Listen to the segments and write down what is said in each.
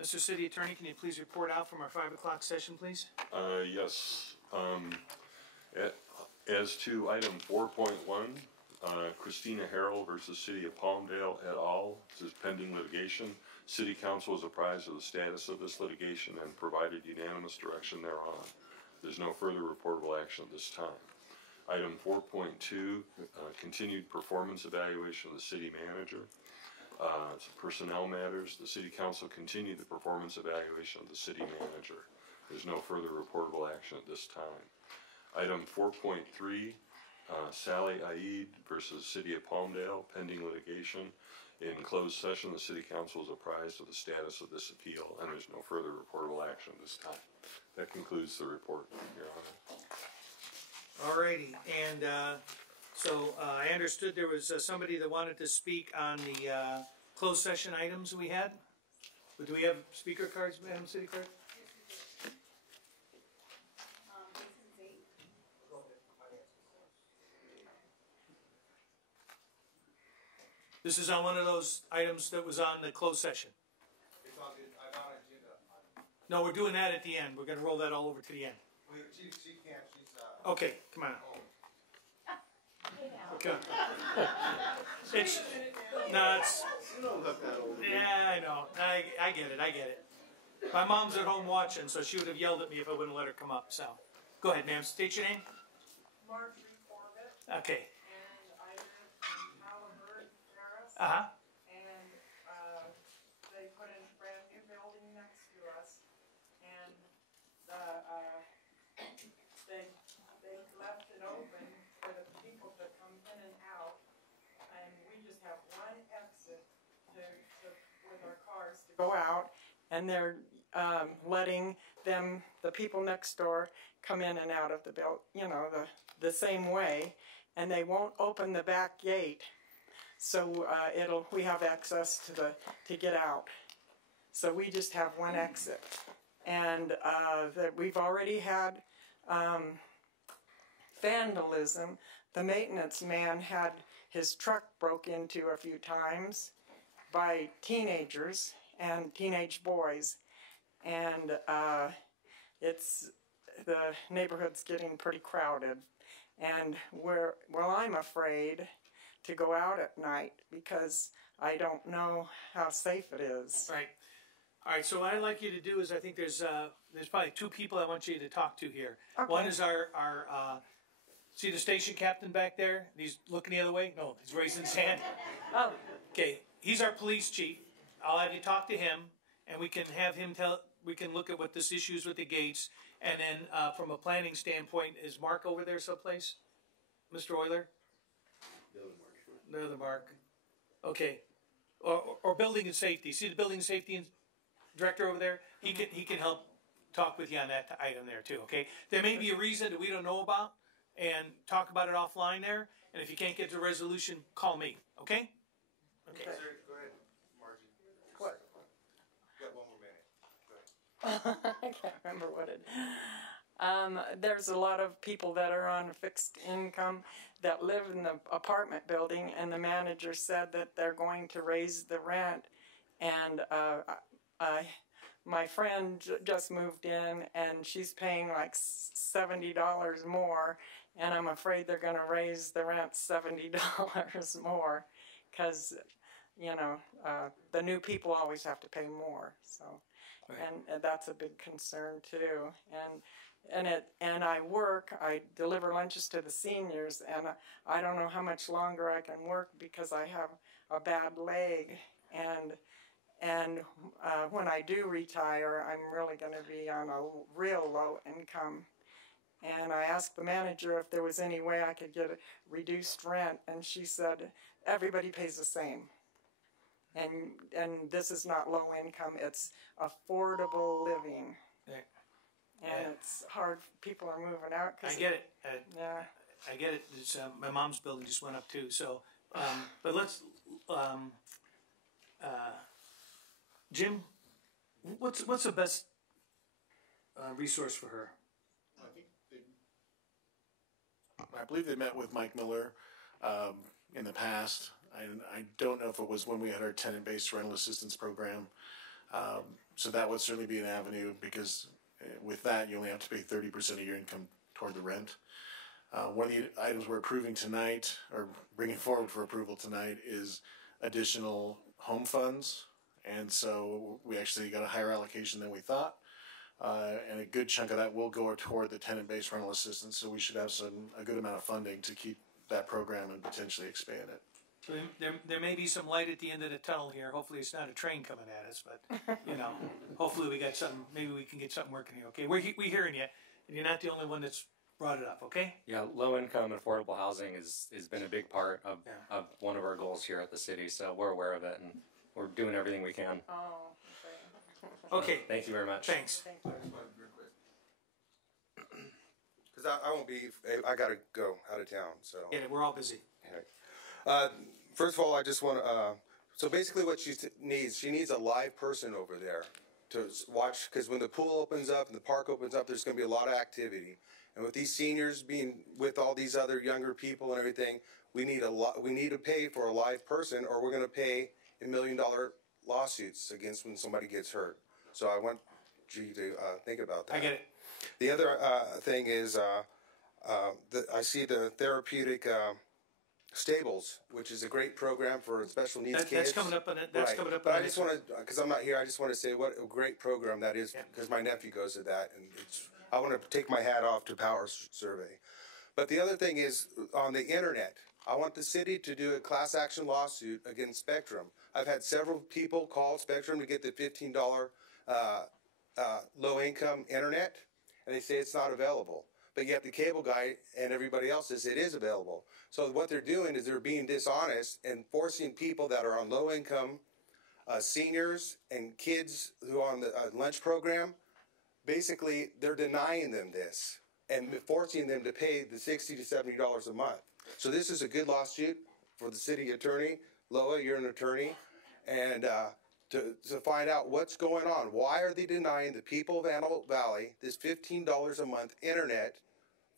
Mr. City Attorney, can you please report out from our 5 o'clock session, please? Yes. As to item 4.1, Christina Harrell versus City of Palmdale et al. This is pending litigation. City Council is apprised of the status of this litigation and provided unanimous direction thereon. There's no further reportable action at this time. Item 4.2, continued performance evaluation of the city manager. It's personnel matters. The City Council continued the performance evaluation of the city manager. There's no further reportable action at this time. Item 4.3, Sally Aid versus City of Palmdale, pending litigation. In closed session, the City Council is apprised of the status of this appeal, and there's no further reportable action at this time. That concludes the report, Your Honor. Alrighty, and so I understood there was somebody that wanted to speak on the closed session items we had. But do we have speaker cards, Madam City Clerk? This is on one of those items that was on the closed session. It's on the agenda. No, we're doing that at the end. We're going to roll that all over to the end. She can't. She's okay, come on. Okay. It's no, it's yeah, I know. I get it. I get it. My mom's at home watching, so she would have yelled at me if I wouldn't let her come up. So, go ahead, ma'am. State your name. Marjorie Corbett. Okay. And I live in Palmdale, Paris. And they put in a brand new building next to us, and they left it open for the people to come in and out, and we just have one exit with our cars to go out, and they're letting the people next door come in and out of the the same way, and they won't open the back gate, so we have access to get out. So we just have one exit, and that we've already had vandalism. The maintenance man had his truck broke into a few times by teenagers and teenage boys, and the neighborhood's getting pretty crowded, and I'm afraid to go out at night because I don't know how safe it is. Right. All right, so what I'd like you to do is, I think there's probably two people I want you to talk to here. Okay. One is our see the station captain back there? He's looking the other way? No, he's raising his hand. Oh. Okay, he's our police chief. I'll have you talk to him, and we can have him we can look at what this issue is with the gates, and then from a planning standpoint, is Mark over there someplace? Mr. Euler? The other Mark. Okay. Or building and safety. See the building and safety director over there? He can help talk with you on that item there too, okay? There may be a reason that we don't know about, and talk about it offline there, and if you can't get to a resolution, call me, okay? Okay. Sir, go ahead, Margie. What? You got one more minute. Go ahead. I can't remember what it is. There's a lot of people that are on fixed income that live in the apartment building, and the manager said that they're going to raise the rent, and my friend just moved in, and she's paying like $70 more, and I'm afraid they're going to raise the rent $70 more, because the new people always have to pay more. So, right. And that's a big concern too. And I deliver lunches to the seniors, and I don't know how much longer I can work because I have a bad leg, and when I do retire, I'm really going to be on a real low income. And I asked the manager if there was any way I could get a reduced rent, and she said everybody pays the same. And this is not low income; it's affordable living. Right. And it's hard. People are moving out. I get it. Yeah. I get it. It's, my mom's building just went up too. So, but let's, Jim, what's the best resource for her? I believe they met with Mike Miller in the past. I don't know if it was when we had our tenant-based rental assistance program. So that would certainly be an avenue, because with that, you only have to pay 30% of your income toward the rent. One of the items we're approving tonight, or bringing forward for approval tonight, is additional home funds. And so we actually got a higher allocation than we thought. And a good chunk of that will go toward the tenant-based rental assistance. So we should have a good amount of funding to keep that program and potentially expand it. So there may be some light at the end of the tunnel here. Hopefully it's not a train coming at us, but, you know, hopefully we got something, maybe we can get something working here. Okay, we're hearing you, and you're not the only one that's brought it up, okay? Yeah, low income affordable housing has been a big part of one of our goals here at the city, so we're aware of it and we're doing everything we can. Oh, Okay. Thank you very much. Thanks. thank you. Because I won't be, I gotta go out of town, so. Yeah, we're all busy. First of all, I just want to, so basically what she needs a live person over there to watch, because when the pool opens up and the park opens up, there's going to be a lot of activity. And with these seniors being with all these other younger people and everything, we need to pay for a live person, or we're going to pay $1 million lawsuits against when somebody gets hurt. So I want you to think about that. I get it. The other thing is, I see the therapeutic Stables, which is a great program for special needs kids. That's coming up on it. That's Right. coming up. But on I just want to, because I'm not here, I just want to say what a great program that is, because my nephew goes to that, and I want to take my hat off to Power Survey. But the other thing is, on the internet, I want the city to do a class action lawsuit against Spectrum. I've had several people call Spectrum to get the $15 low income internet, and they say it's not available. But yet the cable guy and everybody else says it is available. So what they're doing is they're being dishonest and forcing people that are on low income, seniors and kids who are on the lunch program, basically they're denying them this and forcing them to pay the $60 to $70 a month. So this is a good lawsuit for the city attorney. Loa, you're an attorney. And to find out what's going on. Why are they denying the people of Antelope Valley this $15 a month internet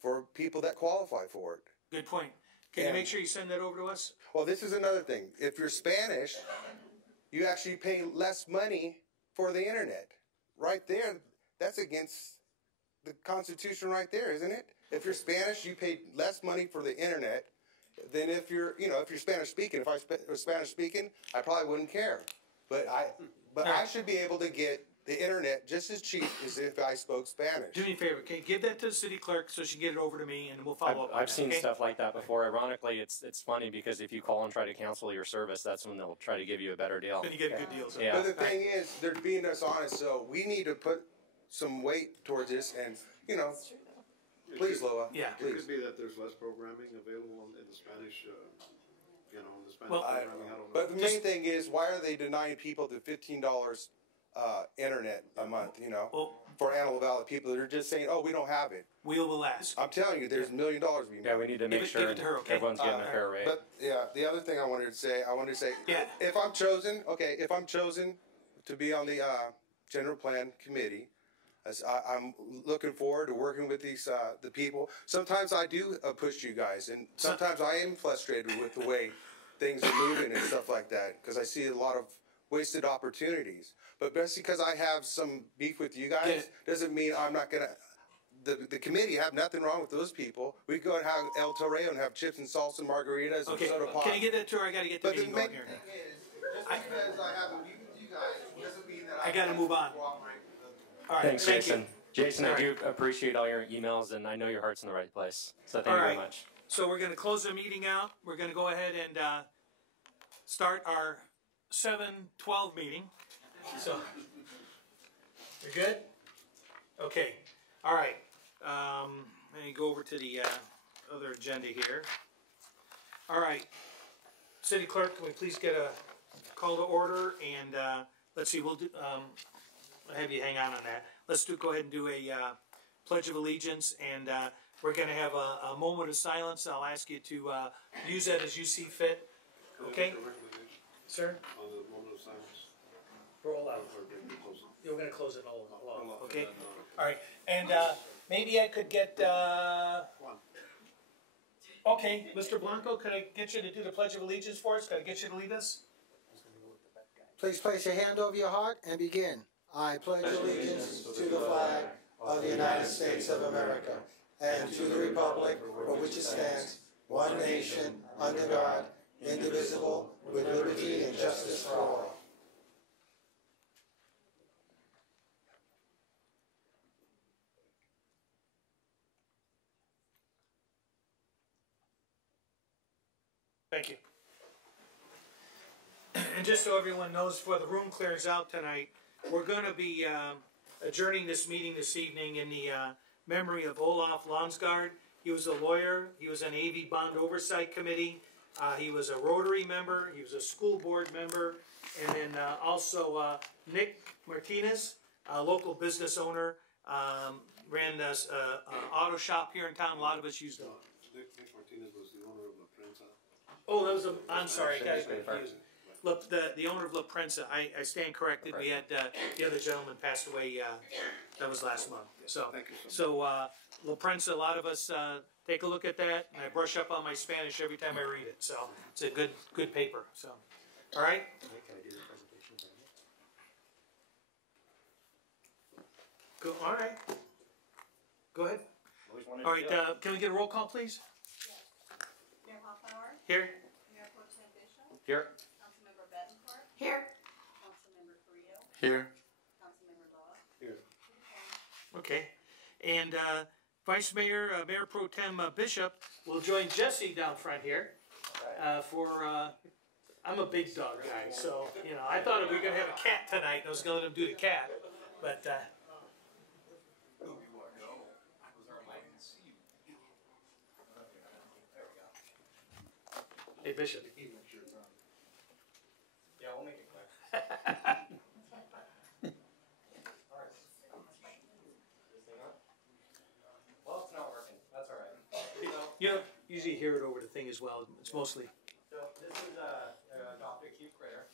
for people that qualify for it? Good point. Can you make sure you send that over to us? Well, this is another thing. If you're Spanish, you actually pay less money for the internet. Right there, that's against the Constitution right there, isn't it? If you're Spanish, you pay less money for the internet than if you're Spanish speaking. If I was Spanish speaking, I probably wouldn't care. But I should be able to get the internet just as cheap as if I spoke Spanish. Do me a favor. Okay, give that to the city clerk so she can get it over to me, and we'll follow up. I've seen stuff like that before. Ironically, it's funny because if you call and try to cancel your service, that's when they'll try to give you a better deal. Then you get a good deal. So. Yeah. But the thing is, they're being dishonest, so we need to put some weight towards this, and please, Loa. Yeah. Please. It could be that there's less programming available in the Spanish, the Spanish Well, programming. I don't know. But the main thing is, why are they denying people the $15 internet a month? Well, For Antelope Valley people that are just saying, "Oh, we don't have it." we will ask. I'm telling you, there's $1 million being made. Yeah, we need to make Give sure it to her, okay? everyone's getting a fair rate. But yeah, the other thing I wanted to say, Yeah. if I'm chosen to be on the general plan committee, I'm looking forward to working with these the people. Sometimes I do push you guys, and sometimes I am frustrated with the way things are moving and stuff like that, because I see a lot of wasted opportunities. But just because I have some beef with you guys doesn't mean I'm not gonna. The committee have nothing wrong with those people. We go and have El Torreo and have chips and salsa and margaritas Okay. and soda pop. Can you get that to her? I got to get the But the meeting main going thing here. is, just because I have a beef with you guys doesn't mean that I gotta move on. cooperate with them. All right. Thanks, thank Jason. you. Jason, All I do appreciate all your emails, and I know your heart's in the right place. So thank All you very right. much. So we're going to close the meeting out. We're going to go ahead and start our 7:12 meeting. So, you're good? Okay. All right. Let me go over to the other agenda here. All right. City Clerk, can we please get a call to order? And let's see, we'll do. I'll have you hang on that. Let's go ahead and do a Pledge of Allegiance, and we're going to have a moment of silence. I'll ask you to use that as you see fit. Okay, sir? On the moment of silence. Roll out. Or maybe close it. We're going to close it all along. Along, Okay. and then, All right, and maybe I could get. one. Okay, Mr. Blanco, could I get you to do the Pledge of Allegiance for us? Could I get you to lead us? Please place your hand over your heart and begin. I pledge allegiance to the flag of the United States of America and to the republic for which it stands, one nation, under God, indivisible, with liberty and justice for all. Thank you. And just so everyone knows, before the room clears out tonight, we're going to be adjourning this meeting this evening in the memory of Olaf Lonsgaard. He was a lawyer. He was an AV Bond Oversight Committee. He was a Rotary member. He was a school board member. And then also Nick Martinez, a local business owner, ran this auto shop here in town. A lot of us used it. Nick Martinez was the owner of La Prensa. Oh, that was I'm sorry, guys, confused. Look, the owner of La Prensa, I stand corrected. We had the other gentleman passed away. That was last month. So La Prensa, a lot of us take a look at that, and I brush up on my Spanish every time I read it. So it's a good paper. So, all right. Go. All right. Go ahead. All right. Can we get a roll call, please? Mayor Hoffbauer? Here. Mayor Pro Tem Bishop? Here. Councilmember Betancourt? Here. Councilmember Carrillo? Here. Councilmember Law? Here. Okay. And Vice Mayor, Mayor Pro Tem Bishop will join Jesse down front here for. I'm a big dog guy, so I thought we were gonna have a cat tonight. I was gonna let him do the cat, but. Hey, Bishop. Yeah, we'll make it quick. Well, it's not working. That's all right. You don't usually hear it over the thing as well. It's mostly. So this is adopted cute critter,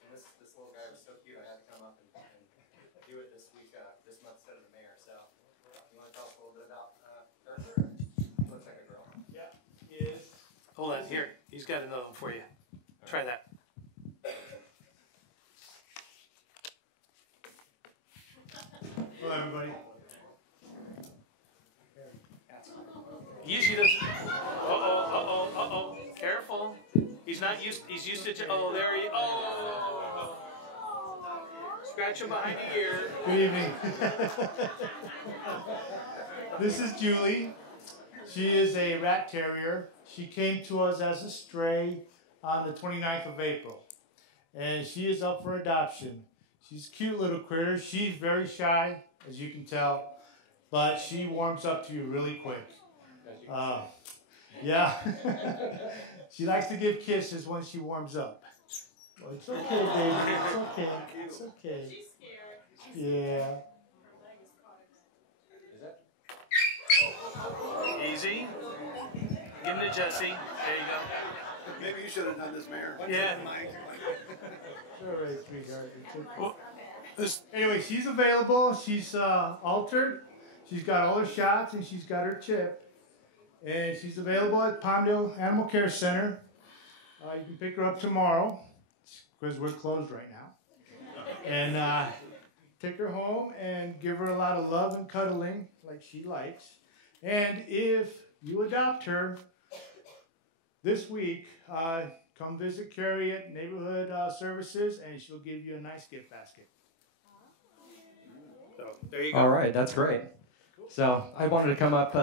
and this little guy was so cute I had to come up and do it this week, this month instead of the mayor. So you want to tell us a little bit about Thurs? Looks like a girl. Yeah, he is. Hold on, here. He's got another one for you. Try that. Hello, everybody. He usually doesn't. Uh-oh. Careful. He's not used. He's used to. Oh, there he. Oh. Scratch him behind the ear. Good evening. This is Julie. She is a rat terrier. She came to us as a stray on the 29th of April. And she is up for adoption. She's a cute little critter. She's very shy, as you can tell. But she warms up to you really quick. Yeah. She likes to give kisses when she warms up. Well, it's okay, baby. It's okay. It's okay. She's scared. Yeah. Easy. Give him to Jesse. There you go. Maybe you should have done this, Mayor. Yeah. All right, sweetheart. It's okay. Well, Anyway, she's available. She's altered. She's got all her shots and she's got her chip. And she's available at Palmdale Animal Care Center. You can pick her up tomorrow because we're closed right now. And take her home and give her a lot of love and cuddling like she likes. And if you adopt her this week, come visit Carrie at Neighborhood Services and she'll give you a nice gift basket. So, there you go. All right, that's great. So I wanted to come up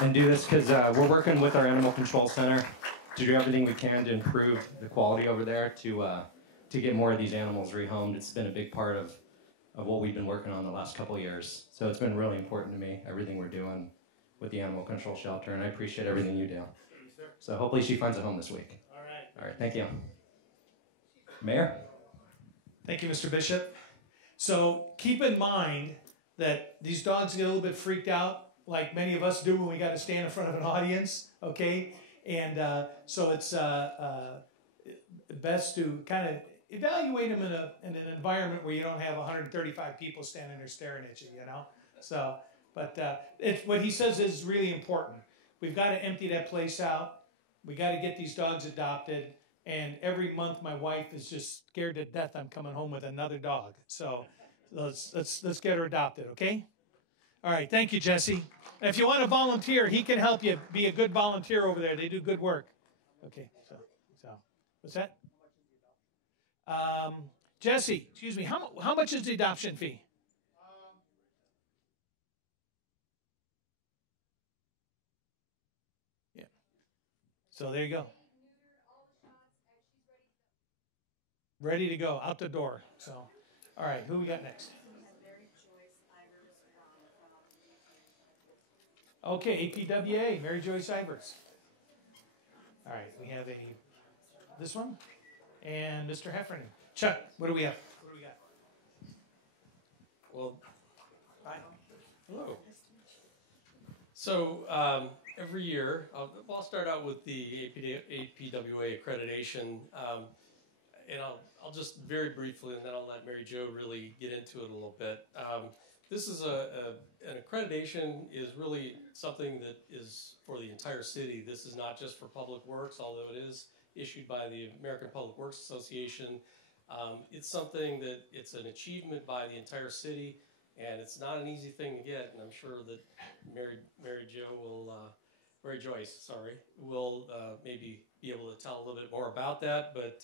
and do this because we're working with our animal control center to do everything we can to improve the quality over there to get more of these animals rehomed. It's been a big part of what we've been working on the last couple of years. So it's been really important to me, everything we're doing with the animal control shelter, and I appreciate everything you do. So hopefully she finds a home this week. All right. All right, thank you. Mayor? Thank you, Mr. Bishop. So keep in mind that these dogs get a little bit freaked out, like many of us do when we got to stand in front of an audience, okay? And so it's best to kind of evaluate them in an environment where you don't have 135 people standing there staring at you, you know? So, but what he says is really important. We've got to empty that place out. We got to get these dogs adopted. And every month my wife is just scared to death I'm coming home with another dog. So let's get her adopted, okay? All right, thank you, Jesse. And if you want to volunteer, he can help you be a good volunteer over there. They do good work. Okay, so what's that? Jesse, excuse me, how much is the adoption fee? Yeah. So there you go. Ready to go, out the door. So, all right, who we got next? Okay, APWA, Mary Joyce Ivers. All right, we have this one and Mr. Heffernan. Chuck, what do we have? What do we got? Well, hi. Hello. So every year, I'll start out with the APWA accreditation, and I'll just very briefly, and then I'll let Mary Jo really get into it a little bit. This is an accreditation is really something that is for the entire city. This is not just for Public Works, although it is issued by the American Public Works Association. It's something that it's an achievement by the entire city, and it's not an easy thing to get. And I'm sure that Mary Joyce will maybe be able to tell a little bit more about that. But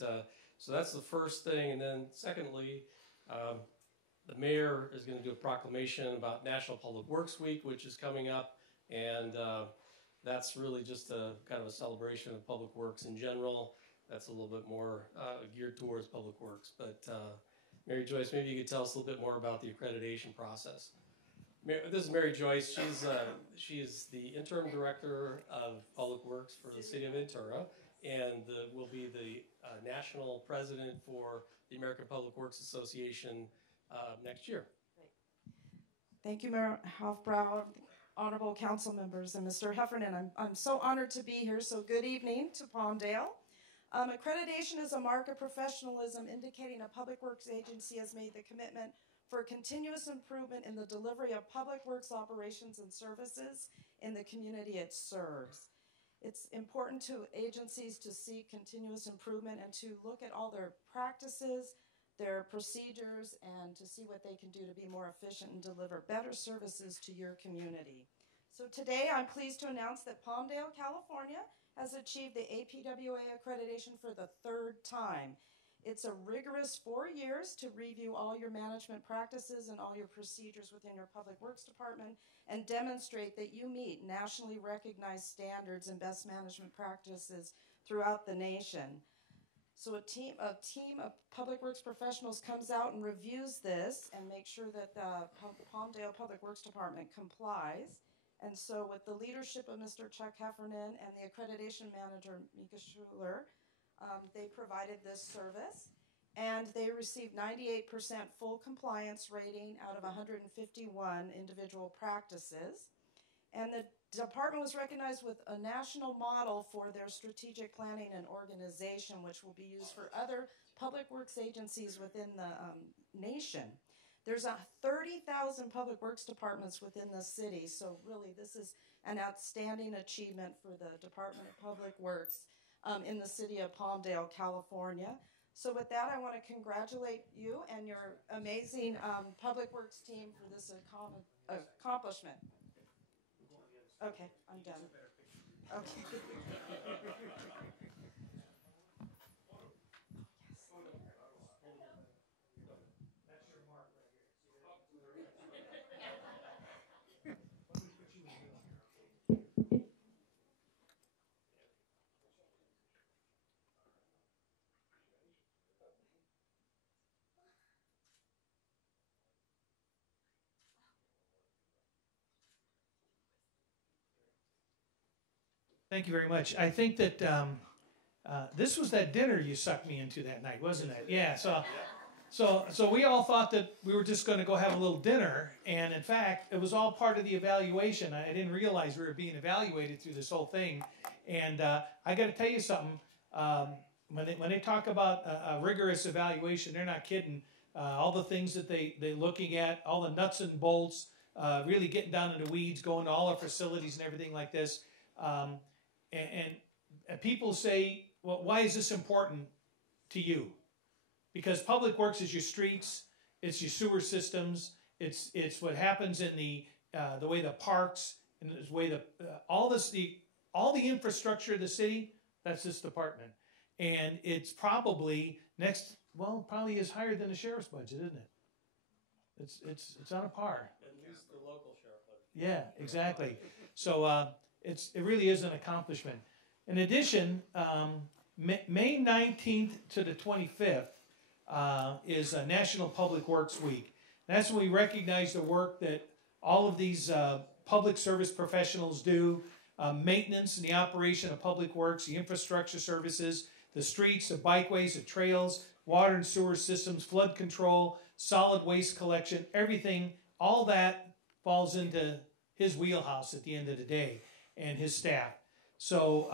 so that's the first thing, and then secondly. The mayor is going to do a proclamation about National Public Works Week, which is coming up, and that's really just a kind of a celebration of public works in general. That's a little bit more geared towards public works. But Mary Joyce, maybe you could tell us a little bit more about the accreditation process. This is Mary Joyce. She is the interim director of public works for the city of Ventura, and will be the national president for the American Public Works Association next year. Great. Thank you, Mayor Hofbrau, honorable council members, and Mr. Heffernan. I'm so honored to be here, so good evening to Palmdale. Accreditation is a mark of professionalism indicating a public works agency has made the commitment for continuous improvement in the delivery of public works operations and services in the community it serves. It's important to agencies to seek continuous improvement and to look at all their practices, their procedures, and to see what they can do to be more efficient and deliver better services to your community. So today I'm pleased to announce that Palmdale, California has achieved the APWA accreditation for the third time. It's a rigorous 4 years to review all your management practices and all your procedures within your public works department and demonstrate that you meet nationally recognized standards and best management practices throughout the nation. So a team of public works professionals comes out and reviews this and makes sure that the Palmdale Public Works Department complies. And so with the leadership of Mr. Chuck Heffernan and the accreditation manager, Mika Schuler, they provided this service. And they received 98% full compliance rating out of 151 individual practices. And the department was recognized with a national model for their strategic planning and organization, which will be used for other public works agencies within the nation. There's 30,000 public works departments within the city, so really this is an outstanding achievement for the Department of Public Works in the city of Palmdale, California. So with that, I want to congratulate you and your amazing public works team for this accomplishment. Okay, I'm done. Okay. Thank you very much. I think that this was that dinner you sucked me into that night, wasn't it? Yeah. So we all thought that we were just going to go have a little dinner, and in fact, it was all part of the evaluation. I didn't realize we were being evaluated through this whole thing, and I got to tell you something. When they talk about a rigorous evaluation, they're not kidding. All the things that they're looking at, all the nuts and bolts, really getting down in the weeds, going to all our facilities and everything like this. And people say well, why is this important to you? Because public works is your streets, it's your sewer systems, it's what happens in the way the parks and the way all the infrastructure of the city. That's this department, and it's probably probably is higher than the sheriff's budget, isn't it? It's on a par. At least the local sheriff budget. Yeah, exactly. So it really is an accomplishment. In addition, May 19th to the 25th is National Public Works Week. And that's when we recognize the work that all of these public service professionals do, maintenance and the operation of public works, the infrastructure services, the streets, the bikeways, the trails, water and sewer systems, flood control, solid waste collection, everything, all that falls into his wheelhouse at the end of the day and his staff. So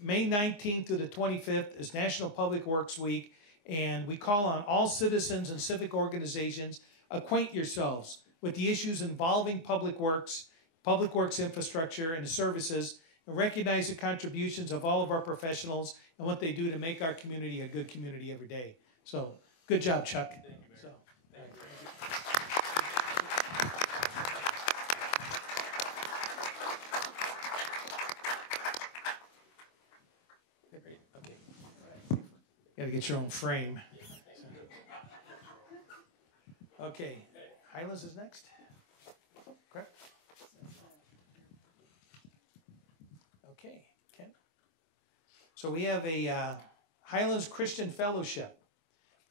May 19th through the 25th is National Public Works Week, and we call on all citizens and civic organizations, acquaint yourselves with the issues involving public works infrastructure and services, and recognize the contributions of all of our professionals and what they do to make our community a good community every day. So good job, Chuck. Thank you, Mayor. Got to get your own frame. Okay, Highlands is next. Correct. Okay, Ken. So we have a Highlands Christian Fellowship.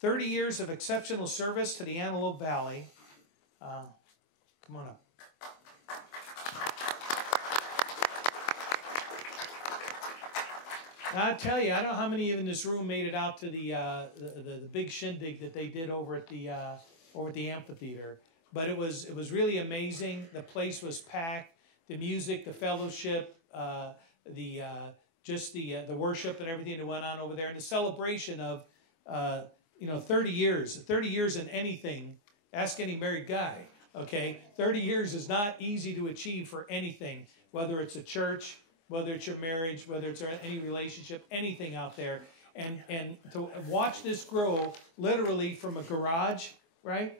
30 years of exceptional service to the Antelope Valley. Come on up. Now, I tell you, I don't know how many in this room made it out to the big shindig that they did over at the amphitheater, but it was really amazing. The place was packed. The music, the fellowship, the worship and everything that went on over there, and the celebration of 30 years in anything. Ask any married guy. Okay, 30 years is not easy to achieve for anything, whether it's a church, whether it's your marriage, whether it's any relationship, anything out there. And to watch this grow literally from a garage, right?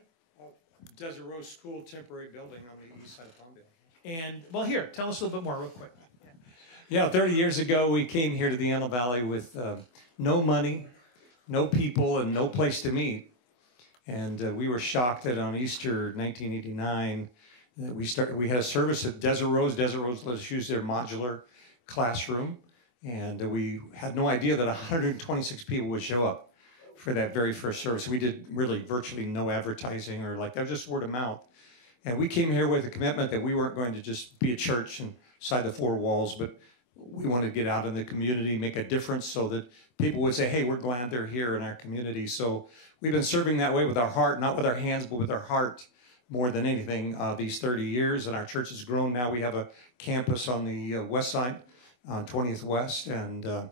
Desert Rose School temporary building on the east side of Palmdale. And, well, here, tell us a little bit more real quick. Yeah, 30 years ago we came here to the Antelope Valley with no money, no people, and no place to meet. And we were shocked that on Easter 1989, we had a service at Desert Rose. Desert Rose let us use their modular classroom, and we had no idea that 126 people would show up for that very first service. We did really virtually no advertising or like that, just word of mouth. And we came here with a commitment that we weren't going to just be a church inside the four walls, but we wanted to get out in the community, make a difference so that people would say, hey, we're glad they're here in our community. So we've been serving that way with our heart, not with our hands, but with our heart more than anything these 30 years. And our church has grown. Now we have a campus on the west side, on 20th West, and God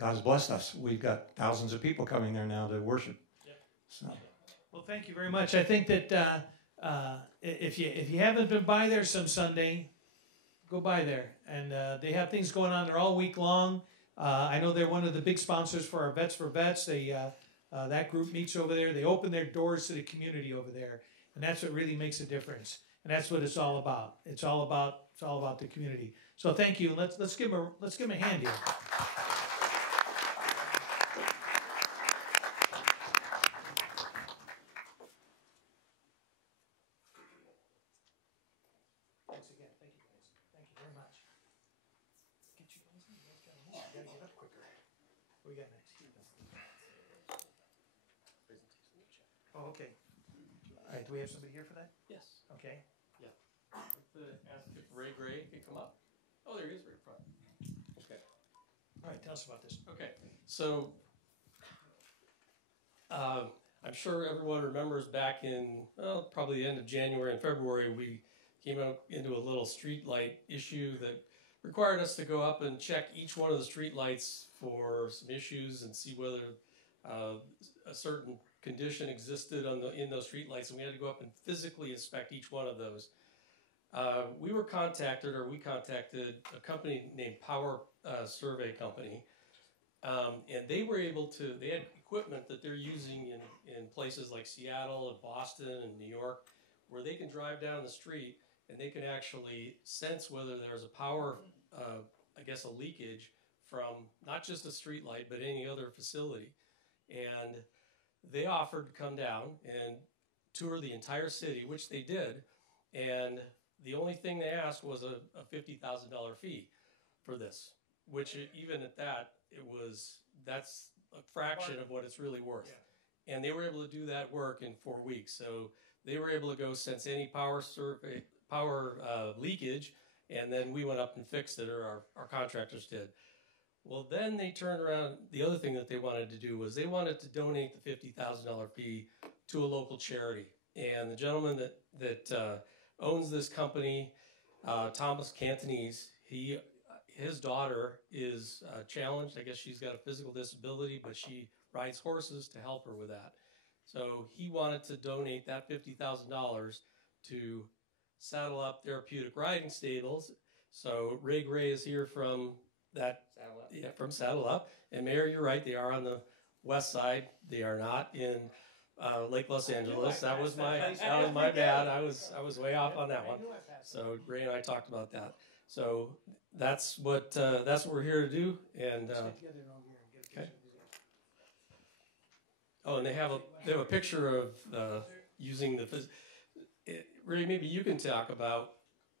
has blessed us. We've got thousands of people coming there now to worship. Yep. So. Well, thank you very much. I think that if you haven't been by there some Sunday, go by there. And they have things going on there all week long. I know they're one of the big sponsors for our Vets for Vets. That group meets over there. They open their doors to the community over there, and that's what really makes a difference. And that's what it's all about. It's all about the community. So thank you. Let's give him a hand here. Thanks again. Thank you guys. Thank you very much. Get you guys in. You guys gotta move. You gotta get up quicker. What do we got next? Oh, okay. All right. Do we have somebody here for that? Yes. Okay. Yeah. I'd like to ask if Ray Gray could come up. Oh, there he is right in front. Okay. All right. Tell us about this. Okay. So, I'm sure everyone remembers back in, probably the end of January and February, we came out into a little street light issue that required us to go up and check each one of the street lights for some issues and see whether a certain condition existed in those street lights, and we had to go up and physically inspect each one of those. We contacted a company named Power Survey Company, And they were able to, they had equipment that they're using in places like Seattle and Boston and New York, where they can drive down the street and they can actually sense whether there's a power, I guess a leakage from not just a street light, but any other facility. And they offered to come down and tour the entire city, which they did. And the only thing they asked was a $50,000 fee for this, which even at that, that's a fraction of what it's really worth. Yeah. And they were able to do that work in 4 weeks. So they were able to go sense any power leakage, and then we went up and fixed it, or our contractors did. Well, then they turned around. The other thing that they wanted to do was they wanted to donate the $50,000 fee to a local charity. And the gentleman that owns this company, Thomas Cantonese, his daughter is challenged. I guess she's got a physical disability, but she rides horses to help her with that. So he wanted to donate that $50,000 to Saddle Up Therapeutic Riding Stables. So Ray Gray is here from that. Saddle Up. Yeah, from Saddle Up. And Mayor, you're right. They are on the west side. They are not in Lake Los Angeles. That was my bad. I was way off on that one. So Ray and I talked about that. So that's what we're here to do. And okay. Oh, and they have a picture of using the. Ray, maybe you can talk about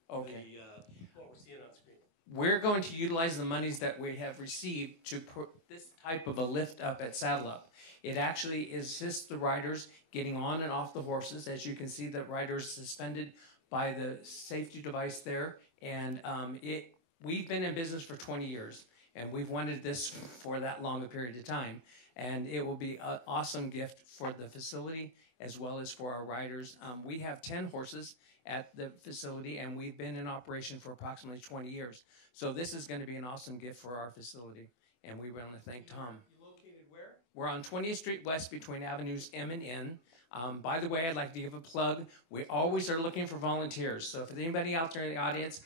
what we're seeing on screen. We're going to utilize the monies that we have received to put this type of a lift up at Saddle Up. It actually assists the riders getting on and off the horses. As you can see, the rider's suspended by the safety device there. And we've been in business for 20 years, and we've wanted this for that long a period of time. And it will be an awesome gift for the facility as well as for our riders. We have 10 horses at the facility, and we've been in operation for approximately 20 years. So this is going to be an awesome gift for our facility, and we want to thank Tom. You're located where? We're on 20th Street West between Avenues M and N. By the way, I'd like to give a plug. We always are looking for volunteers. So if there's anybody out there in the audience,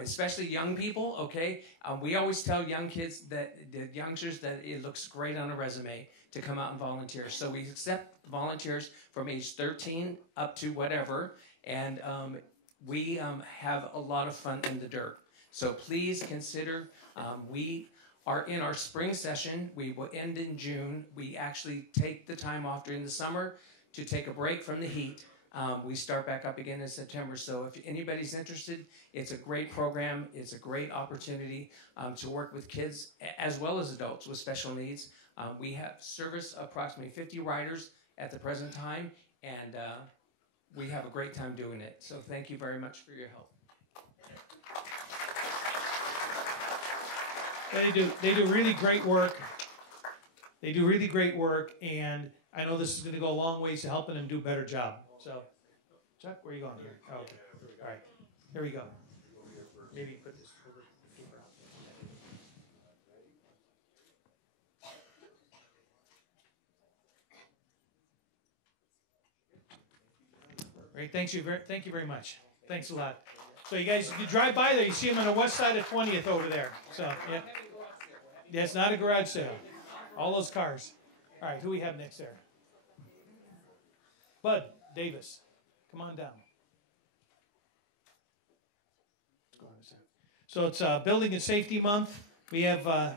especially young people, okay, we always tell young kids, the youngsters, that it looks great on a resume to come out and volunteer. So we accept volunteers from age 13 up to whatever, and we have a lot of fun in the dirt. So please consider, we are in our spring session. We will end in June. We actually take the time off during the summer to take a break from the heat. We start back up again in September. So if anybody's interested, it's a great program. It's a great opportunity to work with kids as well as adults with special needs. We have serviced approximately 50 riders at the present time, and we have a great time doing it. So thank you very much for your help. They do really great work. They do really great work, and I know this is going to go a long ways to helping them do a better job. So, Chuck, where are you going here? Oh, okay. All right. Here we go. Maybe put this over the paper out. Great. Thank you very much. Thanks a lot. So you guys, you drive by there, you see them on the west side of 20th over there. So, yeah. Yeah, it's not a garage sale. All those cars. All right, who we have next there? Bud Davis. Come on down. So it's Building and Safety Month. We have,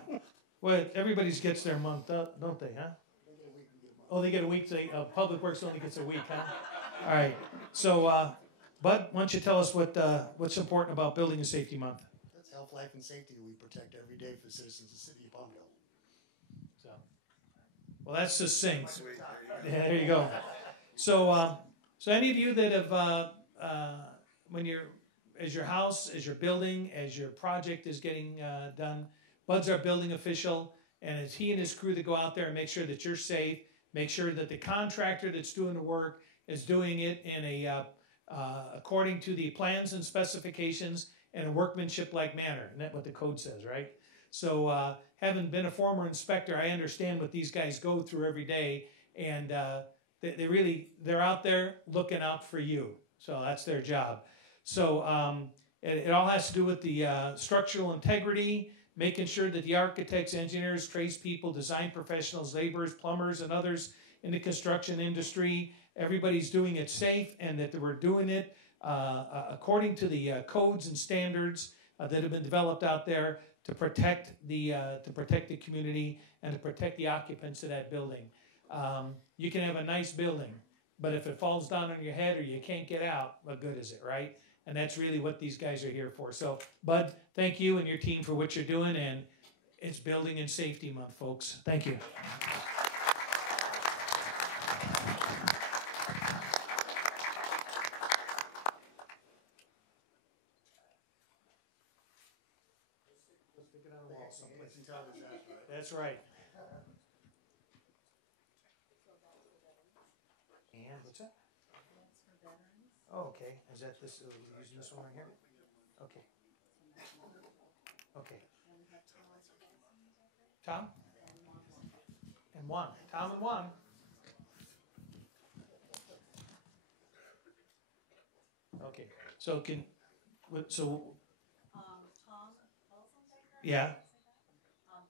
everybody gets their month, don't they, huh? Oh, they get a week. Public Works only gets a week, huh? All right. So, Bud, why don't you tell us what's important about Building and Safety Month? That's health, life, and safety we protect every day for the citizens of the city of Palmdale. So, well, that's succinct. Yeah, there you go. So, so any of you that have, as your house, as your building, as your project is getting done, Bud's our building official, and it's he and his crew that go out there and make sure that you're safe, make sure that the contractor that's doing the work is doing it in a according to the plans and specifications in a workmanship-like manner. Isn't that what the code says, right? So having been a former inspector, I understand what these guys go through every day, and they're out there looking out for you. So that's their job. So it all has to do with the structural integrity, making sure that the architects, engineers, tradespeople, design professionals, laborers, plumbers, and others in the construction industry, everybody's doing it safe, and that we're doing it according to the codes and standards that have been developed out there to protect the community and to protect the occupants of that building. You can have a nice building, but if it falls down on your head or you can't get out, what good is it, right? And that's really what these guys are here for. So, Bud, thank you and your team for what you're doing, and it's Building and Safety Month, folks. Thank you. That's right. And what's that? Oh, okay. Is that this? We're using this one right here? Okay. Okay. Tom? And one. Tom and one. Okay. So so. Tom, yeah.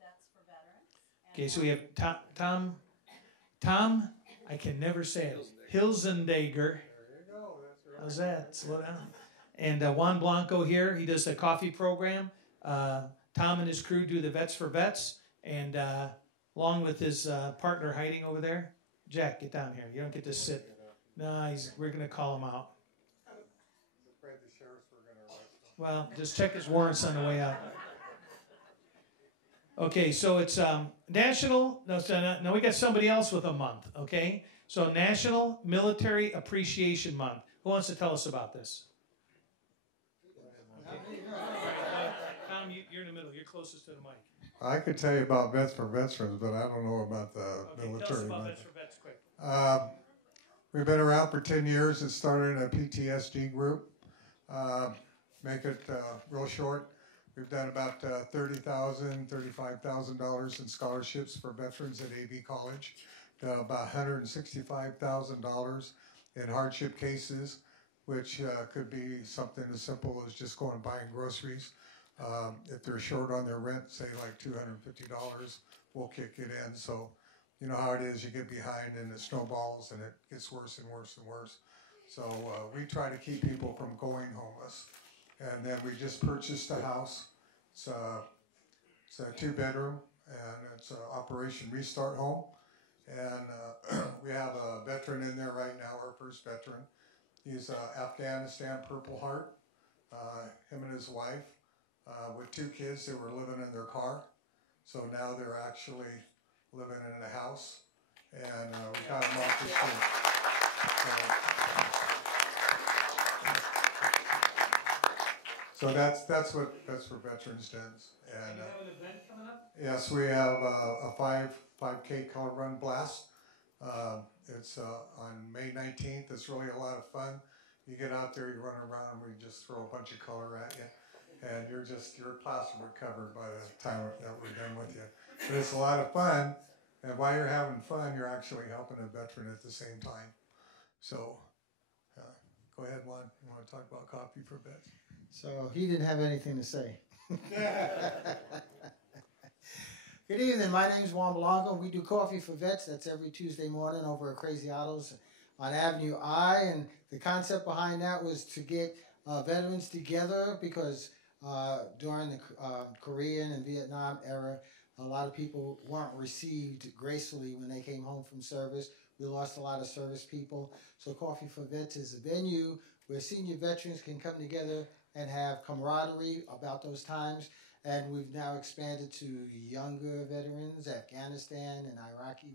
That's for veterans. Okay, so we have Tom, I can never say it. Hilzendager. How's that? Slow down. And Juan Blanco here, he does the coffee program. Tom and his crew do the Vets for Vets. And along with his partner hiding over there. Jack, get down here. You don't get to sit. No, we're going to call him out. Well, just check his warrants on the way out. Okay, so it's National, no, we got somebody else with a month, okay? So National Military Appreciation Month. Who wants to tell us about this? Okay. Tom, you're in the middle. You're closest to the mic. I could tell you about Vets for Veterans, but I don't know about the military. Tell us about Vets for Vets quick. We've been around for 10 years. It started in a PTSD group. Make it real short. We've done about $30,000, $35,000 in scholarships for veterans at AB College. About $165,000 in hardship cases, which could be something as simple as just going and buying groceries. If they're short on their rent, say like $250, we'll kick it in. So you know how it is, you get behind and it snowballs and it gets worse and worse and worse. So we try to keep people from going homeless. And then we just purchased a house. It's a 2-bedroom, and it's an Operation Restart home. And we have a veteran in there right now, our first veteran. He's Afghanistan Purple Heart. Him and his wife, with 2 kids, they were living in their car. So now they're actually living in a house, and we got them off the street. So that's what Vets for Veterans does. And you have an event coming up? Yes, we have a 5K color run blast. It's on May 19th. It's really a lot of fun. You get out there, you run around, and we just throw a bunch of color at you, and you're plastered covered by the time that we're done with you. But it's a lot of fun, and while you're having fun, you're actually helping a veteran at the same time. So go ahead, Juan. You want to talk about Coffee for Vets? So he didn't have anything to say. Good evening. My name is Juan Blanco. We do Coffee for Vets. That's every Tuesday morning over at Crazy Autos on Avenue I. And the concept behind that was to get veterans together because during the Korean and Vietnam era, a lot of people weren't received gracefully when they came home from service. We lost a lot of service people. So Coffee for Vets is a venue where senior veterans can come together and have camaraderie about those times. And we've now expanded to younger veterans, Afghanistan and Iraqi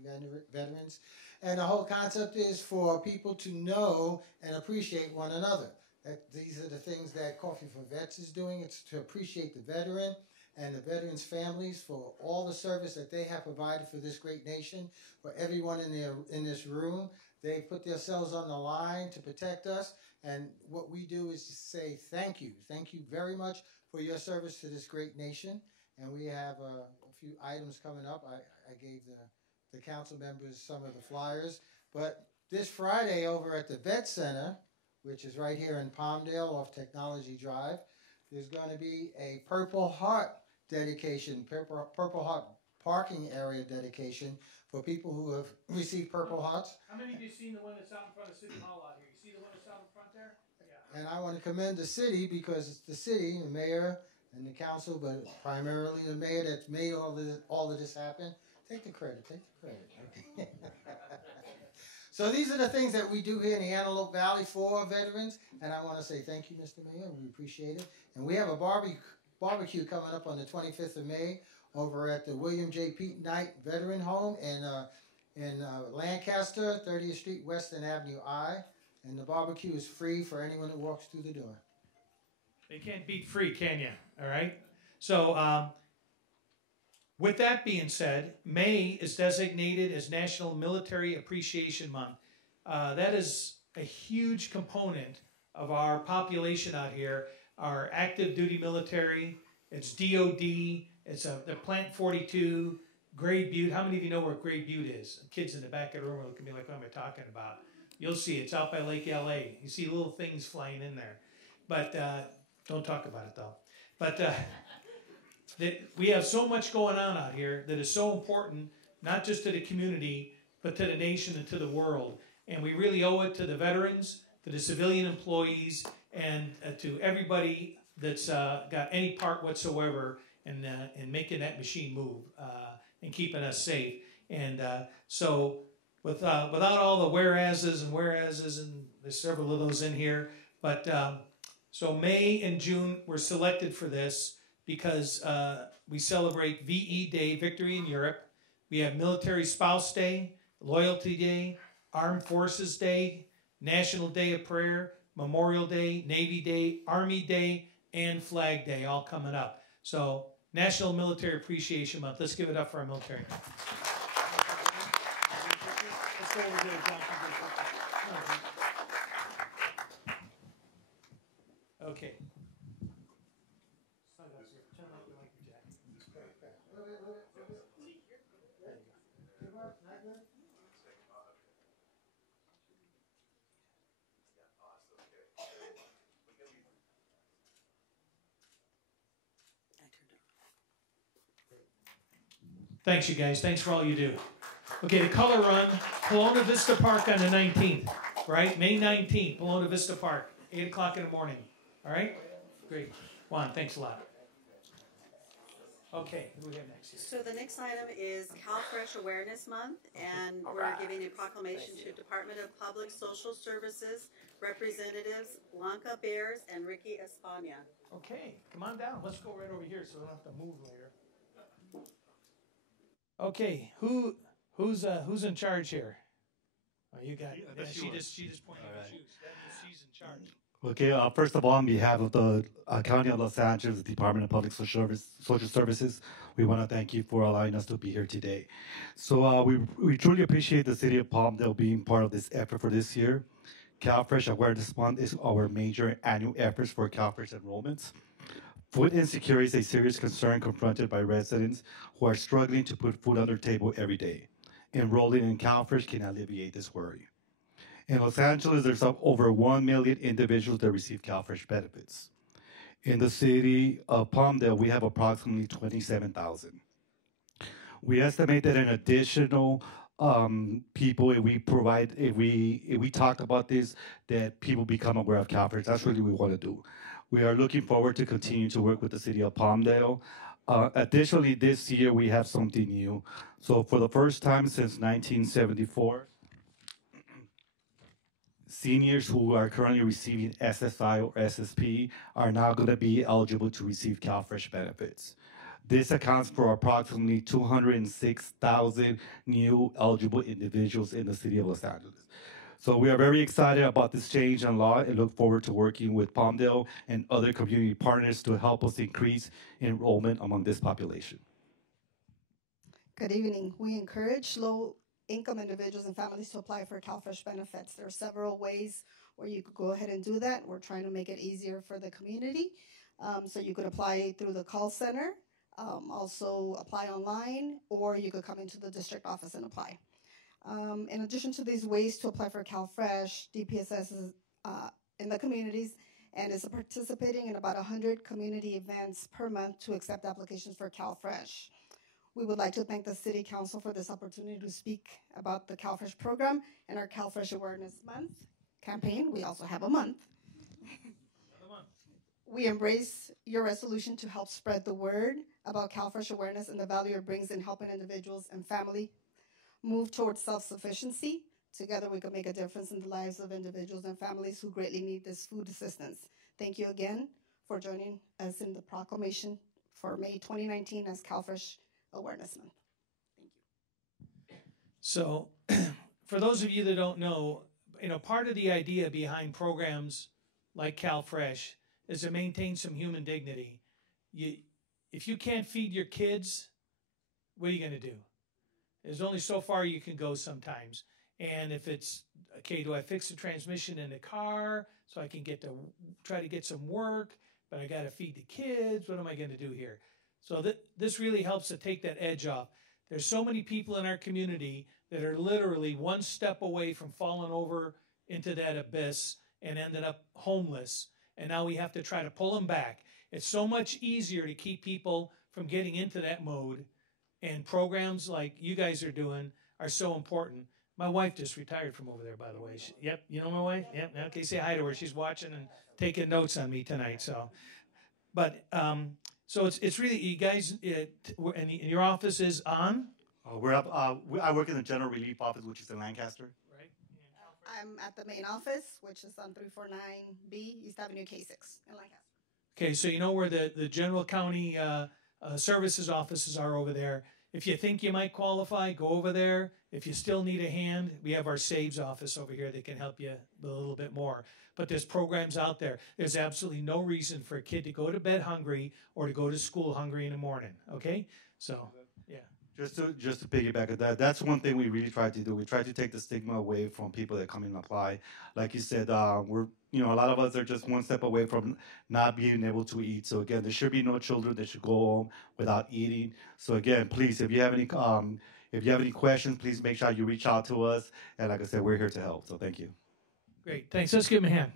veterans. And the whole concept is for people to know and appreciate one another. These are the things that Coffee for Vets is doing. It's to appreciate the veteran and the veterans' families for all the service that they have provided for this great nation, for everyone in this room. They put themselves on the line to protect us. And what we do is to say thank you. Thank you very much for your service to this great nation. And we have a few items coming up. I gave the council members some of the flyers. But this Friday over at the Vet Center, which is right here in Palmdale off Technology Drive, there's going to be a Purple Heart dedication, Purple Heart parking area dedication for people who have received Purple Hearts. How many of you seen the one that's out in front of City Hall out here? You see the one that's out in front there? Yeah. And I want to commend the city because it's the city, the mayor and the council, but primarily the mayor that's made all of this happen. Take the credit. Take the credit. Okay. So these are the things that we do here in the Antelope Valley for veterans, and I want to say thank you, Mr. Mayor. We appreciate it. And we have a barbecue coming up on the 25th of May over at the William J. Pete Knight Veteran Home in Lancaster, 30th Street, Western Avenue I. And the barbecue is free for anyone who walks through the door. They can't beat free, can you? All right? So with that being said, May is designated as National Military Appreciation Month. That is a huge component of our population out here, our active duty military. It's DOD, it's the Plant 42, Great Butte. How many of you know where Great Butte is? Kids in the back of the room are looking at me like, what am I talking about? You'll see, it's out by Lake LA. You see little things flying in there. But don't talk about it though. But we have so much going on out here that is so important, not just to the community, but to the nation and to the world. And we really owe it to the veterans, to the civilian employees, and to everybody that's got any part whatsoever in making that machine move and keeping us safe. And so without all the whereases, and there's several of those in here, but so May and June were selected for this because we celebrate VE Day, Victory in Europe. We have Military Spouse Day, Loyalty Day, Armed Forces Day, National Day of Prayer, Memorial Day, Navy Day, Army Day, and Flag Day, all coming up. So National Military Appreciation Month. Let's give it up for our military. Let's go over here, John. Okay. Thanks, you guys. Thanks for all you do. Okay, the color run, Pomona Vista Park on the 19th, right? May 19th, Pomona Vista Park, 8 o'clock in the morning. All right? Great. Juan, thanks a lot. Okay, who do we have next here? So the next item is CalFresh Awareness Month, and we're giving a proclamation to Department of Public Social Services Representatives Blanca Bears and Ricky Espana. Okay, come on down. Let's go right over here so we don't have to move later. Okay, who's in charge here? Oh, you got it. Yeah, she just pointed out shoes. She's in charge. Okay, first of all, on behalf of the County of Los Angeles Department of Public Social Services, we want to thank you for allowing us to be here today. So we truly appreciate the City of Palmdale being part of this effort for this year. CalFresh Awareness Month is our major annual efforts for CalFresh enrollments. Food insecurity is a serious concern confronted by residents who are struggling to put food on their table every day. Enrolling in CalFresh can alleviate this worry. In Los Angeles, there's over 1 million individuals that receive CalFresh benefits. In the city of Palmdale, we have approximately 27,000. We estimate that an additional people, if we talk about this, that people become aware of CalFresh. That's really what we want to do. We are looking forward to continue to work with the City of Palmdale. Additionally, this year we have something new. So for the first time since 1974, seniors who are currently receiving SSI or SSP are now going to be eligible to receive CalFresh benefits. This accounts for approximately 206,000 new eligible individuals in the City of Los Angeles. So we are very excited about this change in law and look forward to working with Palmdale and other community partners to help us increase enrollment among this population. Good evening. We encourage low-income individuals and families to apply for CalFresh benefits. There are several ways where you could go ahead and do that. We're trying to make it easier for the community. So you could apply through the call center, also apply online, or you could come into the district office and apply. In addition to these ways to apply for CalFresh, DPSS is, in the communities and is participating in about 100 community events per month to accept applications for CalFresh. We would like to thank the City Council for this opportunity to speak about the CalFresh program and our CalFresh Awareness Month campaign. We also have a month. We embrace your resolution to help spread the word about CalFresh awareness and the value it brings in helping individuals and family move towards self-sufficiency. Together we can make a difference in the lives of individuals and families who greatly need this food assistance. Thank you again for joining us in the proclamation for May 2019 as CalFresh Awareness Month. Thank you. So, for those of you that don't know, part of the idea behind programs like CalFresh is to maintain some human dignity. If you can't feed your kids, what are you going to do? There's only so far you can go sometimes. And if it's, okay, do I fix the transmission in the car so I can try to get some work, but I got to feed the kids? What am I going to do here? So this really helps to take that edge off. There's so many people in our community that are literally one step away from falling over into that abyss and ended up homeless. And now we have to try to pull them back. It's so much easier to keep people from getting into that mode. And programs like you guys are doing are so important. My wife just retired from over there, by the way. Yep, you know my wife? Yep, okay, say hi to her. She's watching and taking notes on me tonight. So it's really, you guys, and your office is on? I work in the General Relief Office, which is in Lancaster. I'm at the main office, which is on 349B East Avenue K6 in Lancaster. Okay, so you know where the general county services offices are over there. If you think you might qualify, go over there. If you still need a hand, we have our SAVES office over here that can help you a little bit more. But there's programs out there. There's absolutely no reason for a kid to go to bed hungry or to go to school hungry in the morning, okay? So, yeah. Just to piggyback on that, that's one thing we really try to do. We try to take the stigma away from people that come in and apply. Like you said, a lot of us are just one step away from not being able to eat. So again, there should be no children that should go home without eating. So again, please, if you have any questions, please make sure you reach out to us. And like I said, we're here to help. So thank you. Great, thanks. Let's give him a hand.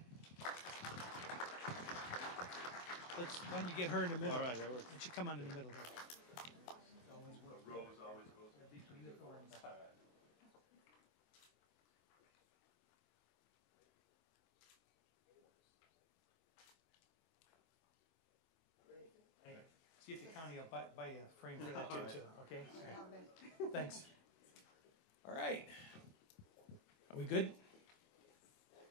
Why don't you get her in the middle? All right, why don't you come on in the middle? See if the county will buy you a frame for that too, okay? Right. Thanks. All right. Are we good?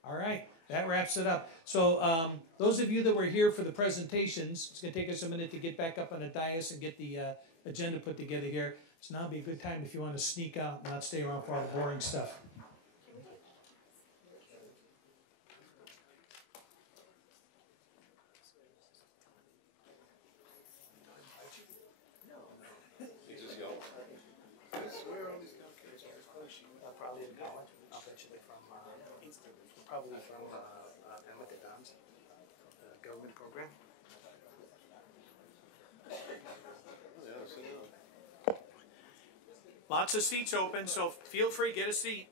All right. That wraps it up. So those of you that were here for the presentations, it's going to take us a minute to get back up on the dais and get the agenda put together here. So now would be a good time if you want to sneak out and not stay around for all the boring stuff. Probably in college. I'll bet you they're from probably from Pamela Dons, the government program. Lots of seats open, so feel free, get a seat.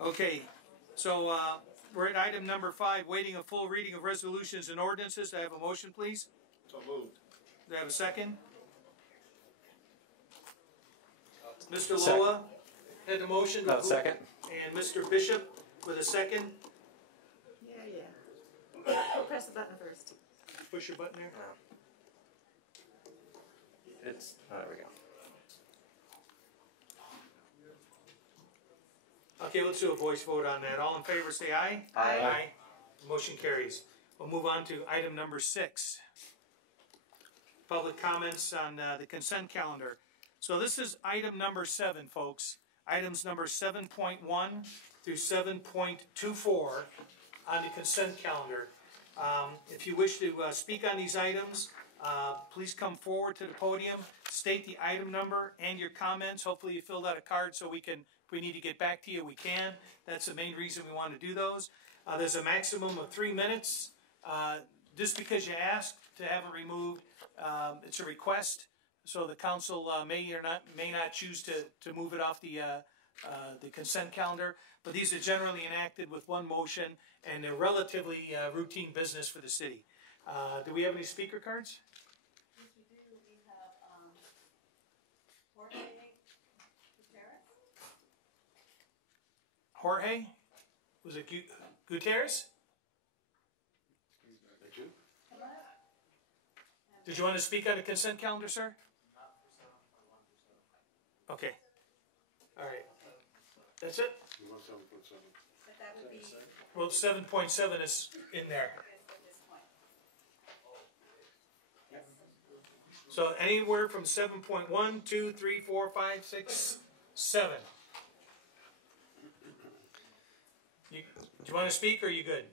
Okay, so we're at item number 5, waiting a full reading of resolutions and ordinances. Do I have a motion, please? So moved. Do I have a second? Mr. Loa had the motion. Second. And Mr. Bishop with a second. Yeah. Press the button first. Push your button there. There we go. Okay, let's do a voice vote on that. All in favor say aye. Aye. Aye. Motion carries. We'll move on to item number 6. Public comments on the consent calendar. So this is item number 7, folks. Items number 7.1 through 7.24 on the consent calendar. If you wish to speak on these items, please come forward to the podium, state the item number and your comments. Hopefully you filled out a card so we can, if we need to get back to you, we can. That's the main reason we want to do those. There's a maximum of 3 minutes. Just because you asked to have it removed, it's a request. So the council may not choose to move it off the consent calendar, but these are generally enacted with one motion, and they're relatively routine business for the city. Do we have any speaker cards? Yes, we do. We have Jorge Gutierrez. Jorge? Was it Gutierrez? Did you want to speak on the consent calendar, sir? Okay. All right. That's it? But that would be. Well, 7.7 is in there. So anywhere from 7.1, 2, 3, 4, 5, 6, 7. Do you want to speak or are you good?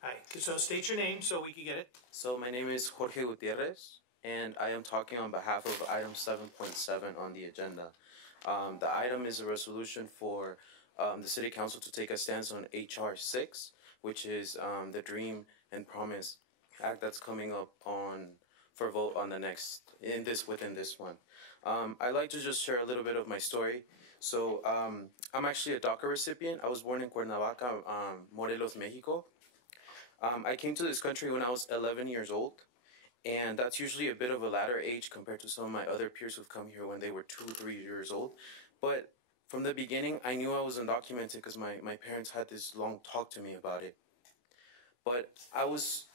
Hi, so state your name so we can get it. So my name is Jorge Gutierrez, and I am talking on behalf of item 7.7 on the agenda. The item is a resolution for the City Council to take a stance on HR 6, which is the Dream and Promise Act that's coming up for vote on the within this one. I'd like to just share a little bit of my story. So I'm actually a DACA recipient. I was born in Cuernavaca, Morelos, Mexico. I came to this country when I was 11 years old, and that's usually a bit of a latter age compared to some of my other peers who've come here when they were 2, 3 years old. But from the beginning, I knew I was undocumented because my parents had this long talk to me about it. But I was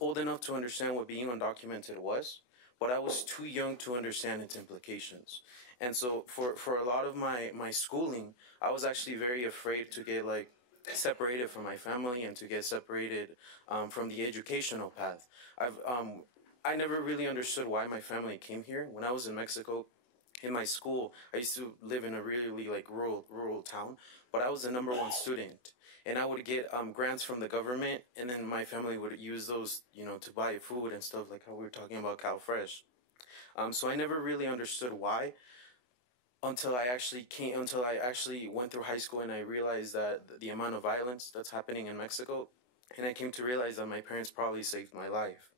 old enough to understand what being undocumented was, but I was too young to understand its implications. And so for a lot of my schooling, I was actually very afraid to get separated from my family and to get separated from the educational path. I never really understood why my family came here. When I was in Mexico, in my school, I used to live in a really rural town, but I was the #1 student. And I would get grants from the government, and then my family would use those, to buy food and stuff, like how we were talking about CalFresh. So I never really understood why until I actually went through high school and I realized that the amount of violence that's happening in Mexico, and I came to realize that my parents probably saved my life.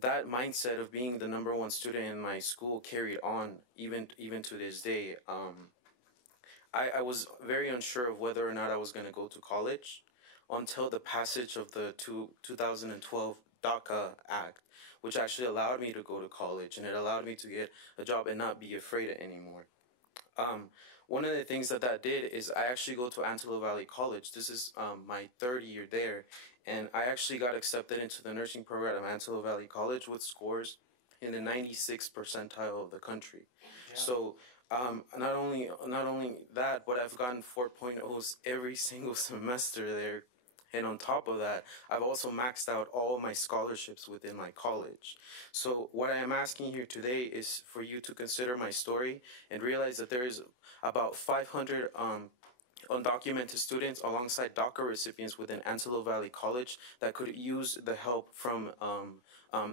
That mindset of being the #1 student in my school carried on even to this day. I was very unsure of whether or not I was going to go to college until the passage of the 2012 DACA Act, which actually allowed me to go to college, and it allowed me to get a job and not be afraid anymore. One of the things that did is I actually go to Antelope Valley College. This is my 3rd year there, and I actually got accepted into the nursing program at Antelope Valley College with scores in the 96th percentile of the country. Yeah. So not only that, but I've gotten 4.0s every single semester there. And on top of that, I've also maxed out all my scholarships within my college. So what I am asking here today is for you to consider my story and realize that there is about 500 undocumented students alongside DACA recipients within Antelope Valley College that could use the help from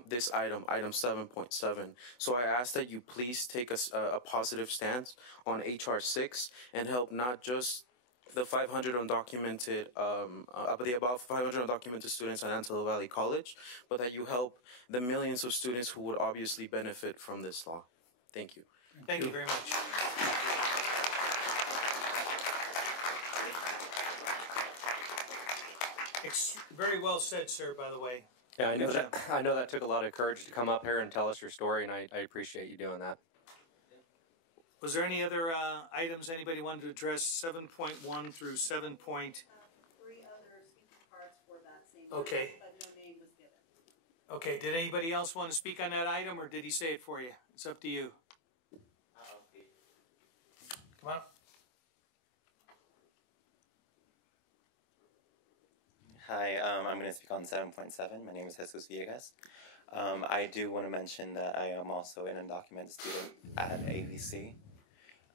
this item 7.7. So I ask that you please take a positive stance on HR 6 and help not just the 500 undocumented, about 500 undocumented students at Antelope Valley College, but that you help the millions of students who would obviously benefit from this law. Thank you. Thank you very much. It's very well said, sir, by the way. Yeah, I know that took a lot of courage to come up here and tell us your story, and I appreciate you doing that. Was there any other items anybody wanted to address? 7.1 through 7. 3 other speaking parts for that same. Okay. But no name was given. Okay. Did anybody else want to speak on that item, or did he say it for you? It's up to you. Come on. Hi, I'm going to speak on 7.7. My name is Jesus Villegas. I do want to mention that I am also an undocumented student at AVC.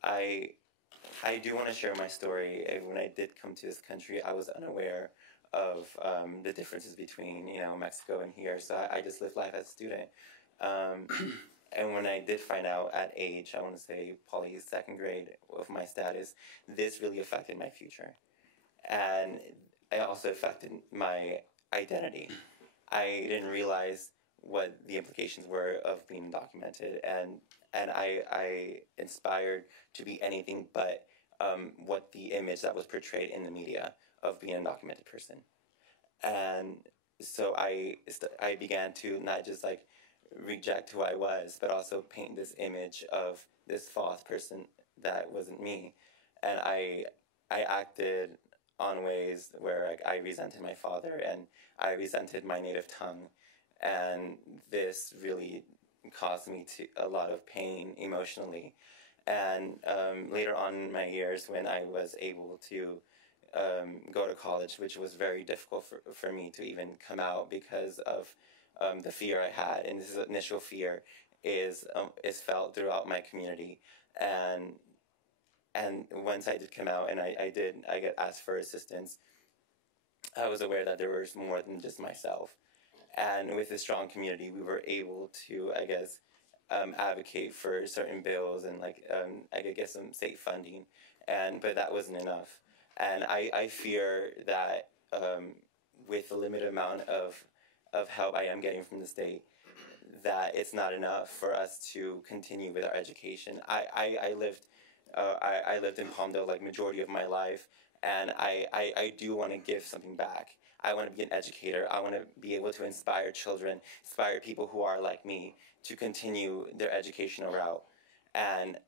I do want to share my story. When I did come to this country, I was unaware of the differences between Mexico and here. So I just lived life as a student. And when I did find out at age, I want to say probably second grade of my status, this really affected my future. And it also affected my identity. I didn't realize what the implications were of being undocumented, and I inspired to be anything but what the image that was portrayed in the media of being an undocumented person. And so I began to not just like reject who I was, but also paint this image of this false person that wasn't me. And I acted on ways where I resented my father and I resented my native tongue. And this really caused me a lot of pain emotionally. And later on in my years, when I was able to go to college, which was very difficult for me to even come out because of the fear I had. And this initial fear is felt throughout my community. And once I did come out and I get asked for assistance, I was aware that there was more than just myself. And with a strong community, we were able to, I guess, advocate for certain bills and I could get some state funding, but that wasn't enough. And I fear that with the limited amount of help I am getting from the state, that it's not enough for us to continue with our education. I lived in Palmdale like majority of my life, and I do want to give something back. I want to be an educator. I want to be able to inspire children, inspire people who are like me to continue their educational route. And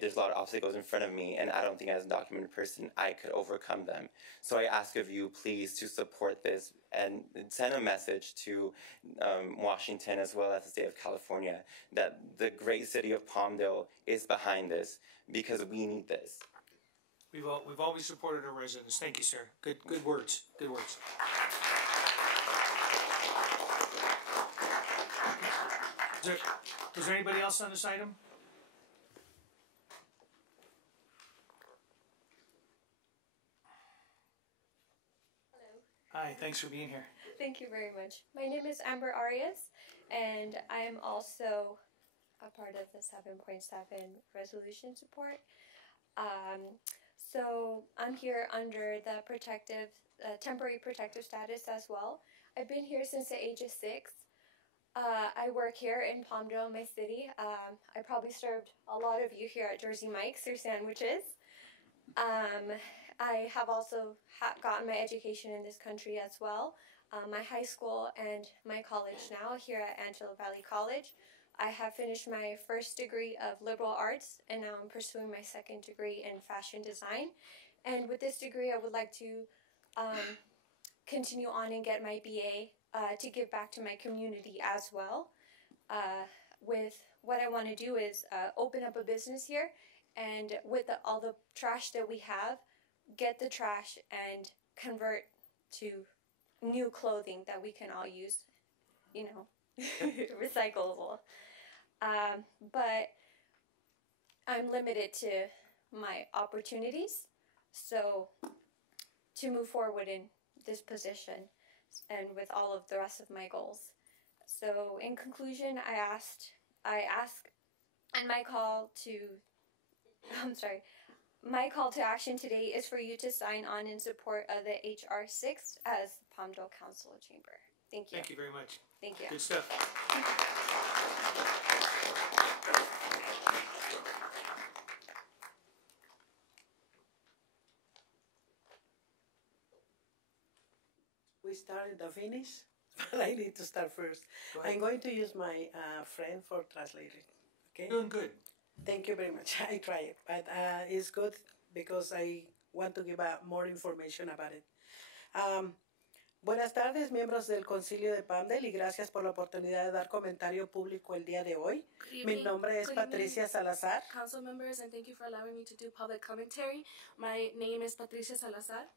there's a lot of obstacles in front of me, and I don't think as a undocumented person I could overcome them. So I ask of you, please, to support this and send a message to Washington as well as the state of California that the great city of Palmdale is behind this, because we need this. We've always supported our residents. Thank you, sir. Good words. Good words. Is there anybody else on this item? Hi, thanks for being here. Thank you very much. My name is Amber Arias, and I am also a part of the 7.7 resolution support. So I'm here under the temporary protective status as well. I've been here since the age of 6. I work here in Palmdale, my city. I probably served a lot of you here at Jersey Mike's, your sandwiches. I have also gotten my education in this country as well. My high school and my college now here at Antelope Valley College. I have finished my first degree of liberal arts, and now I'm pursuing my second degree in fashion design. And with this degree, I would like to continue on and get my BA to give back to my community as well. With what I want to do is open up a business here, and with all the trash that we have, get the trash and convert to new clothing that we can all use, recyclable. But I'm limited to my opportunities, so to move forward in this position and with all of the rest of my goals. So in conclusion, I ask, and my call to action today is for you to sign on in support of the HR 6 as Palmdale Council Chamber. Thank you. Thank you very much. Thank you. Good stuff. We started the finish, but I need to start first. I'm going to use my friend for translating. Okay? Doing good. Thank you very much. I try it, but it's good because I want to give more information about it. Buenas tardes, miembros del Concilio de Palmdale, y gracias por la oportunidad de dar comentario público el día de hoy. Mi nombre es Patricia Salazar. Council members, and thank you for allowing me to do public commentary. My name is Patricia Salazar.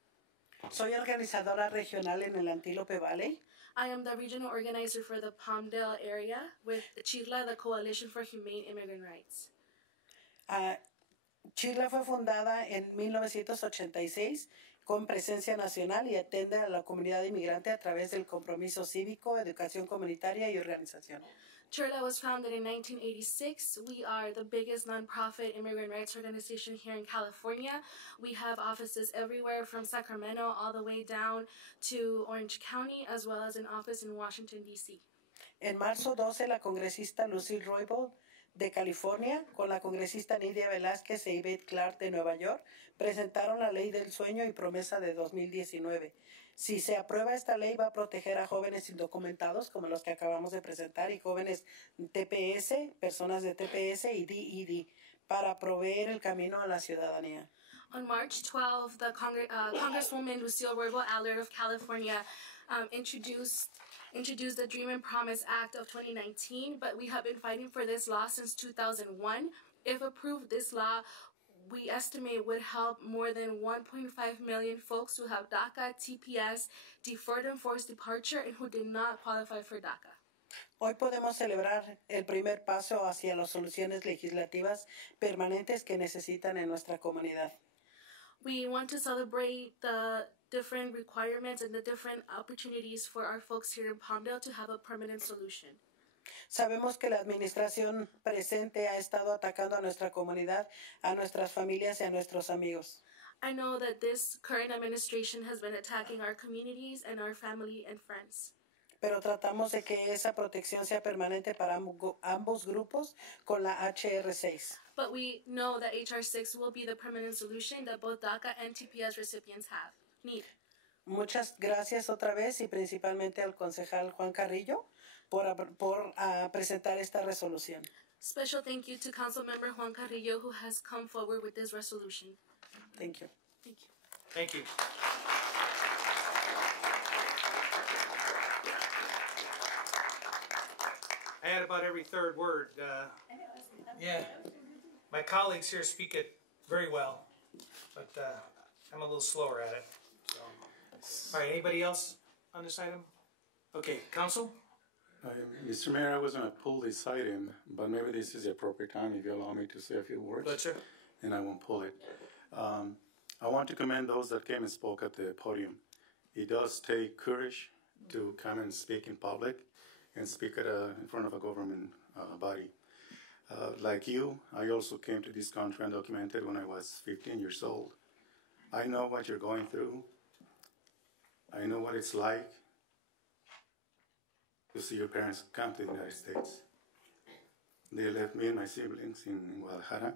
Soy organizadora regional en el Antelope Valley. I am the regional organizer for the Palmdale area with CHIRLA, the Coalition for Humane Immigrant Rights. Chirla fue fundada en 1986 con presencia nacional y atiende a la comunidad inmigrante a través del compromiso cívico, educación comunitaria y organización. Chirla was founded in 1986. We are the biggest nonprofit immigrant rights organization here in California. We have offices everywhere from Sacramento all the way down to Orange County, as well as an office in Washington, D.C. En marzo 12, la congresista Lucille Roybal de California, con la congresista Nidia Velázquez e Yvette Clark de Nueva York, presentaron la Ley del Sueño y Promesa de 2019. Si se aprueba esta ley, va a proteger a jóvenes indocumentados, como los que acabamos de presentar, y jóvenes TPS, personas de TPS y DED, para proveer el camino a la ciudadanía. On March 12, the Congresswoman Lucille Roybal Allard of California introduced the Dream and Promise Act of 2019, but we have been fighting for this law since 2001. If approved, this law we estimate would help more than 1.5 million folks who have DACA, TPS, deferred and forced departure, and who did not qualify for DACA. Hoy podemos celebrar el primer paso hacia las soluciones legislativas permanentes que necesitan en nuestra comunidad. We want to celebrate the different requirements and the different opportunities for our folks here in Palmdale to have a permanent solution. Sabemos que la administración presente ha estado atacando a nuestra comunidad, a nuestras familias y a nuestros amigos. I know that this current administration has been attacking our communities and our family and friends. Pero tratamos de que esa protección sea permanente para ambos grupos con la HR6. But we know that HR 6 will be the permanent solution that both DACA and TPS recipients need. Muchas gracias otra vez y principalmente al concejal Juan Carrillo por presentar esta resolución. Special thank you to Councilmember Juan Carrillo, who has come forward with this resolution. Thank you. Thank you. Thank you. I had about every third word. Yeah. My colleagues here speak it very well, but I'm a little slower at it. So. All right, anybody else on this item? Okay, Council? Mr. Mayor, I was going to pull this item, but maybe this is the appropriate time if you allow me to say a few words. Good, sir. And I won't pull it. I want to commend those that came and spoke at the podium. It does take courage to come and speak in public and speak in front of a government body. Like you, I also came to this country undocumented when I was 15 years old. I know what you're going through. I know what it's like to see your parents come to the United States. They left me and my siblings in Guadalajara.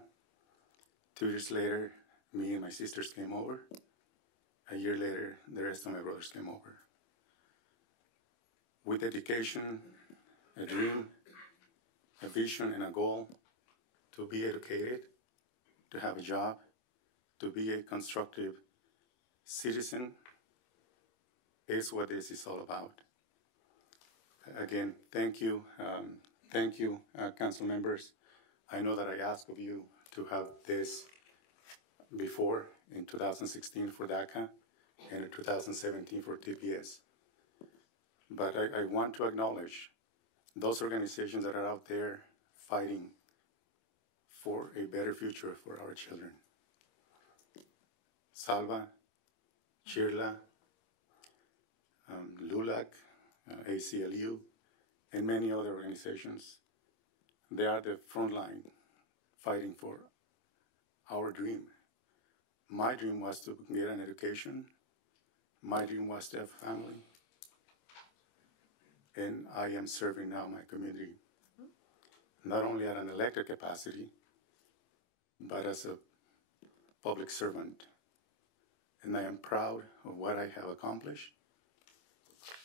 2 years later, me and my sisters came over. A year later, the rest of my brothers came over. With education, a dream, a vision, and a goal to be educated, to have a job, to be a constructive citizen is what this is all about. Again, thank you. Council members. I know that I asked of you to have this before in 2016 for DACA and in 2017 for TPS. But I want to acknowledge those organizations that are out there fighting for a better future for our children. Salva, Chirla, LULAC, ACLU, and many other organizations. They are the front line fighting for our dream. My dream was to get an education. My dream was to have a family. And I am serving now my community, not only at an elected capacity, but as a public servant. And I am proud of what I have accomplished.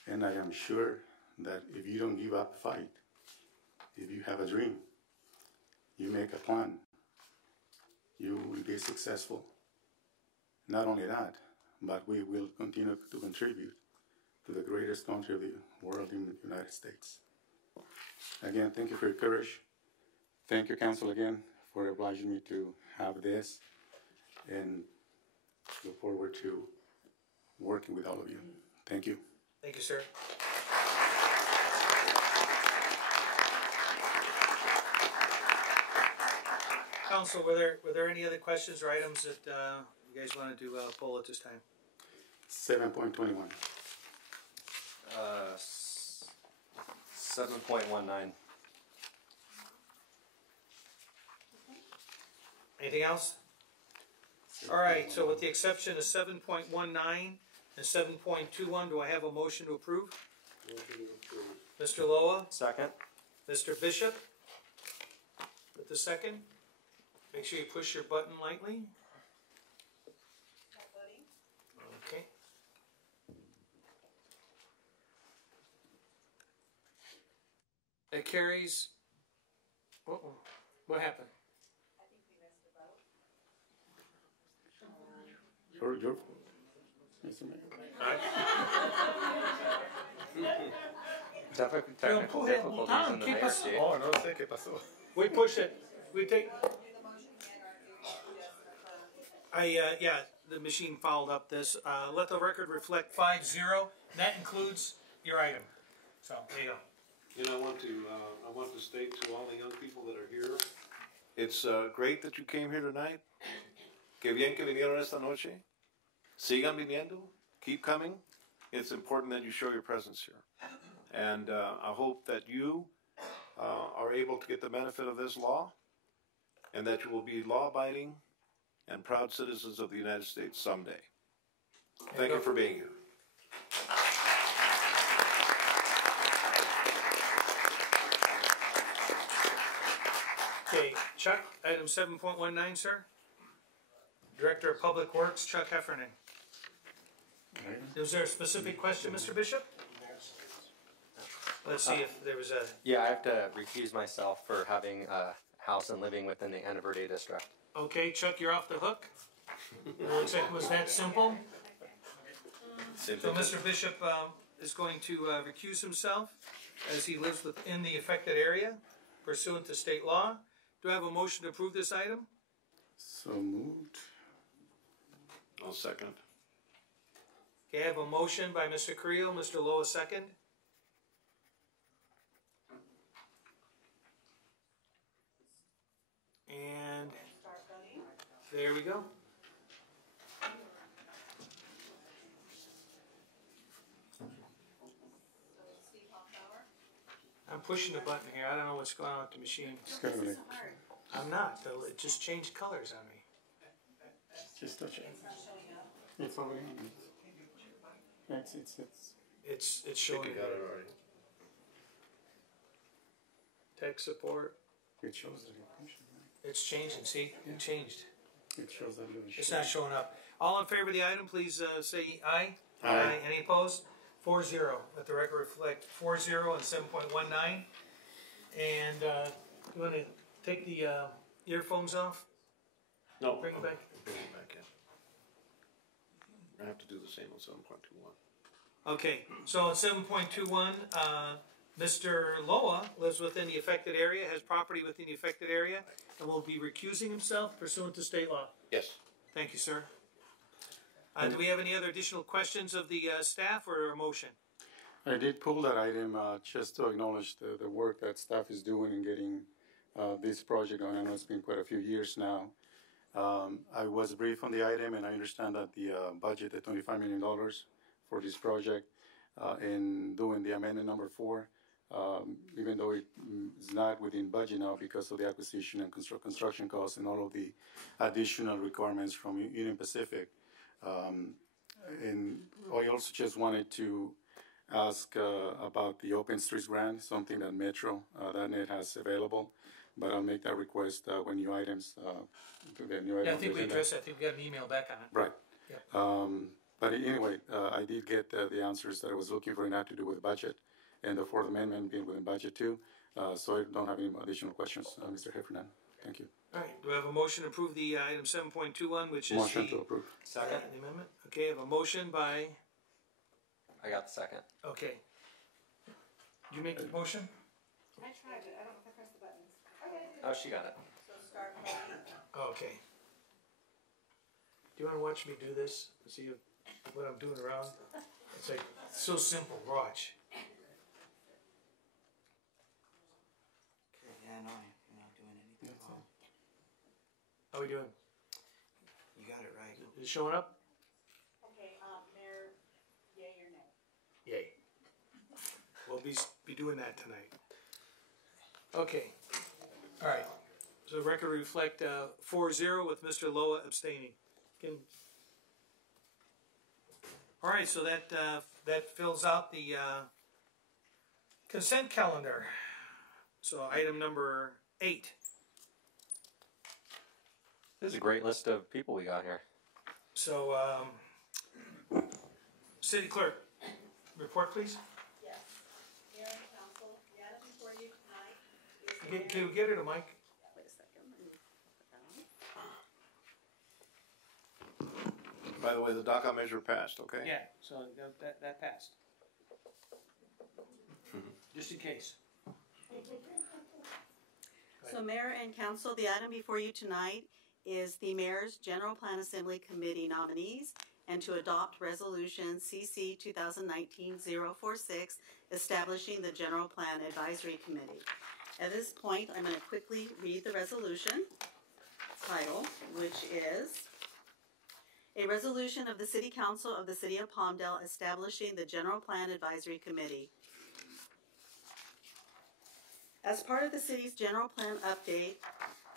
And I am sure that if you don't give up the fight, if you have a dream, you make a plan, you will be successful. Not only that, but we will continue to contribute to the greatest country of the world in the United States. Again, thank you for your courage. Thank you, Council, again, for obliging me to have this, and look forward to working with all of you. Thank you. Thank you, sir. Council, were there any other questions or items that you guys wanted to pull at this time? 7.21. 7.19. Anything else? All right, so with the exception of 7.19 and 7.21, do I have a motion to approve? Mr. Loa? Second. Mr. Bishop? With the second? Make sure you push your button lightly. Okay. It carries. Uh-oh. What happened? Your Technical difficulties in the mayor seat. Oh, no sé qué pasó. We push it. We take. Yeah, the machine fouled up this. Let the record reflect 5-0. That includes your item. So there you go. You know, I want to state to all the young people that are here, it's great that you came here tonight. Qué bien que vinieron esta noche. Sigan viniendo. Keep coming. It's important that you show your presence here. And I hope that you are able to get the benefit of this law and that you will be law-abiding and proud citizens of the United States someday. Thank you for being here. Okay, Chuck, item 7.19, sir. Director of Public Works, Chuck Heffernan. Was there a specific question, Mr. Bishop? Let's see if there was a... Yeah, I have to recuse myself for having a house and living within the Ana Verde district. Okay, Chuck, you're off the hook. It looks like it was that simple. So Mr. Bishop is going to recuse himself as he lives within the affected area pursuant to state law. Do I have a motion to approve this item? So moved. I'll second. Okay, I have a motion by Mr. Carrillo, Mr. Loa second. And there we go. I'm pushing the button here. I don't know what's going on with the machine. I'm not. It just changed colors on me. Just touch it. It's already on. It's showing. You got it already. Tech support. It shows that you're pushing. It's changing. See, it changed. It shows that you're. It's not showing up. All in favor of the item, please say aye. Aye. Any opposed? 4-0. Let the record reflect 4-0 and 7.19. And you want to take the earphones off? No. Bring it back. Bring it back in. I have to do the same on 7.21. Okay, so on 7.21, Mr. Loa lives within the affected area, has property within the affected area, and will be recusing himself pursuant to state law. Yes. Thank you, sir. Do we have any other additional questions of the staff or a motion? I did pull that item just to acknowledge the work that staff is doing in getting this project on. I know it's been quite a few years now. I was briefed on the item, and I understand that the budget, the $25 million for this project, in doing the amendment number 4, even though it is not within budget now because of the acquisition and construction costs and all of the additional requirements from Union Pacific. And I also just wanted to ask about the Open Streets grant, something that Metro.net has available, but I'll make that request when new items. Yeah, I think we addressed that. I think we got an email back on it. Right. Yeah. But anyway, I did get the answers that I was looking for, and had to do with budget, and the Fourth Amendment being within budget too. So I don't have any additional questions, Mr. Heffernan. Thank you. All right. Do we have a motion to approve the item 7.21, which is motion to approve. Second. The amendment? Okay, I have a motion by... I got the second. Okay. Did you make the motion? I tried it. I don't know if I pressed the buttons. Oh, she got it. So start voting. Okay. Do you want to watch me do this? See what I'm doing around? It's like so simple. Watch. Okay, yeah, no, you're not doing anything wrong. How we doing? You got it right. Is it showing up? Okay, Mayor, yay or nay? Yay. We'll be doing that tonight. Okay. All right. So the record reflect 4-0 with Mr. Loa abstaining. All right. So that fills out the consent calendar. So item number 8. This is a great list of people we got here. So, City Clerk, report please. Yes. Mayor and Council, the item before you tonight is Can we get her to mic? Wait a second. Let me put that on. By the way, the DACA measure passed, okay? Yeah, so that passed. Just in case. So Mayor and Council, the item before you tonight is the Mayor's General Plan Assembly Committee nominees and to adopt Resolution CC 2019-046 establishing the General Plan Advisory Committee. At this point, I'm going to quickly read the resolution title, which is a resolution of the City Council of the City of Palmdale establishing the General Plan Advisory Committee. As part of the city's general plan update,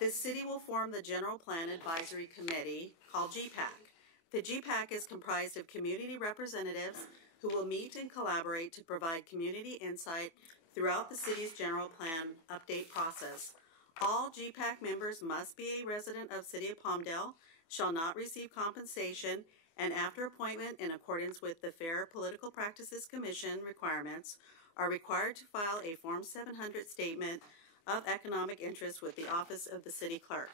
the city will form the General Plan Advisory Committee, called GPAC. The GPAC is comprised of community representatives who will meet and collaborate to provide community insight throughout the city's general plan update process. All GPAC members must be a resident of City of Palmdale, shall not receive compensation, and after appointment in accordance with the Fair Political Practices Commission requirements, are required to file a Form 700 statement of economic interest with the Office of the City Clerk.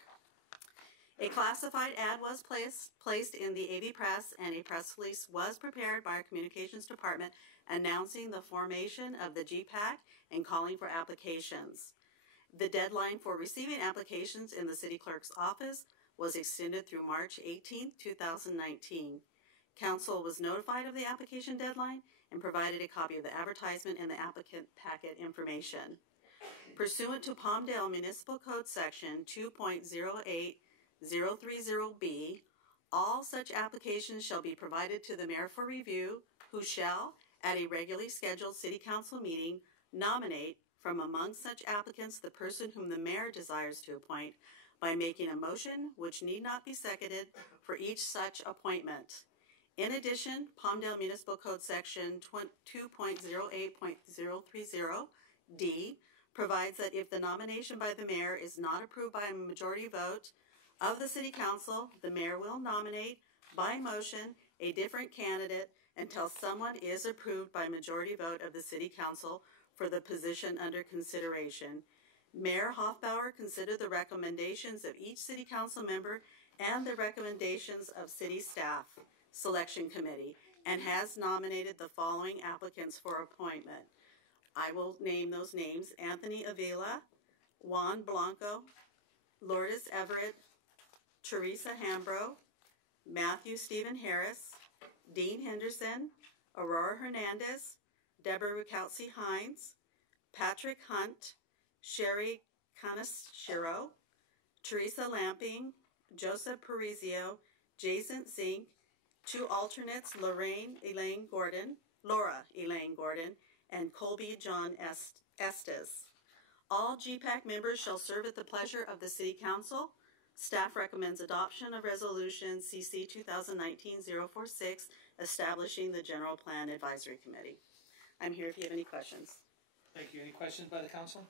A classified ad was placed in the AV Press, and a press release was prepared by our Communications Department announcing the formation of the GPAC and calling for applications. The deadline for receiving applications in the City Clerk's office was extended through March 18, 2019. Council was notified of the application deadline and provided a copy of the advertisement and the applicant packet information. Pursuant to Palmdale Municipal Code Section 2.08030B, all such applications shall be provided to the mayor for review, who shall, at a regularly scheduled city council meeting, nominate from among such applicants the person whom the mayor desires to appoint by making a motion, which need not be seconded, for each such appointment. In addition, Palmdale Municipal Code Section 2.08.030D provides that if the nomination by the mayor is not approved by a majority vote of the City Council, the mayor will nominate by motion a different candidate until someone is approved by majority vote of the City Council for the position under consideration. Mayor Hoffbauer considered the recommendations of each City Council member and the recommendations of City Staff Selection Committee and has nominated the following applicants for appointment. I will name those names: Anthony Avila, Juan Blanco, Lourdes Everett, Teresa Hambro, Matthew Stephen Harris, Dean Henderson, Aurora Hernandez, Deborah Rukowski Hines, Patrick Hunt, Sherry Canashiro, Teresa Lamping, Joseph Parizio, Jason Zink, two alternates, Laura Elaine Gordon, and Colby John Estes. All GPAC members shall serve at the pleasure of the City Council. Staff recommends adoption of Resolution CC 2019-046, establishing the General Plan Advisory Committee. I'm here if you have any questions. Thank you. Any questions by the council?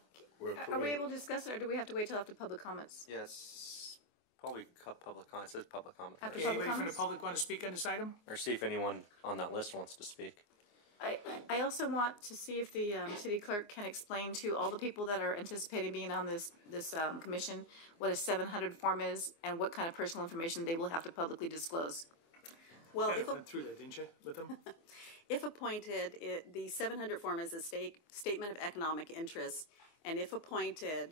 Are we able to discuss it, or do we have to wait till after public comments? Yes, probably public comments. It says public comment. After Okay, public anybody from the comments? public want to speak on this item? Or see if anyone on that list wants to speak. I also want to see if the city clerk can explain to all the people that are anticipating being on this commission what a 700 form is and what kind of personal information they will have to publicly disclose. Well, You went through that, didn't you, with them? if appointed, the 700 form is a statement of economic interest, and if appointed,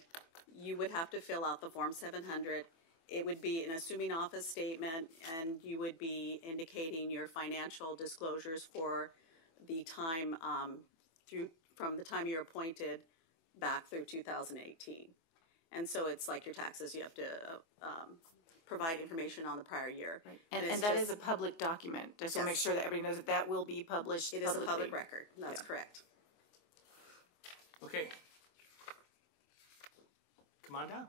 you would have to fill out the Form 700. It would be an assuming office statement, and you would be indicating your financial disclosures for the time from the time you're appointed back through 2018. And so it's like your taxes. You have to provide information on the prior year. Right. And And that is a public document, just to Yes. make sure that everybody knows that that will be published. It is a public publicly. record. That's Yeah. correct. Okay. Come on down.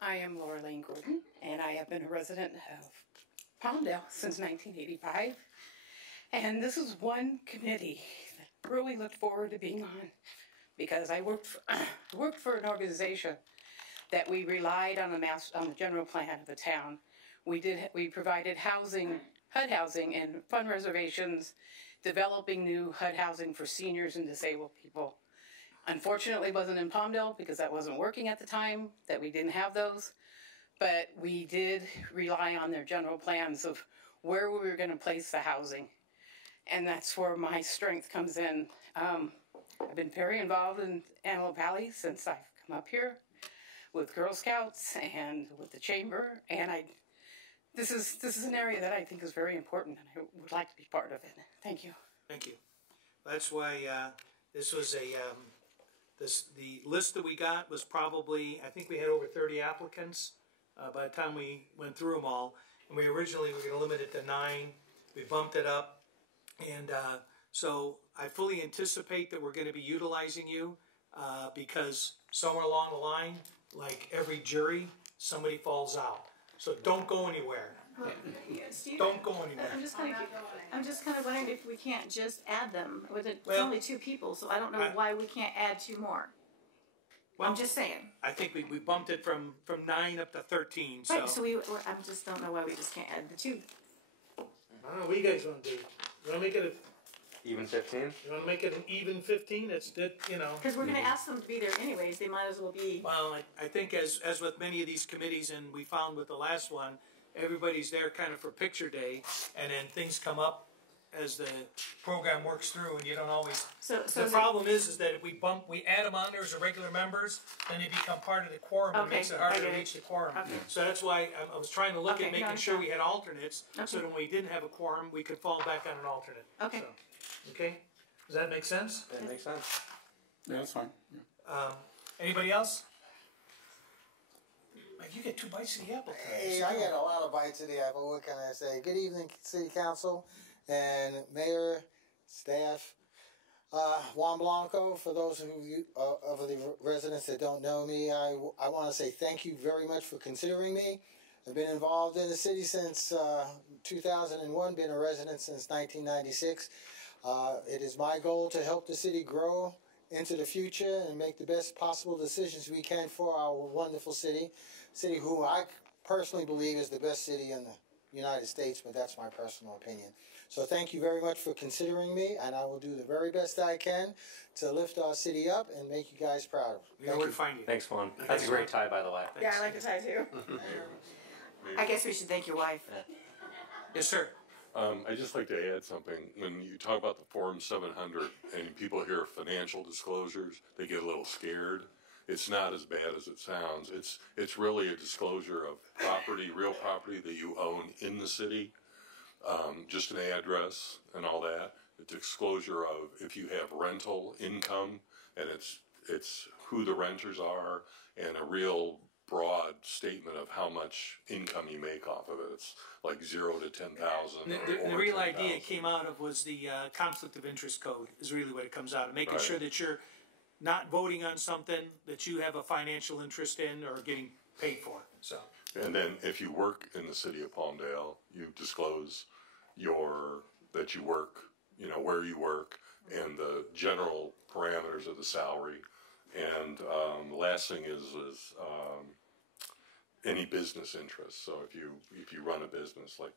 I am Laura Lane Gordon, and I have been a resident of Palmdale since 1985. And this is one committee that I really looked forward to being on because I worked for an organization that we relied on the general plan of the town. We provided housing, HUD housing, and fund reservations, developing new HUD housing for seniors and disabled people. Unfortunately, it wasn't in Palmdale because that wasn't working at the time, that we didn't have those. But we did rely on their general plans of where we were going to place the housing. And that's where my strength comes in. I've been very involved in Antelope Valley since I've come up here with Girl Scouts and with the Chamber. And this is an area that I think is very important, and I would like to be part of it. Thank you. Thank you. That's why this was the list that we got was probably, I think we had over 30 applicants by the time we went through them all. And we originally were going to limit it to 9. We bumped it up. And so I fully anticipate that we're going to be utilizing you because somewhere along the line, like every jury, somebody falls out. So don't go anywhere. Well, Steve, Don't go anywhere. I'm just kind of wondering if we can't just add them. It's Well, only 2 people, so I don't know why we can't add 2 more. Well, I'm just saying. I think we bumped it from 9 up to 13. So, Right, so I just don't know why we just can't add the 2. I don't know what you guys want to do. You want to make it Even 15? You want to make it an even 15? It's you know. Because we're going to ask them to be there anyways. They might as well be. Well, I think as with many of these committees, and we found with the last one, everybody's there kind of for picture day, and then things come up as the program works through, and you don't always. So the problem is that if we add them on there as regular members, then they become part of the quorum, and it makes it harder to reach the quorum. Okay. So that's why I was trying to look at making sure we had alternates, so Okay. that when we didn't have a quorum, we could fall back on an alternate. Okay. So, okay, does that make sense? That makes sense. Yeah, that's fine. Yeah. Anybody else? You get 2 bites of the apple. Hey, I get a lot of bites of the apple. What can I say? Good evening, City Council and Mayor, staff. Juan Blanco, for those of you of the residents that don't know me, I want to say thank you very much for considering me. I've been involved in the city since 2001, been a resident since 1996. It is my goal to help the city grow into the future and make the best possible decisions we can for our wonderful city who I personally believe is the best city in the United States, but that's my personal opinion. So thank you very much for considering me, and I will do the very best I can to lift our city up and make you guys proud. Where to find you. Thanks, Juan. That's a great tie, by the way. Yeah, I like the tie too. I guess we should thank your wife. Yes, sir. I'd just like to add something. When you talk about the Form 700 and people hear financial disclosures, they get a little scared. It's not as bad as it sounds. It's really a disclosure of property, real property that you own in the city, just an address and all that. It's a disclosure of if you have rental income, and it's who the renters are, and a real broad statement of how much income you make off of it. It's like 0 to 10,000. The real idea it came out of was the conflict of interest code is really what it comes out of, making sure that you're not voting on something that you have a financial interest in or getting paid for. So. And then if you work in the city of Palmdale, you disclose that you work, where you work, and the general parameters of the salary. And the last thing is any business interest. So if you run a business like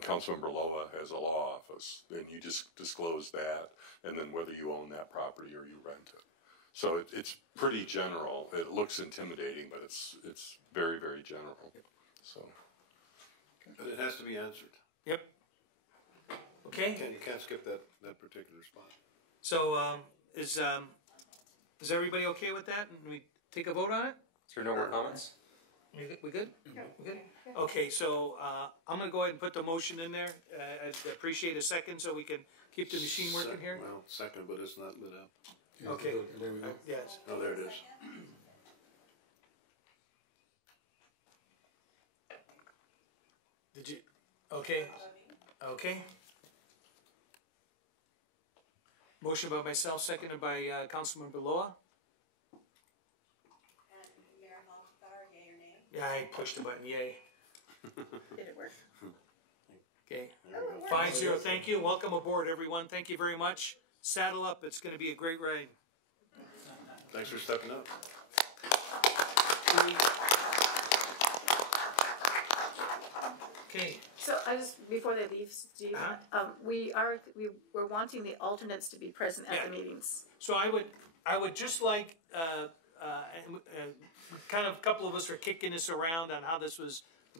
Councilmember Loa has a law office, then you just disclose that, and then whether you own that property or you rent it. So it's pretty general. It looks intimidating, but it's very, very general. So. But it has to be answered. Yep. Okay. You can't skip that particular spot. So is everybody okay with that? And we take a vote on it? Is there no more comments? We good? Yeah. We good? Okay, so I'm going to go ahead and put the motion in there. I'd appreciate a second so we can keep the machine working here. Well, second, but it's not lit up. Okay. There we go. Yes. Oh, there it is. Did you? Okay. Okay. Motion by myself, seconded by Councilman Beloa. Yeah, I pushed the button. Yay. Did it work? Okay. 5-0. Thank you. Welcome aboard, everyone. Thank you very much. Saddle up. It's going to be a great ride. Thanks for stepping up. Okay. So I just, before they leave, Steve, we're wanting the alternates to be present at the meetings. So I would just like, kind of a couple of us are kicking this around on how the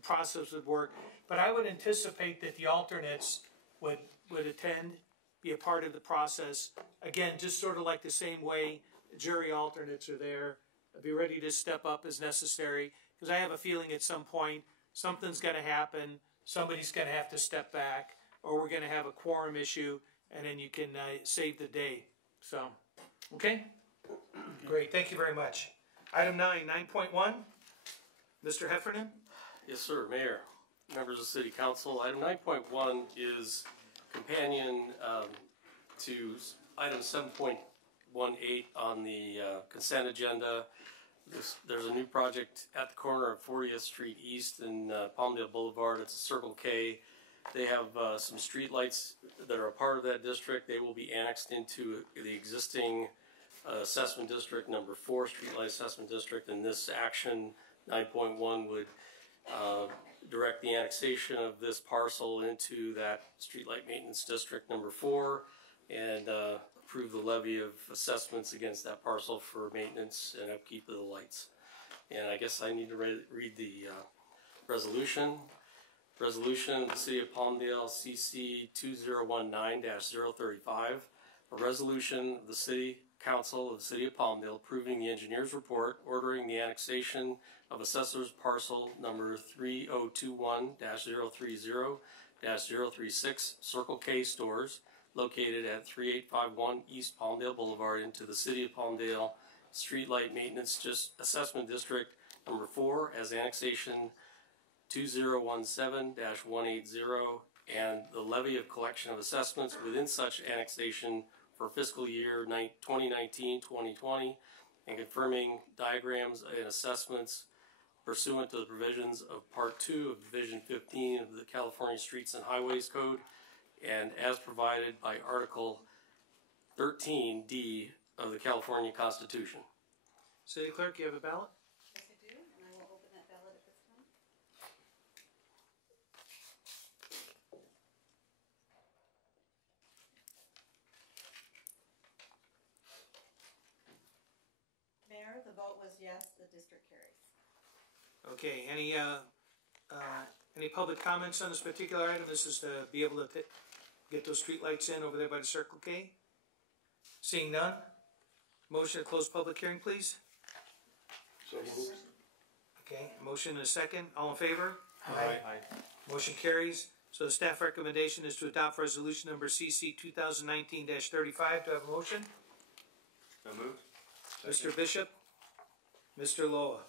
process would work, but I would anticipate that the alternates would attend, be a part of the process. Again, just sort of like the same way jury alternates are there, be ready to step up as necessary, because I have a feeling at some point something's going to happen, somebody's going to have to step back, or we're going to have a quorum issue, and then you can save the day. So, okay? Great, thank you very much. Item 9, 9.1, Mr. Heffernan? Yes, sir, Mayor, members of City Council. Item 9.1 is companion to item 7.18 on the consent agenda. There's a new project at the corner of 40th Street East and Palmdale Boulevard. It's a Circle K. They have some street lights that are a part of that district. They will be annexed into the existing assessment district, number 4 streetlight assessment district, and this action 9.1 would direct the annexation of this parcel into that streetlight maintenance district number 4 and approve the levy of assessments against that parcel for maintenance and upkeep of the lights. And I guess I need to read the resolution. Resolution of the City of Palmdale, CC 2019-035, a resolution of the City Council of the City of Palmdale approving the engineer's report, ordering the annexation of assessor's parcel number 3021-030-036 Circle K stores located at 3851 East Palmdale Boulevard into the City of Palmdale Streetlight Maintenance Assessment District number 4 as annexation 2017-180 and the levy of collection of assessments within such annexation for fiscal year 2019-2020 and confirming diagrams and assessments pursuant to the provisions of Part 2 of Division 15 of the California Streets and Highways Code and as provided by Article 13D of the California Constitution. City Clerk, you have a ballot? Yes, I do, and I will open that ballot at this time. Mayor, the vote was yes, the district carries. Okay, any public comments on this particular item? This is to be able to get those street lights in over there by the Circle K. Seeing none, motion to close public hearing, please. So moved. Okay, motion and a second. All in favor? Aye. Motion carries. So the staff recommendation is to adopt resolution number CC 2019-35. Do I have a motion? So moved. Mr. Bishop, Mr. Loa.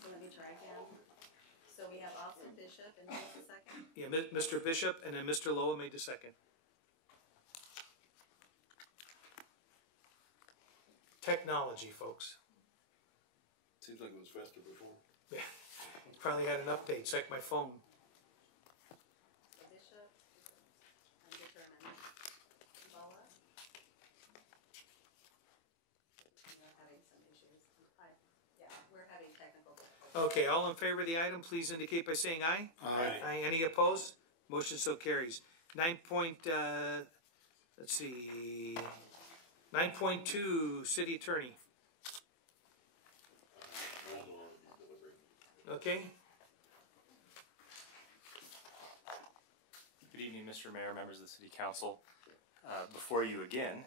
So let me try again. So we have Austin Bishop, and who's the second? Yeah, Mr. Bishop, and then Mr. Loa made the second. Technology, folks. Seems like it was faster before. Yeah, probably had an update. Check my phone. So Bishop, undetermined. Bala? We're having some issues. Yeah, we're having technical difficulties. Okay, all in favor of the item, please indicate by saying aye. Aye. Any opposed? Motion so carries. 9.2, City Attorney. Okay. Good evening, Mr. Mayor, members of the City Council. Before you again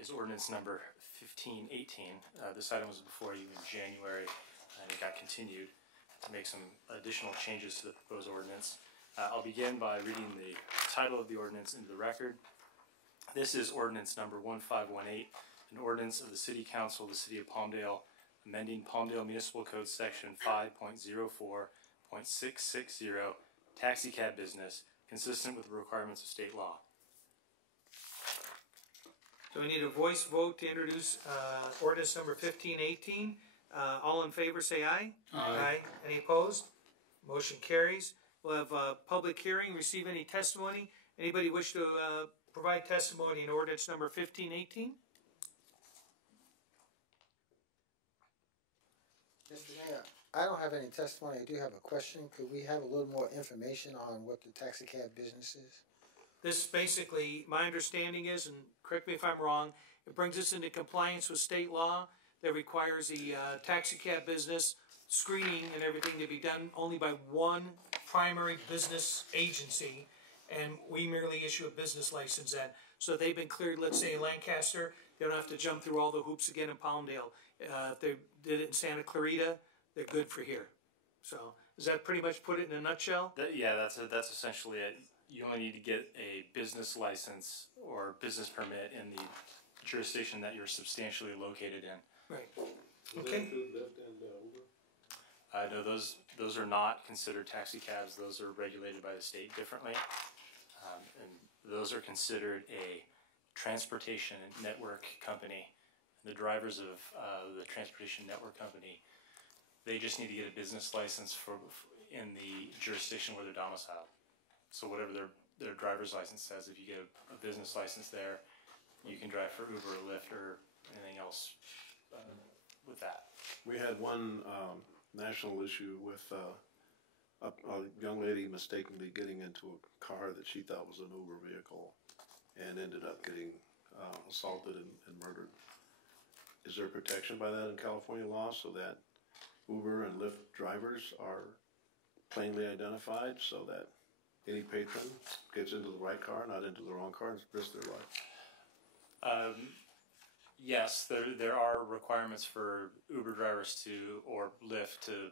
is ordinance number 1518. This item was before you in January and it got continued to make some additional changes to the proposed ordinance. I'll begin by reading the title of the ordinance into the record. This is ordinance number 1518, an ordinance of the City Council of the City of Palmdale, amending Palmdale Municipal Code Section 5.04.660, taxi cab business, consistent with the requirements of state law. So we need a voice vote to introduce ordinance number 1518. All in favor say aye. Aye. Any opposed? Motion carries. We'll have a public hearing. Receive any testimony. Anybody wish to provide testimony in ordinance number 1518? Mr. Mayor, I don't have any testimony. I do have a question. Could we have a little more information on what the taxi cab business is? This basically, my understanding is, and correct me if I'm wrong, it brings us into compliance with state law that requires the taxi cab business screening and everything to be done only by one primary business agency, and we merely issue a business license. And so they've been cleared, let's say in Lancaster, they don't have to jump through all the hoops again in Palmdale. If they did it in Santa Clarita, they're good for here. So does that pretty much put it in a nutshell? Yeah, that's essentially it. You only need to get a business license or business permit in the jurisdiction that you're substantially located in. Right. Okay. Lyft and Uber? No, those are not considered taxi cabs. Those are regulated by the state differently. And those are considered a transportation network company. The drivers of the transportation network company, they just need to get a business license in the jurisdiction where they're domiciled. So whatever their driver's license says, if you get a business license there, you can drive for Uber or Lyft or anything else with that. We had one national issue with a young lady mistakenly getting into a car that she thought was an Uber vehicle and ended up getting assaulted and murdered. Is there protection by that in California law so that Uber and Lyft drivers are plainly identified so that any patron gets into the right car, not into the wrong car, and risks their life? Yes, there are requirements for Uber drivers or Lyft to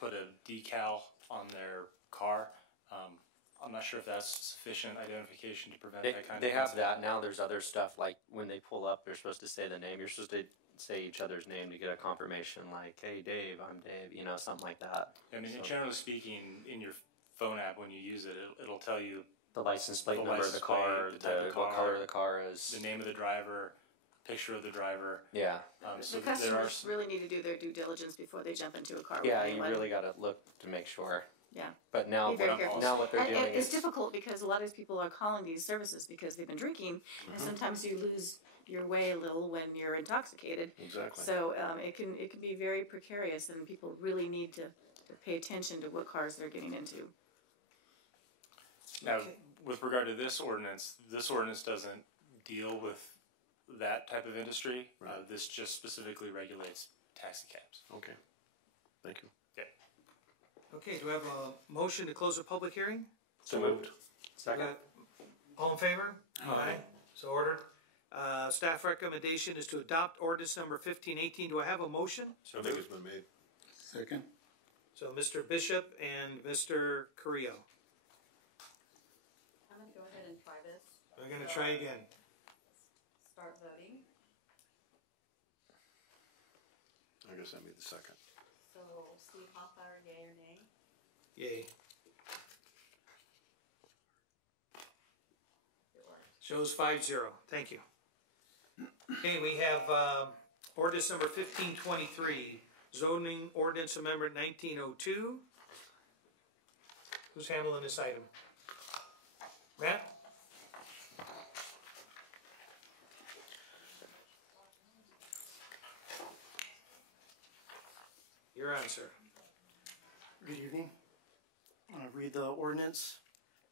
put a decal on their car. I'm not sure if that's sufficient identification to prevent that kind of They have incident. that now. There's other stuff like when they pull up, they're supposed to say the name. You're supposed to say each other's name to get a confirmation, like, "Hey, Dave, I'm Dave," something like that. I mean, generally speaking, in your phone app when you use it, it'll tell you the license plate number of the car, what color the car is, the name of the driver, picture of the driver. Yeah. So the customers really need to do their due diligence before they jump into a car. Yeah, with you really got to look to make sure. Yeah. But now what they're doing it's is difficult because a lot of these people are calling these services because they've been drinking, and sometimes you lose your way a little when you're intoxicated. Exactly. So it can be very precarious, and people really need to pay attention to what cars they're getting into. Now, with regard to this ordinance doesn't deal with that type of industry. Right. This just specifically regulates taxi cabs. Okay. Thank you. Okay. Okay, do we have a motion to close the public hearing? So moved. Second. All in favor? Aye. So ordered. Staff recommendation is to adopt ordinance number 1518. Do I have a motion? So I think it's been made. Second. So Mr. Bishop and Mr. Carrillo. I'm going to go ahead and try this. We're going to try again. Start voting. I guess I made the second. So Steve Hoffbauer, yay or nay? Yay. It worked. Shows 5-0. Thank you. Okay, we have ordinance number 1523, zoning ordinance amendment 1902. Who's handling this item? Matt? You're on, sir. Good evening. I'll read the ordinance.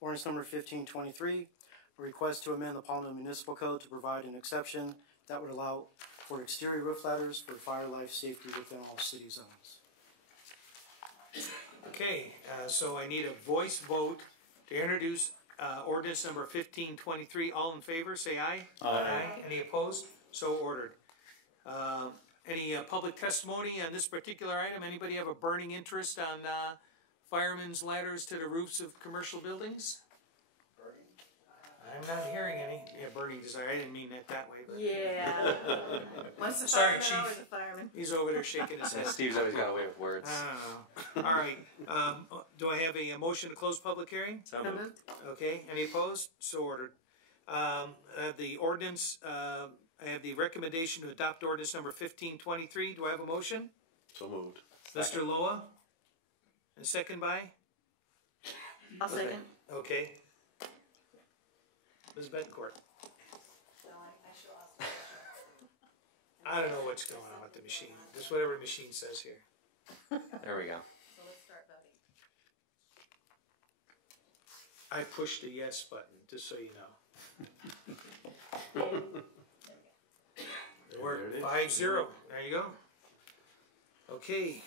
Ordinance number 1523, a request to amend the Palmdale Municipal Code to provide an exception that would allow for exterior roof ladders for fire life safety within all city zones. Okay, so I need a voice vote to introduce ordinance number 1523. All in favor, say aye. Aye. Any opposed? So ordered. Any public testimony on this particular item? Anybody have a burning interest on firemen's ladders to the roofs of commercial buildings? I'm not hearing any. Yeah, Bernie, I didn't mean that way. But. Yeah. Once a Sorry, fireman, Chief. always a fireman. He's over there shaking his head. Steve's always got a way with words. I don't know. All right. Do I have a motion to close public hearing? So moved. Okay. Any opposed? So ordered. The ordinance. I have the recommendation to adopt ordinance number 1523. Do I have a motion? So moved. Mr. Loa. And second by? I'll second. Okay. Ms. Bettencourt. I don't know what's going on with the machine. Just whatever the machine says here. There we go. So let's start voting. I pushed the yes button, just so you know. We're 5-0. There you go. Okay.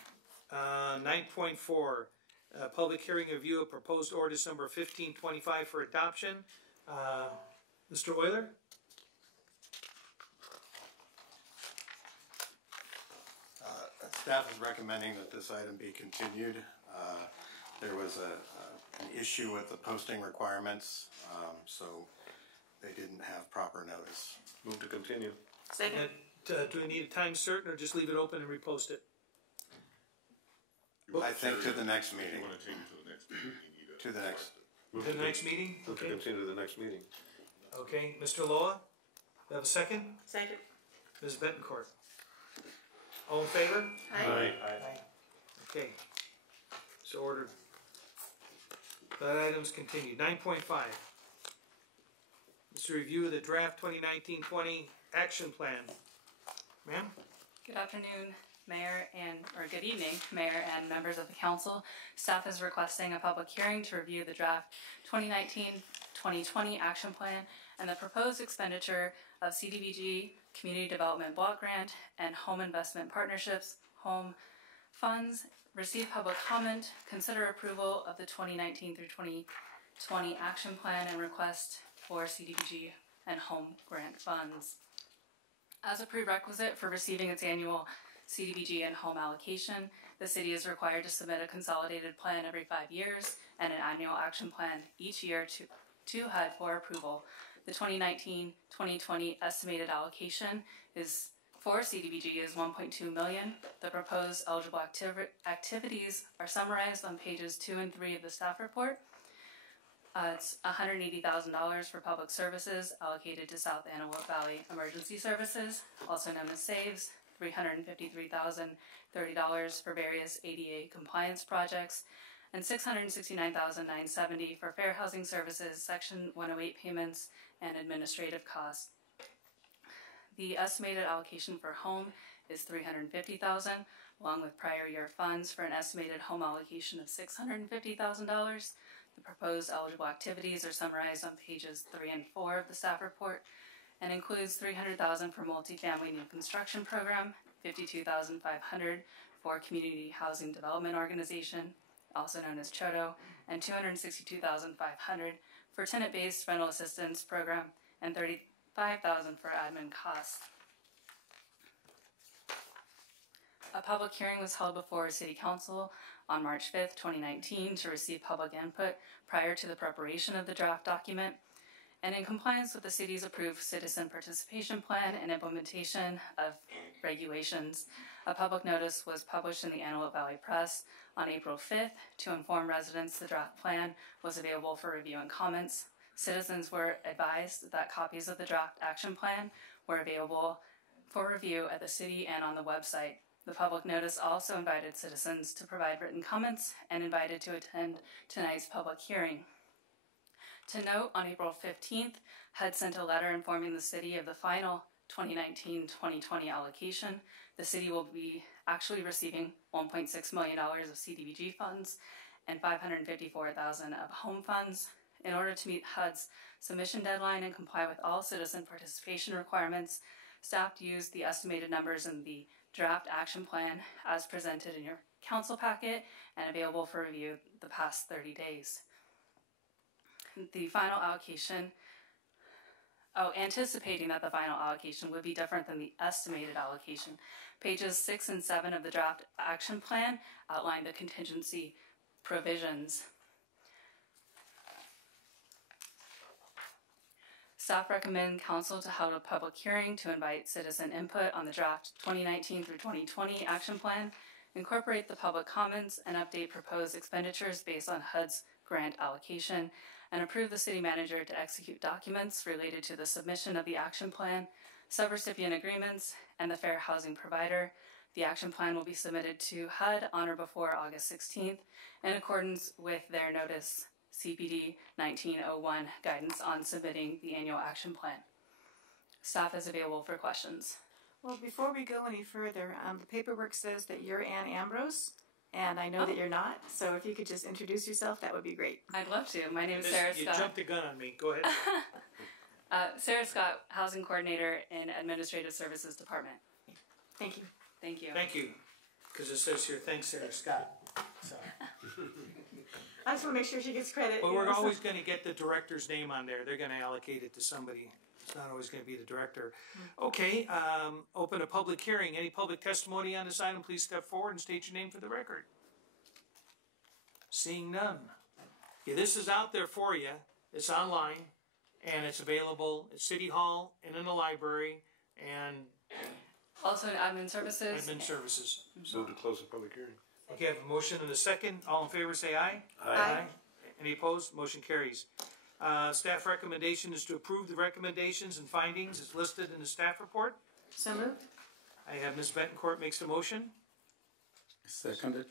9.4. Public hearing review of proposed ordinance number 1525 for adoption. Mr. Euler? Staff is recommending that this item be continued. There was an issue with the posting requirements, so they didn't have proper notice. Move to continue. Second. And, do we need a time certain or just leave it open and repost it? I think to the next meeting. You want to take it to the next meeting? To the next. To the next meeting? Move to Okay. continue to the next meeting. Okay. Mr. Loa? Do I have a second? Second. Ms. Bettencourt? All in favor? Aye. Aye. Okay. So ordered. That item's continued. 9.5. It's a review of the draft 2019-20 action plan. Ma'am? Good afternoon, Mayor or good evening, Mayor and members of the council. Staff is requesting a public hearing to review the draft 2019-2020 action plan and the proposed expenditure of CDBG Community Development Block Grant and Home Investment Partnerships Home Funds. Receive public comment, consider approval of the 2019 through 2020 action plan and request for CDBG and home grant funds. As a prerequisite for receiving its annual CDBG and home allocation, the city is required to submit a consolidated plan every 5 years and an annual action plan each year to HUD for approval. The 2019-2020 estimated allocation is for CDBG is $1.2 million. The proposed eligible activities are summarized on pages 2 and 3 of the staff report. It's $180,000 for public services allocated to South Antelope Valley Emergency Services, also known as SAVES, $353,030 for various ADA compliance projects, and $669,970 for Fair Housing Services, Section 108 payments, and administrative costs. The estimated allocation for home is $350,000, along with prior year funds for an estimated home allocation of $650,000. The proposed eligible activities are summarized on pages 3 and 4 of the staff report and includes $300,000 for multifamily new construction program, $52,500 for community housing development organization, also known as CHODO, and $262,500 for tenant-based rental assistance program, and $35,000 for admin costs. A public hearing was held before City Council on March 5th, 2019 to receive public input prior to the preparation of the draft document. And in compliance with the city's approved citizen participation plan and implementation of regulations, a public notice was published in the Antelope Valley Press on April 5th to inform residents the draft plan was available for review and comments. Citizens were advised that copies of the draft action plan were available for review at the city and on the website. The public notice also invited citizens to provide written comments and invited to attend tonight's public hearing. To note, on April 15th, HUD sent a letter informing the city of the final 2019-2020 allocation. The city will be actually receiving $1.6 million of CDBG funds and $554,000 of home funds. In order to meet HUD's submission deadline and comply with all citizen participation requirements, staff used the estimated numbers in the draft action plan as presented in your council packet and available for review the past 30 days. The final allocation, anticipating that the final allocation would be different than the estimated allocation. Pages 6 and 7 of the draft action plan outline the contingency provisions. Staff recommend council to hold a public hearing to invite citizen input on the draft 2019 through 2020 action plan, incorporate the public comments, and update proposed expenditures based on HUD's grant allocation, and approve the city manager to execute documents related to the submission of the action plan, subrecipient agreements, and the fair housing provider. The action plan will be submitted to HUD on or before August 16th in accordance with their notice CPD 1901 guidance on submitting the annual action plan. Staff is available for questions. Well, before we go any further, the paperwork says that you're Ann Ambrose, and I know that you're not, so if you could just introduce yourself, that would be great. I'd love to. My name is Sarah Scott. You jumped the gun on me. Go ahead. Sarah Scott, Housing Coordinator in Administrative Services Department. Thank you. Thank you. Thank you. Because it says here, thanks, Sarah Scott. So. I just want to make sure she gets credit. But we're always going to get the director's name on there. They're going to allocate it to somebody. It's not always going to be the director. Okay, open a public hearing. Any public testimony on this item, please step forward and state your name for the record. Seeing none. Okay, this is out there for you. It's online, and it's available at City Hall and in the library, and also in Admin Services. Admin Services. Move to close the public hearing. Okay, I have a motion and a second. All in favor say aye. Aye. Any opposed? Motion carries. Staff recommendation is to approve the recommendations and findings as listed in the staff report. So moved. I have Ms. Betancourt makes the motion. Seconded.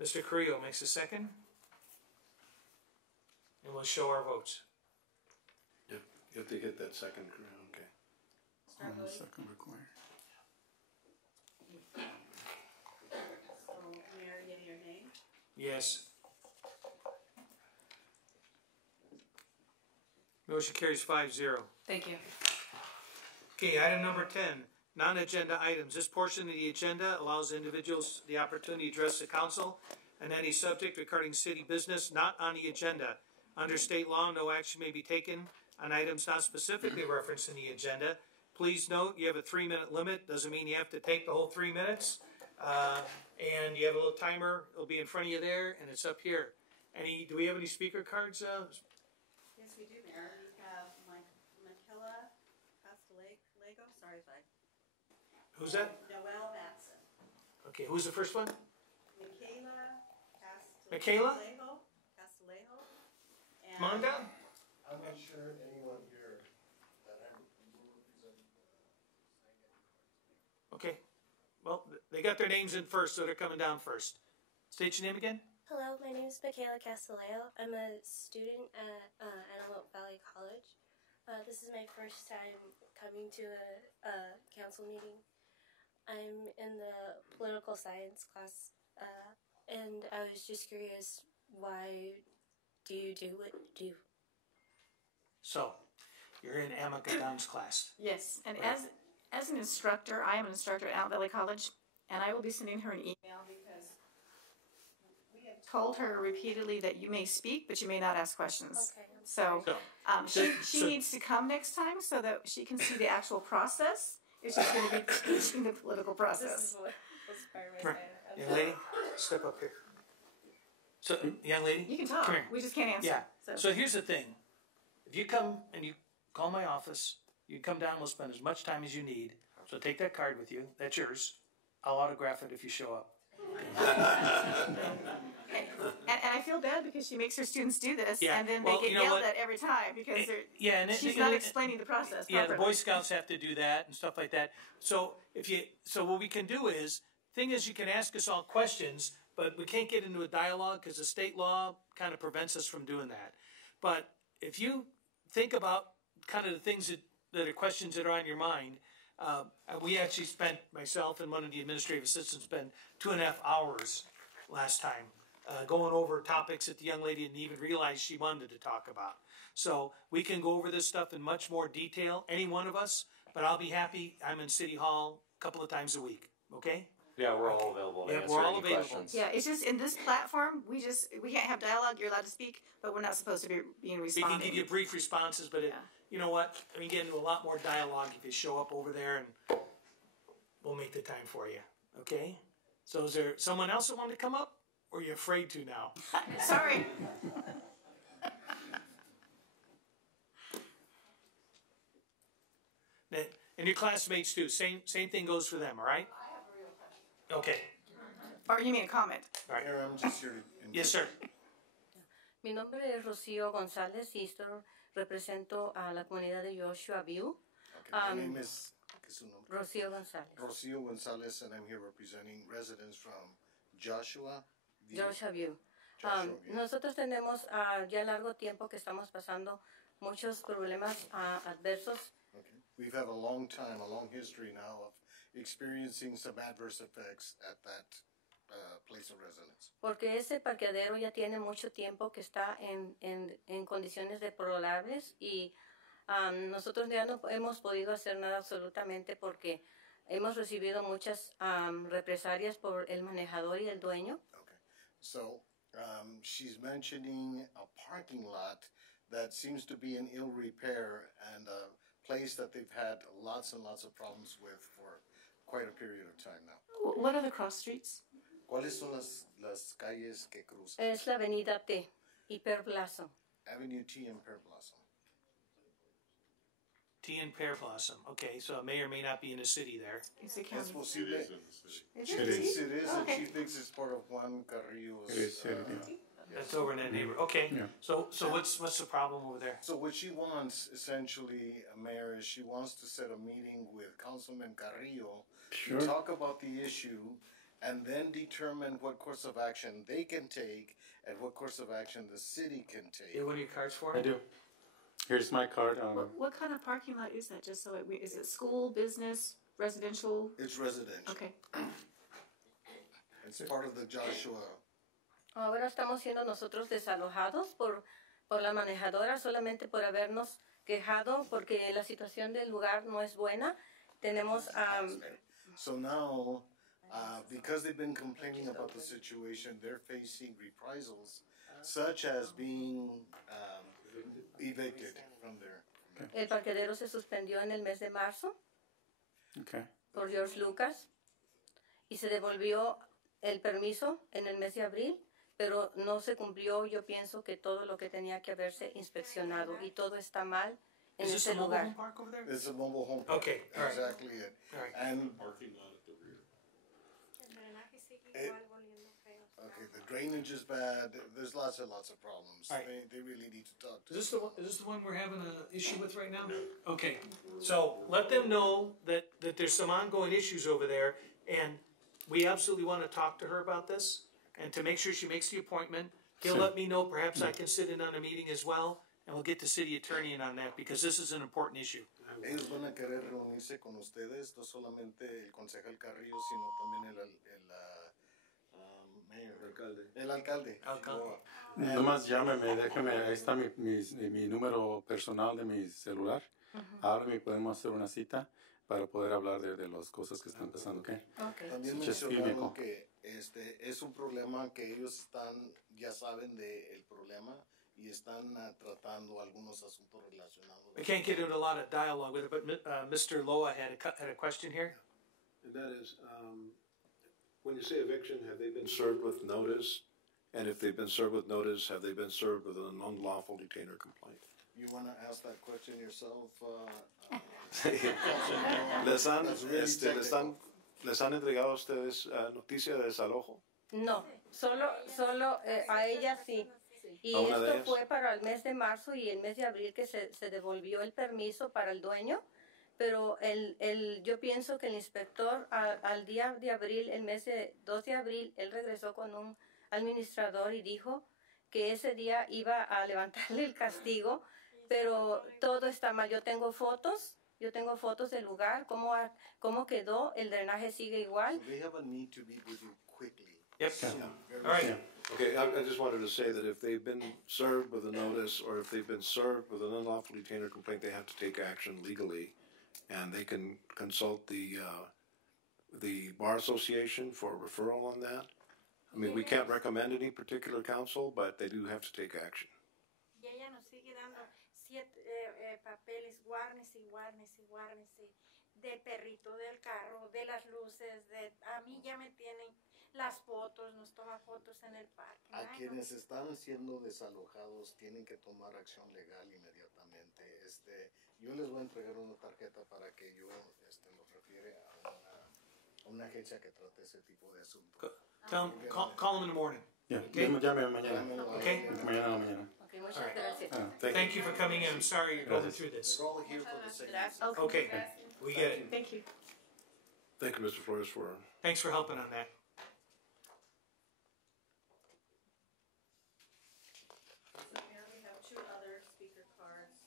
Mr. Carrillo makes a second. And we'll show our votes. You have to hit that second. Okay. Start voting. Second required. Mayor, getting your name? Yes. Motion carries 5-0. Thank you. Okay, item number 10, non-agenda items. This portion of the agenda allows individuals the opportunity to address the council on any subject regarding city business not on the agenda. Under state law, no action may be taken on items not specifically referenced in the agenda. Please note you have a 3-minute limit. Doesn't mean you have to take the whole 3 minutes. And you have a little timer. It'll be in front of you there, and it's up here. Do we have any speaker cards? Yes, we do, Mayor. We have Michaela Castellego. Sorry if I... Who's that? Noelle Matson. Okay, who's the first one? Michaela? Castellego. Come on down. I'm not sure anyone here that I represent. Okay. Well, they got their names in first, so they're coming down first. State your name again. Hello, my name is Michaela Castelleo. I'm a student at Antelope Valley College. This is my first time coming to a council meeting. I'm in the political science class, and I was just curious, why do you do what you do? So, you're in Amaka Dunn's class. Yes, and Right. as an instructor, I am an instructor at Antelope Valley College, and I will be sending her an email because we have told her repeatedly that you may speak, but you may not ask questions. Okay. So she needs to come next time so that she can see the actual process. It's just going to be teaching the political process. This is what was part of Come here. Young lady, step up here. So, young lady, You can talk. come here. We just can't answer. Yeah. So here's the thing. If you come and you call my office, you come down, we'll spend as much time as you need. So take that card with you. That's yours. I'll autograph it if you show up. And I feel bad because she makes her students do this, Yeah. and then Well, they you get know yelled what? at every time because and she's not explaining the process Yeah, properly. the Boy Scouts have to do that and stuff like that. So what we can do is, thing is, you can ask us all questions, but we can't get into a dialogue because the state law kind of prevents us from doing that. But if you think about kind of the things that are questions that are on your mind, we actually spent, myself and one of the administrative assistants spent 2.5 hours last time going over topics that the young lady didn't even realize she wanted to talk about. So we can go over this stuff in much more detail, any one of us, but I'll be happy. I'm in City Hall a couple of times a week, okay? Yeah, we're all available to Yeah, answer we're all any available. questions. Yeah, it's just in this platform, we can't have dialogue. You're allowed to speak, but we're not supposed to be being We responding. can give you brief responses, but you know what? We get into a lot more dialogue if you show up over there, and we'll make the time for you, okay? So is there someone else that wanted to come up, or are you afraid to now? Sorry. And your classmates too. Same thing goes for them, all right? Okay. Or you mean a comment? All right. I'm just here to. Yes, sir. Mi nombre es Rocío González y represento a la comunidad de Joshua View. My name is Rocío González. Rocío González, and I'm here representing residents from Joshua View. Joshua View. Joshua View. Nosotros tenemos ya largo tiempo que estamos pasando muchos problemas adversos. Okay. We've had a long time, a long history now of experiencing some adverse effects at that place of residence. Porque ese parqueadero ya tiene mucho tiempo que está en condiciones deplorables y nosotros ya no hemos podido hacer nada absolutamente porque hemos recibido muchas represalias por el manejador y el dueño. Okay. So she's mentioning a parking lot that seems to be in ill repair and a place that they've had lots and lots of problems with for quite a period of time now. What are the cross streets? ¿Cuáles son las calles que cruzan? Es la avenida T y Per Blossom. Avenue T and Pear Blossom. T and Pear Blossom. Okay, so it may or may not be in the city there. It's a Es county. posible. Is She it? thinks it is, and Okay. she thinks it's part of Juan Carrillo's. That's over in that neighborhood. Okay. Yeah. So what's the problem over there? So what she wants, essentially, Mayor, is she wants to set a meeting with Councilman Carrillo Sure. to talk about the issue and then determine what course of action they can take and what course of action the city can take. You have one of your cards for I me? do. Here's my card. What kind of parking lot is that? Just so is it school, business, residential? It's residential. Okay. It's part of the Joshua. Ahora estamos siendo nosotros desalojados por la manejadora solamente por habernos quejado porque la situación del lugar no es buena. Tenemos So now, because they've been complaining about the situation, they're facing reprisals, such as being evicted from there. el parqueadero se suspendió en el mes de marzo Okay. por George Lucas y se devolvió el permiso en el mes de abril, pero no se cumplió. Yo pienso que todo lo que tenía que haberse inspeccionado y todo está mal en Is this ese a mobile home lugar. park over there? It's a mobile home park. Okay, all right. Exactly it. All right. And Parking lot at the rear. okay, the drainage is bad. There's lots and lots of problems. All right. They really need to talk to. Is this the one we're having an issue with right now? Okay, so let them know that there's some ongoing issues over there, and we absolutely want to talk to her about this, and to make sure she makes the appointment. He'll Sure. let me know, perhaps I can sit in on a meeting as well, and we'll get the city attorney in on that, because this is an important issue. Ellos van a querer reunirse con ustedes, no solamente el concejal Carrillo, sino también el alcalde. Nomás llámeme, déjeme, ahí está mi número personal de mi celular. Háblame y podemos hacer una cita para poder hablar de las cosas que están pasando, ¿ok? También Just mencionaron give me a call. que es un problema que ellos ya saben del problema y están tratando algunos asuntos relacionados. I can't get into a lot of dialogue with it, but Mr. Loa had a question here. And that is, when you say eviction, have they been served with notice? And if they've been served with notice, have they been served with an unlawful detainer complaint? You want to ask that question yourself? ¿Les han entregado a ustedes noticia de desalojo? No, solo a ella sí. Y ¿A una de esto ellas? fue para el mes de marzo y el mes de abril que se devolvió el permiso para el dueño, pero yo pienso que el inspector al día de abril, el mes de 2 de abril, él regresó con un administrador y dijo que ese día iba a levantarle el castigo, pero todo está mal. Yo tengo fotos del lugar, cómo quedó, el drenaje sigue igual. They have a need to meet with you quickly. Yep. Very All right. soon. Okay, I just wanted to say that if they've been served with a notice or if they've been served with an unlawful detainer complaint, they have to take action legally, and they can consult the Bar Association for a referral on that. I mean, we can't recommend any particular council, but they do have to take action. Y ella nos sigue dando 7 papeles, guárnese y guárnese y guárnese, del perrito, del carro, de las luces, a mí ya me tienen las fotos, nos toma fotos en el parque. A Ay, no. quienes están siendo desalojados tienen que tomar acción legal inmediatamente. Yo les voy a entregar una tarjeta para que yo los refiere a una agencia que trate ese tipo de asuntos. Call him in the morning. Yeah, Okay? llame mañana. Okay? Mañana a la mañana. Okay, muchas All right. gracias. Thank you for coming in. I'm sorry you're going through this. We're all here for the same reason. Okay, we get it. Thank you. Thank you, Mr. Flores, for. Thanks for helping on that. So here we have two other speaker cards.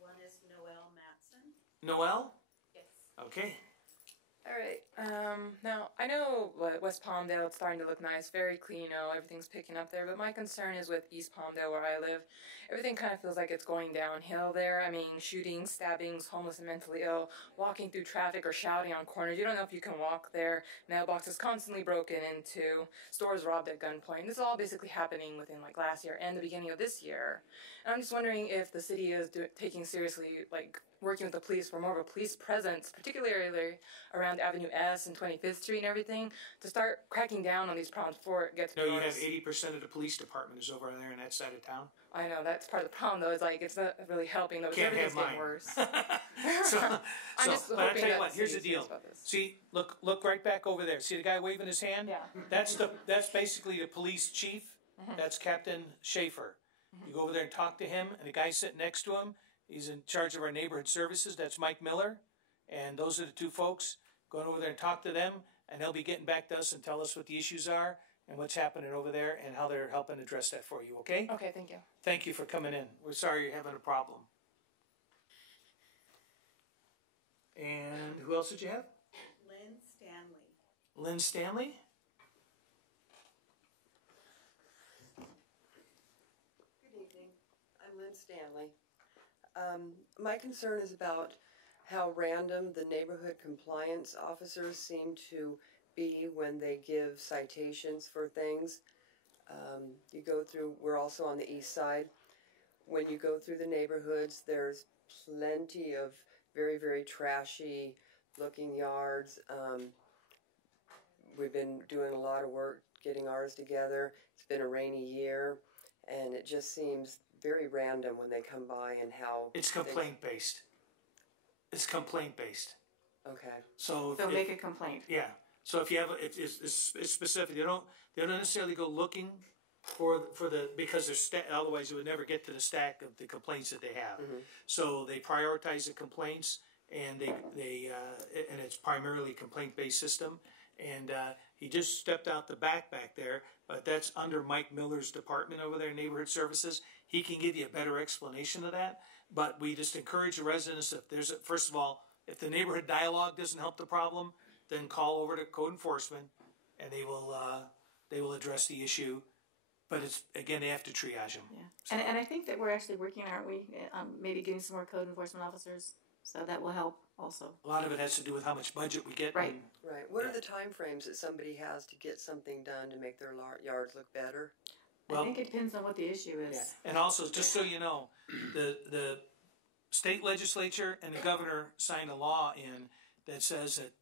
One is Noel Matson. Noel? Yes. Okay. All right. Now I know West Palmdale, it's starting to look nice, very clean. Everything's picking up there. But my concern is with East Palmdale, where I live. Everything kind of feels like it's going downhill there. I mean, shootings, stabbings, homeless and mentally ill, walking through traffic or shouting on corners. You don't know if you can walk there. Mailboxes constantly broken into, stores robbed at gunpoint. This is all basically happening within like last year and the beginning of this year. And I'm just wondering if the city is taking seriously, like, working with the police for more of a police presence, particularly around Avenue S and 25th Street and everything, to start cracking down on these problems before it gets No, you worse. have 80% of the police department is over there on that side of town. I know, that's part of the problem, though. It's like, it's not really helping, though. Can't Everything's have getting mine. worse. But I tell you what, here's the deal. See, look right back over there. See the guy waving his hand? Yeah. That's basically the police chief. That's Captain Schaefer. You go over there and talk to him, and the guy sitting next to him, he's in charge of our neighborhood services. That's Mike Miller. And those are the two folks. Go over there and talk to them, and they'll be getting back to us and tell us what the issues are and what's happening over there and how they're helping address that for you, okay? Okay, thank you. Thank you for coming in. We're sorry you're having a problem. And who else did you have? Lynn Stanley. Lynn Stanley? Good evening. I'm Lynn Stanley. My concern is about how random the neighborhood compliance officers seem to be when they give citations for things. You go through, we're also on the east side. When you go through the neighborhoods, there's plenty of very, very trashy looking yards. We've been doing a lot of work getting ours together. It's been a rainy year, and it just seems very random when they come by and how... It's complaint based. It's complaint based. Okay. So They'll make a complaint. Yeah. So if you have, it's specific. They don't necessarily go looking for the, because they're otherwise you would never get to the stack of the complaints that they have. Mm-hmm. So they prioritize the complaints, and and it's primarily a complaint based system. And he just stepped out the back there, but that's under Mike Miller's department over there, neighborhood services. He can give you a better explanation of that. But we just encourage the residents, if there's first of all, if the neighborhood dialogue doesn't help the problem, then call over to code enforcement, and they will address the issue. But it's, again, they have to triage them. Yeah. So. And I think that we're actually working, aren't we, maybe getting some more code enforcement officers, so that will help also. A lot of it has to do with how much budget we get. Right. Right. What are the time frames that somebody has to get something done to make their yards look better? Well, I think it depends on what the issue is. Yeah. And also, just so you know, the state legislature and the governor signed a law in that says that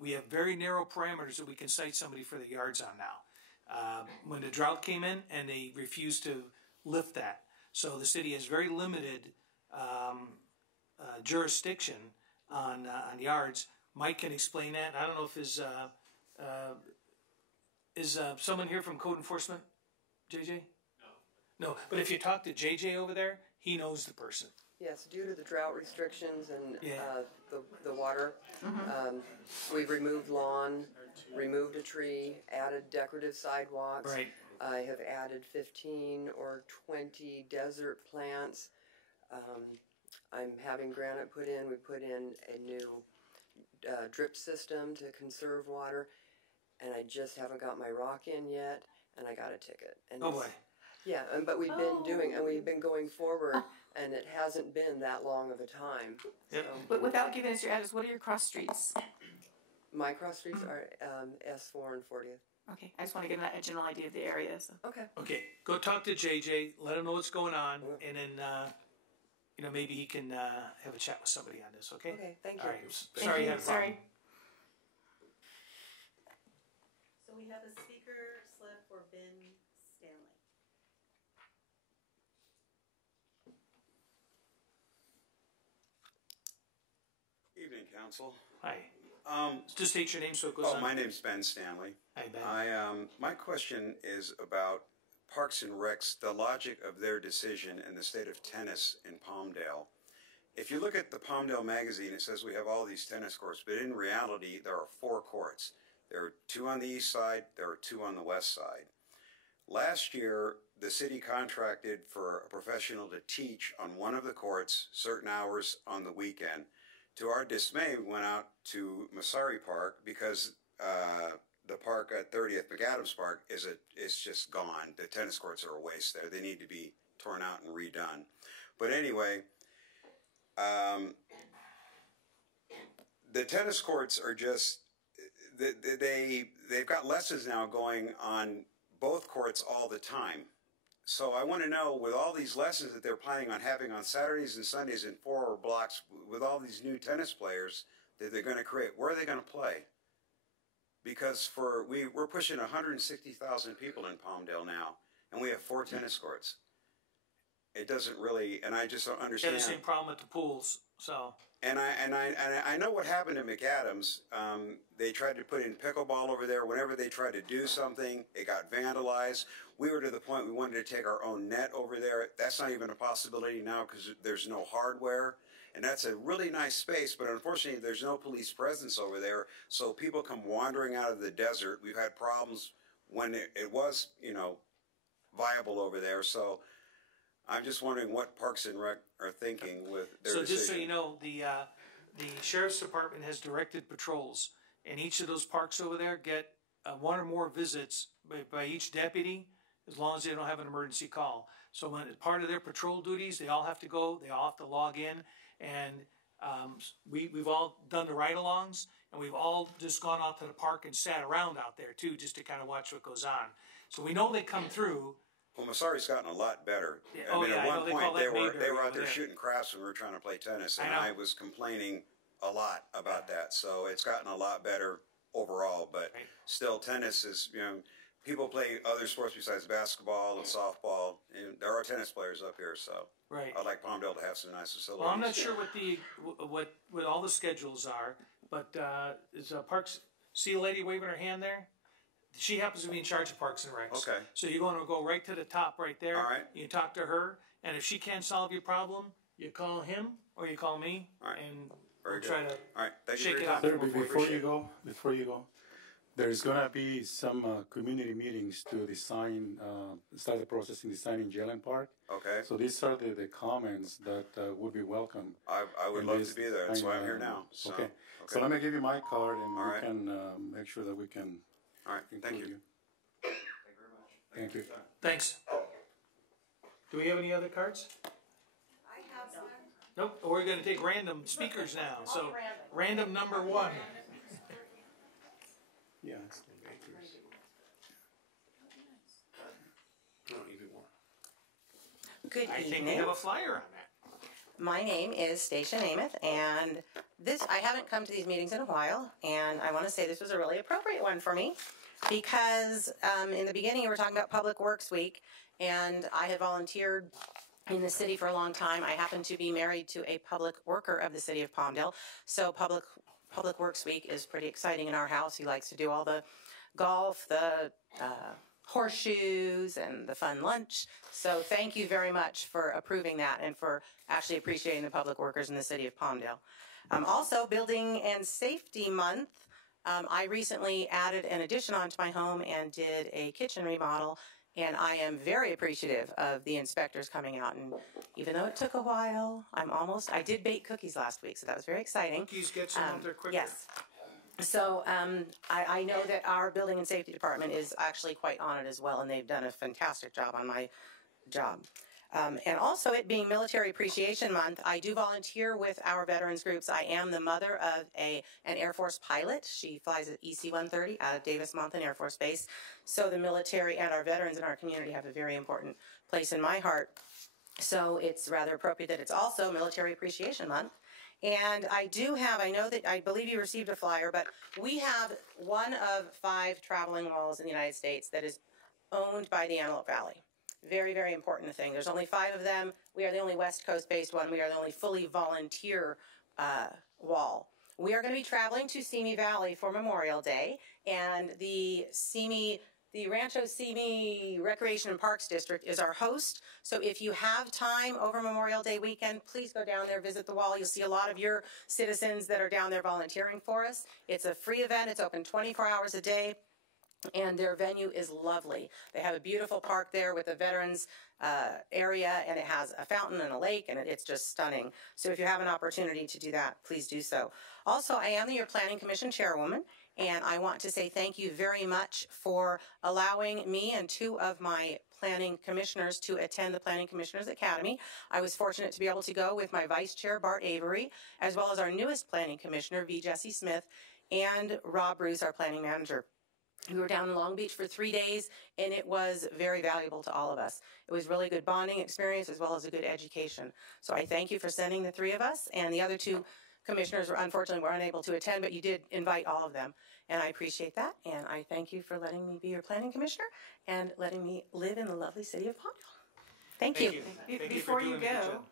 we have very narrow parameters that we can cite somebody for the yards on now. When the drought came in, and they refused to lift that, so the city has very limited jurisdiction on yards. Mike can explain that. I don't know if is someone here from code enforcement, JJ? No, but if you talk to JJ over there, he knows the person. Yes, due to the drought restrictions and the water, we've removed lawn, removed a tree, added decorative sidewalks. Right. I have added 15 or 20 desert plants. I'm having granite put in. We put in a new drip system to conserve water, and I just haven't got my rock in yet, and I got a ticket. And oh boy. Yeah, but we've been doing, and we've been going forward, and it hasn't been that long of a time. Yep. So. But without giving us your address, what are your cross streets? My cross streets are S4 and 40th. Okay, I just want to get a general idea of the area. So. Okay. Okay, go talk to JJ, let him know what's going on, and then, maybe he can have a chat with somebody on this, okay? Okay, thank you. All right, sorry you had a problem. Sorry. So we have a speaker slip for Ben Stanley. Evening, Council. Hi. Just state your name so it goes on. My name's Ben Stanley. Hi, Ben. My question is about Parks and Recs, the logic of their decision in the state of tennis in Palmdale. If you look at the Palmdale magazine, it says we have all these tennis courts, but in reality, there are 4 courts. There are 2 on the east side, there are 2 on the west side. Last year, the city contracted for a professional to teach on one of the courts, certain hours on the weekend. To our dismay, we went out to Masari Park because the park at 30th McAdams Park is just gone. The tennis courts are a waste there. They need to be torn out and redone. But anyway, the tennis courts are just, they've got lessons now going on both courts all the time. So I want to know, with all these lessons that they're planning on having on Saturdays and Sundays in 4 blocks, with all these new tennis players that they're going to create, where are they going to play? Because we're pushing 160,000 people in Palmdale now, and we have 4 tennis courts. It doesn't really, and I just don't understand. They have the same problem with the pools, so. And I know what happened to McAdams. They tried to put in pickleball over there. Whenever they tried to do something, it got vandalized. We were to the point we wanted to take our own net over there. That's not even a possibility now because there's no hardware. And that's a really nice space, but unfortunately there's no police presence over there. So people come wandering out of the desert. We've had problems when it was, viable over there. So I'm just wondering what Parks and Rec are thinking with their decision. Just so you know, the Sheriff's Department has directed patrols, and each of those parks over there get 1 or more visits by each deputy, as long as they don't have an emergency call. So when part of their patrol duties, they all have to go, they all have to log in, and we've all done the ride-alongs, and we've all just gone out to the park and sat around out there too, just to kind of watch what goes on. So we know they come through. Well, Masari's gotten a lot better. Yeah, at one point they were out there there shooting craps when we were trying to play tennis, and I was complaining a lot about that. So it's gotten a lot better overall, but still tennis is, people play other sports besides basketball and softball, and there are tennis players up here, so I'd like Palmdale to have some nice facilities. Well, I'm not sure what all the schedules are, but is Parks, see a lady waving her hand there? She happens to be in charge of Parks and Recs. Okay. So you're going to go right to the top right there. All right. You talk to her, and if she can't solve your problem, you call him or you call me, and we'll try to shake it up. Sir, before you go, there's going to be some community meetings to design, start the process in designing Jelen Park. Okay. So these are the comments that would be welcome. I would love to be there. That's why I'm here now. So, okay. So let me give you my card, and we can make sure that we can. All right. Thank you. Thank you very much. Thank you. Thanks. Do we have any other cards? I have some. Nope. We're going to take random speakers now. So random number 1. Yeah. Good evening. I think we have a flyer on that. My name is Stacia Namath, and I haven't come to these meetings in a while, and I want to say this was a really appropriate one for me because in the beginning we were talking about Public Works Week, and I had volunteered in the city for a long time. I happen to be married to a public worker of the city of Palmdale, so Public Works Week is pretty exciting in our house. He likes to do all the golf, the horseshoes, and the fun lunch. So thank you very much for approving that and for actually appreciating the public workers in the city of Palmdale. Also, Building and Safety Month. I recently added an addition onto my home and did a kitchen remodel, and I am very appreciative of the inspectors coming out. And even though it took a while, I did bake cookies last week, so that was very exciting. Cookies get some out there quicker. Yes. So I know that our Building and Safety Department is actually quite on it as well, and they've done a fantastic job on my job. And also, it being Military Appreciation Month, I do volunteer with our veterans groups. I am the mother of an Air Force pilot. She flies at EC-130 out of Davis-Monthan Air Force Base. So the military and our veterans in our community have a very important place in my heart. So it's rather appropriate that it's also Military Appreciation Month. And I know that, I believe you received a flyer, but we have one of 5 traveling walls in the United States that is owned by the Antelope Valley. Very, very important thing. There's only 5 of them. We are the only West Coast-based one. We are the only fully volunteer wall. We are going to be traveling to Simi Valley for Memorial Day, and the Rancho Simi Recreation and Parks District is our host. So if you have time over Memorial Day weekend, please go down there, visit the wall. You'll see a lot of your citizens that are down there volunteering for us. It's a free event. It's open 24 hours a day. And their venue is lovely. They have a beautiful park there with a veterans area, and it has a fountain and a lake, and it's just stunning. So if you have an opportunity to do that, please do so. Also, I am your Planning Commission Chairwoman, and I want to say thank you very much for allowing me and 2 of my planning commissioners to attend the Planning Commissioners Academy. I was fortunate to be able to go with my Vice Chair, Bart Avery, as well as our newest Planning Commissioner, V. Jesse Smith, and Rob Bruce, our Planning Manager. We were down in Long Beach for 3 days, and it was very valuable to all of us. It was really good bonding experience as well as a good education. So I thank you for sending the 3 of us, and the other 2 commissioners unfortunately were unable to attend, but you did invite all of them, and I appreciate that. And I thank you for letting me be your planning commissioner and letting me live in the lovely city of Palmdale. Thank you. Before you go,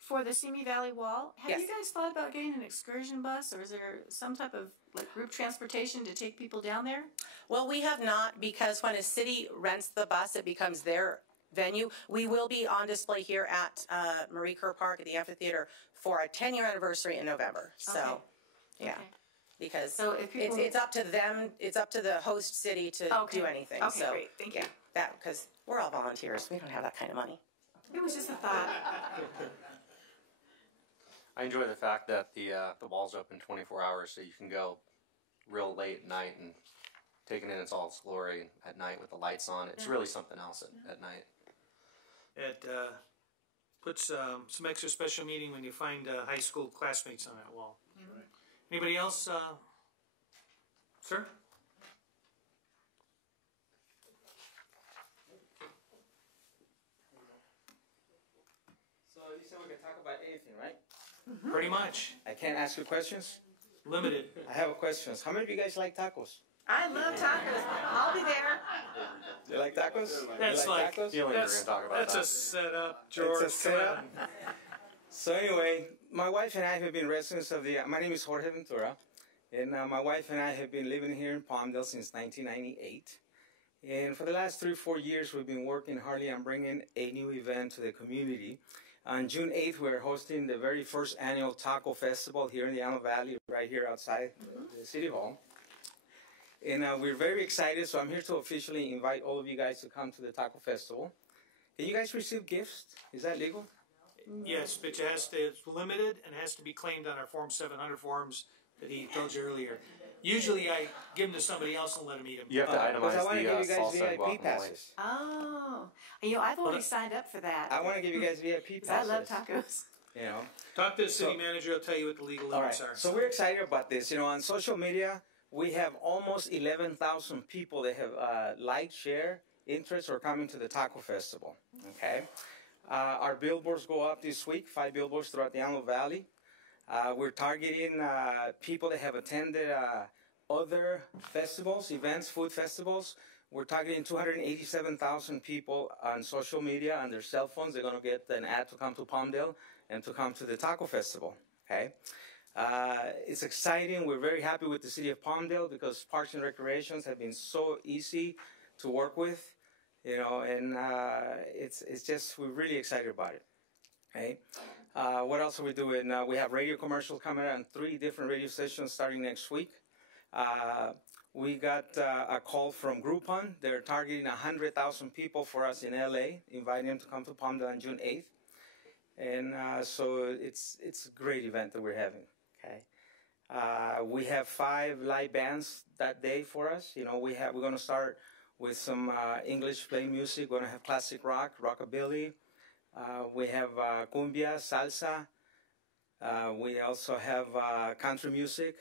for the Simi Valley Wall, have you guys thought about getting an excursion bus, or is there some type of group transportation to take people down there? Well, we have not, because when a city rents the bus, it becomes their venue. We will be on display here at Marie Kerr Park at the amphitheater for a 10-year anniversary in November. So, yeah. Okay. Because so it's up to them, it's up to the host city to do anything. Okay, so, great. Thank you. Because we're all volunteers. We don't have that kind of money. It was just a thought. I enjoy the fact that the wall's open 24 hours, so you can go real late at night and take it in its all its glory at night with the lights on. It's really something else at night. It puts some extra special meaning when you find high school classmates on that wall. Right. Anybody else? Sir? So you said we can talk about anything, right? Pretty much. I can't ask you questions? Limited. I have a question. How many of you guys like tacos? I love tacos. I'll be there. You like tacos? That's like tacos? That's a setup, George. It's a setup. So anyway, my wife and I have been residents of the, my name is Jorge Ventura, and my wife and I have been living here in Palmdale since 1998. And for the last 3 or 4 years, we've been working hard on bringing a new event to the community. On June 8th, we're hosting the very first annual Taco Festival here in the Antelope Valley, right here outside the City Hall. And we're very excited, so I'm here to officially invite all of you guys to come to the Taco Festival. Can you guys receive gifts? Is that legal? Yes, but it's limited and has to be claimed on our Form 700 forms that he told you earlier. Usually I give them to somebody else and let them eat them. You have to itemize I want to give you guys VIP passes. Oh, I've already signed up for that. I want to give you guys VIP passes. I love tacos. You know, talk to the city manager. He'll tell you what the legal limits are. So we're excited about this. You know, on social media, we have almost 11,000 people that have liked, share, interest, or coming to the Taco Festival. Okay, our billboards go up this week. 5 billboards throughout the Antelope Valley. We're targeting people that have attended other festivals, events, food festivals. We're targeting 287,000 people on social media on their cell phones. They're going to get an ad to come to Palmdale and to come to the Taco Festival. Okay, it's exciting. We're very happy with the city of Palmdale because Parks and Recreations have been so easy to work with, you know, and it's just, we're really excited about it. Okay. What else are we doing? We have radio commercials coming out on 3 different radio stations starting next week. We got a call from Groupon. They're targeting 100,000 people for us in LA, inviting them to come to Palmdale on June 8th. And so it's a great event that we're having. Okay. We have 5 live bands that day for us. You know, we're going to start with some English play music. We're going to have classic rock, rockabilly. We have cumbia, salsa. We also have country music.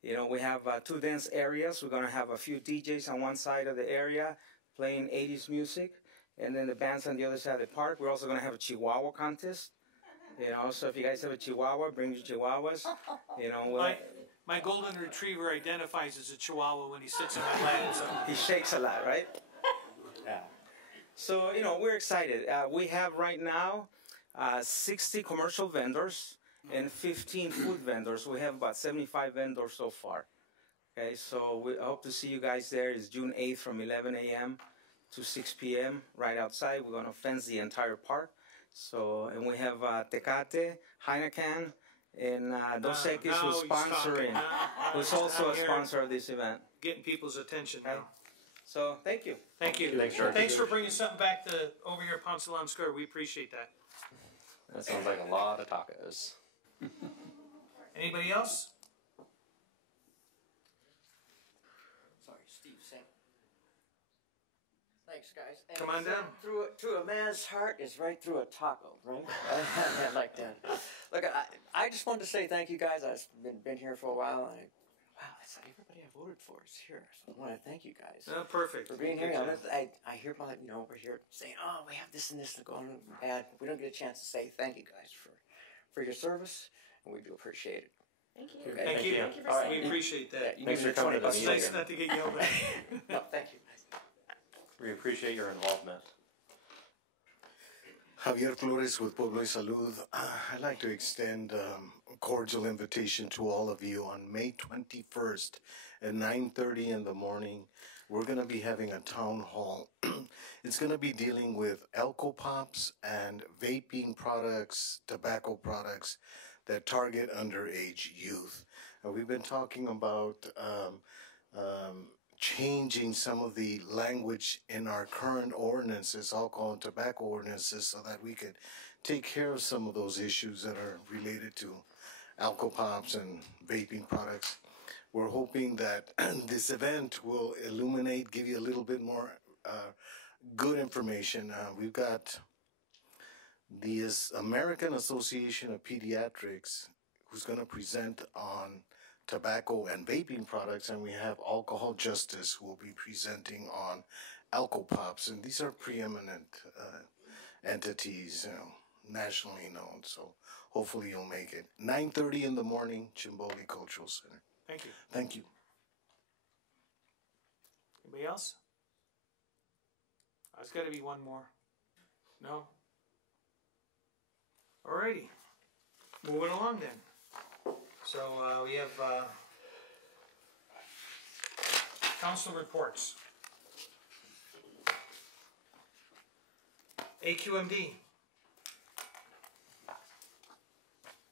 You know, we have 2 dance areas. We're going to have a few DJs on one side of the area playing 80s music, and then the bands on the other side of the park. We're also going to have a Chihuahua contest. You know, so if you guys have a Chihuahua, bring your Chihuahuas. You know, my golden retriever identifies as a Chihuahua when he sits in my lap. So. He shakes a lot, right? Yeah. So, you know, we're excited. We have right now 60 commercial vendors and 15 food vendors. We have about 75 vendors so far. Okay, so I hope to see you guys there. It's June 8th from 11 a.m. to 6 p.m. right outside. We're going to fence the entire park. So, and we have Tecate, Heineken, and Dos Equis who's sponsoring, who's also a sponsor of this event. Getting people's attention now. So, thank you. Thank you. Thanks for bringing something back to over here at Ponce Square. We appreciate that. That sounds like a lot of tacos. Anybody else? Sorry, Steve, Sam. Thanks, guys. And Come on down. Through a man's heart is right through a taco, right? I like that. Look, I just wanted to say thank you, guys. I've been here for a while. Wow, that's everybody I voted for is here. So I want to thank you guys. Oh, perfect. For being here. I hear about, you know, we're here saying, oh, we have this and this going on bad. We don't get a chance to say thank you, guys, for your service, and we do appreciate it. Thank you. Okay, Thank you. Thank you for All right, saying we appreciate that. Yeah, Thanks for coming to the It's meeting. nice not to get yelled at. No, thank you. We appreciate your involvement. Javier Flores with Pueblo y Salud. I'd like to extend a cordial invitation to all of you on May 21st at 9:30 in the morning. We're going to be having a town hall. It's going to be dealing with Elko Pops and vaping products, tobacco products that target underage youth. We've been talking about changing some of the language in our current ordinances, alcohol and tobacco ordinances, so that we could take care of some of those issues that are related to alcohol pops and vaping products. We're hoping that this event will illuminate, give you a little bit more good information. We've got the American Association of Pediatrics, who's going to present on tobacco and vaping products, and we have Alcohol Justice, who will be presenting on alcohol pops, and these are preeminent entities, you know, nationally known. So hopefully you'll make it. 9:30 in the morning, Chimboli Cultural Center. Thank you. Thank you. Anybody else? There's got to be one more. No? Alrighty. Moving along then. So we have council reports. AQMD.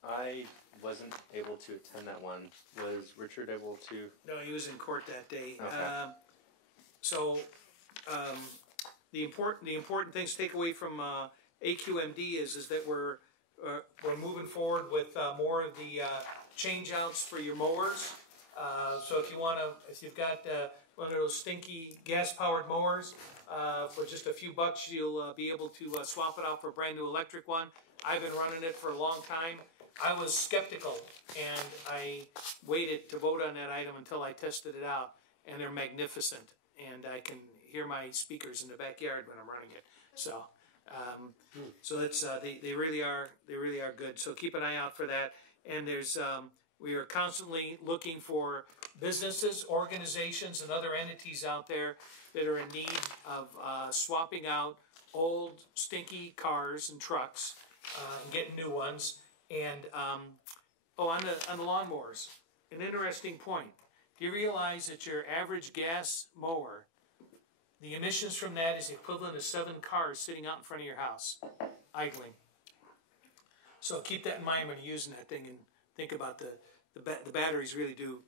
I wasn't able to attend that one. Was Richard able to? No, he was in court that day. Okay. The important things to take away from AQMD is that we're moving forward with more of the change outs for your mowers. So if you've got one of those stinky gas powered mowers, for just a few bucks you'll be able to swap it out for a brand new electric one. I've been running it for a long time. I was skeptical, and I waited to vote on that item until I tested it out, and they're magnificent, and I can hear my speakers in the backyard when I'm running it. So, they really are good. So keep an eye out for that. And we are constantly looking for businesses, organizations, and other entities out there that are in need of swapping out old stinky cars and trucks and getting new ones. And on the lawnmowers, an interesting point. Do you realize that your average gas mower, the emissions from that is the equivalent of 7 cars sitting out in front of your house, idling? So keep that in mind when you're using that thing, and think about the batteries really do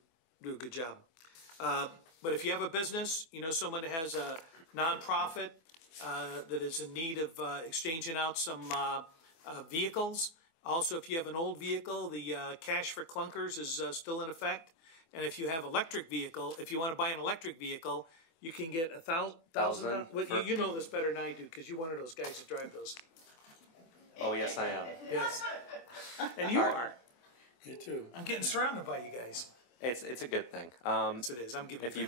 a good job. But if you have a business, someone that has a nonprofit that is in need of exchanging out some vehicles. Also, if you have an old vehicle, the cash for clunkers is still in effect. And if you have electric vehicle, if you want to buy an electric vehicle, you can get $1,000. Well, you know this better than I do, because you're one of those guys that drive those. Oh, yes, I am. Yes. And you are. Me too. I'm getting surrounded by you guys. It's a good thing. Yes, it is. I'm giving. If you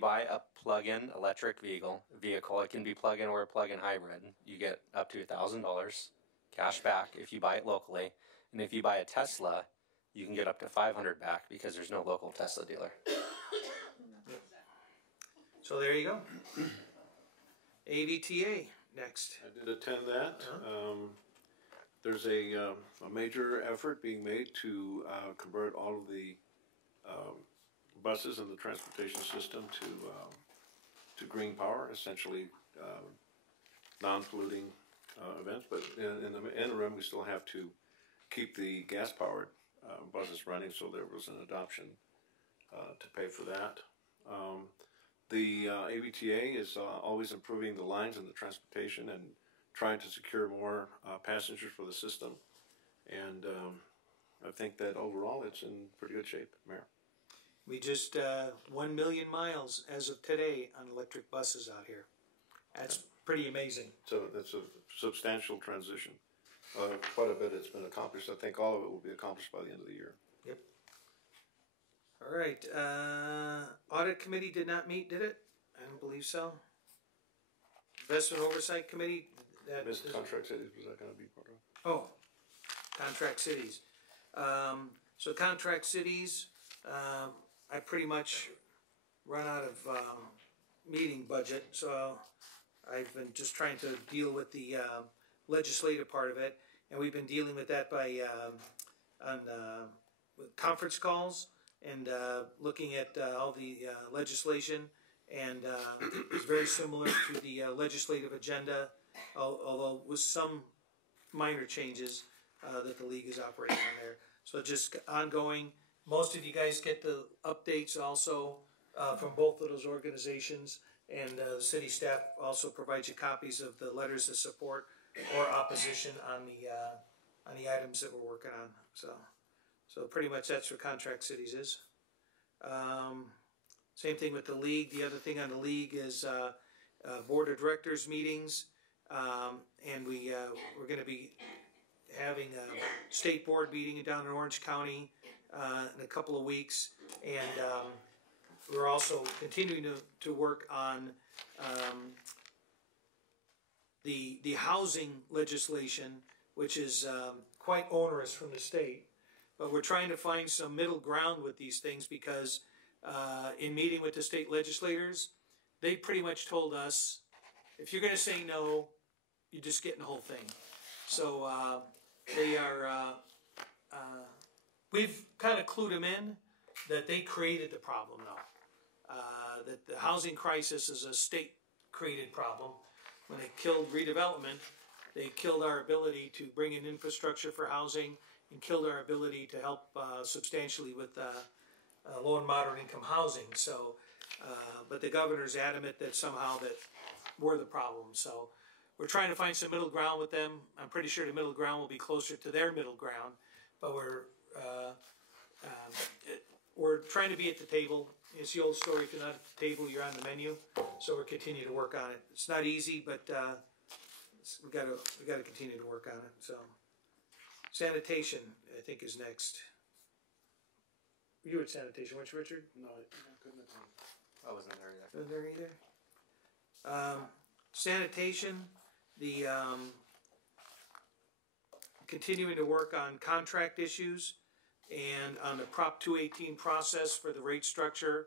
buy a plug-in electric vehicle, it can be plug-in or a plug-in hybrid. You get up to $1,000 cash back if you buy it locally. And if you buy a Tesla, you can get up to $500 back because there's no local Tesla dealer. So there you go. AVTA next. I did attend that. There's a major effort being made to convert all of the buses in the transportation system to green power, essentially non-polluting events. But in the interim, we still have to keep the gas-powered buses running, so there was an adoption to pay for that. The AVTA is always improving the lines in the transportation and trying to secure more passengers for the system. And I think that overall it's in pretty good shape, Mayor. We just 1 million miles as of today on electric buses out here. That's pretty amazing. So that's a substantial transition. Quite a bit has been accomplished. I think all of it will be accomplished by the end of the year. Yep. All right. Audit committee did not meet, did it? I don't believe so. Investment oversight committee. Missed contract cities. Was that going to be part of? Oh, contract cities. So contract cities. I pretty much run out of meeting budget, so I've been just trying to deal with the legislative part of it, and we've been dealing with that by with conference calls and looking at all the legislation, and it's very similar to the legislative agenda, although with some minor changes that the league is operating on there. So just ongoing. Most of you guys get the updates also from both of those organizations, and the city staff also provides you copies of the letters of support or opposition on the items that we're working on. So pretty much that's what contract cities is. Same thing with the league. The other thing on the league is board of directors meetings, and we're going to be having a state board meeting down in Orange County in a couple of weeks, and we're also continuing to work on the housing legislation, which is quite onerous from the state, but we're trying to find some middle ground with these things because in meeting with the state legislators, they pretty much told us, if you're going to say no, you're just getting the whole thing. So they are, we've kind of clued them in that they created the problem now. That the housing crisis is a state-created problem. When they killed redevelopment, they killed our ability to bring in infrastructure for housing and killed our ability to help substantially with low and moderate income housing. So, but the governor's adamant that somehow that we're the problem. So we're trying to find some middle ground with them. I'm pretty sure the middle ground will be closer to their middle ground, but we're trying to be at the table. It's the old story, if you're not at the table, you're on the menu. So we're continuing to work on it. It's not easy, but we got to continue to work on it. So sanitation, I think, is next. You were at sanitation, weren't you, Richard? No, I couldn't attend. I wasn't there either. Wasn't there either? Sanitation, the continuing to work on contract issues and on the Prop 218 process for the rate structure.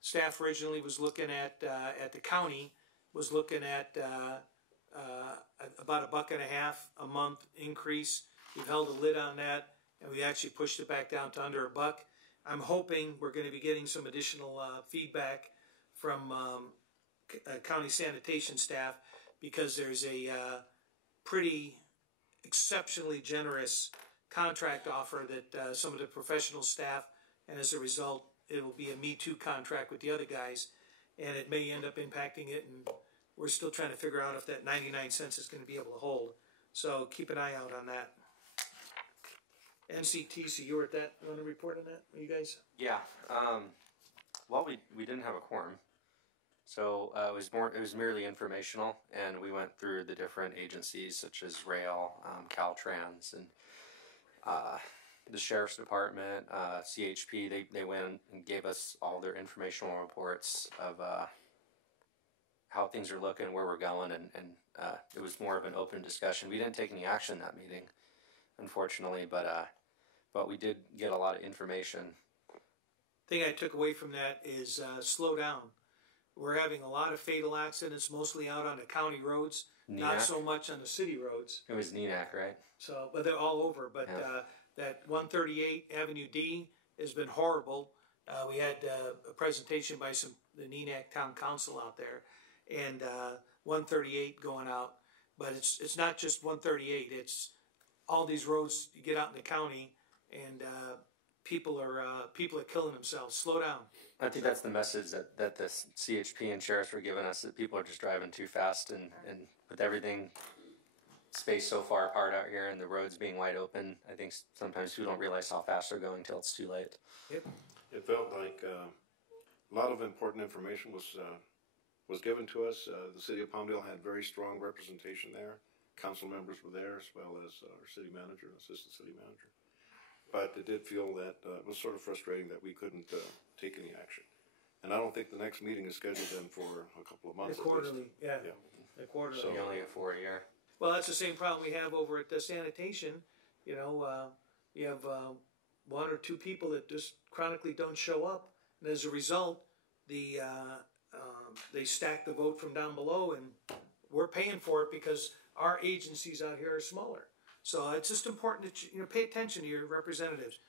Staff originally was looking at the county, was looking at about $1.50 a month increase. We've held a lid on that, and we actually pushed it back down to under $1. I'm hoping we're going to be getting some additional feedback from county sanitation staff, because there's a pretty exceptionally generous contract offer that some of the professional staff, and as a result, it will be a Me Too contract with the other guys, and it may end up impacting it, and we're still trying to figure out if that 99 cents is going to be able to hold. So keep an eye out on that. NCTC, you were at that. You want to report on that, you guys? Yeah. Well, we didn't have a quorum, so it was merely informational, and we went through the different agencies such as Rail, Caltrans, and the Sheriff's Department, CHP. They went and gave us all their informational reports of how things are looking, where we're going, and it was more of an open discussion. We didn't take any action that meeting, unfortunately, but we did get a lot of information. Thing I took away from that is slow down. We're having a lot of fatal accidents, mostly out on the county roads, not so much on the city roads. It was Neenac, right? So, but they're all over. But that 138 Avenue D has been horrible. We had a presentation by the Neenac Town Council out there, and 138 going out. But it's not just 138. It's all these roads you get out in the county, and people are killing themselves. Slow down. I think that's the message that the CHP and sheriffs were giving us, that people are just driving too fast, and with everything spaced so far apart out here and the roads being wide open, I think sometimes people don't realize how fast they're going till it's too late. Yep. It felt like a lot of important information was given to us. The city of Palmdale had very strong representation there. Council members were there, as well as our city manager, assistant city manager. But it did feel that it was sort of frustrating that we couldn't take any action. And I don't think the next meeting is scheduled then for a couple of months. The quarterly, yeah. The quarterly. So you only get 4 a year. Well, that's the same problem we have over at the sanitation. You know, you have one or two people that just chronically don't show up, and as a result, they stack the vote from down below, and we're paying for it because our agencies out here are smaller. So it's just important that you pay attention to your representatives.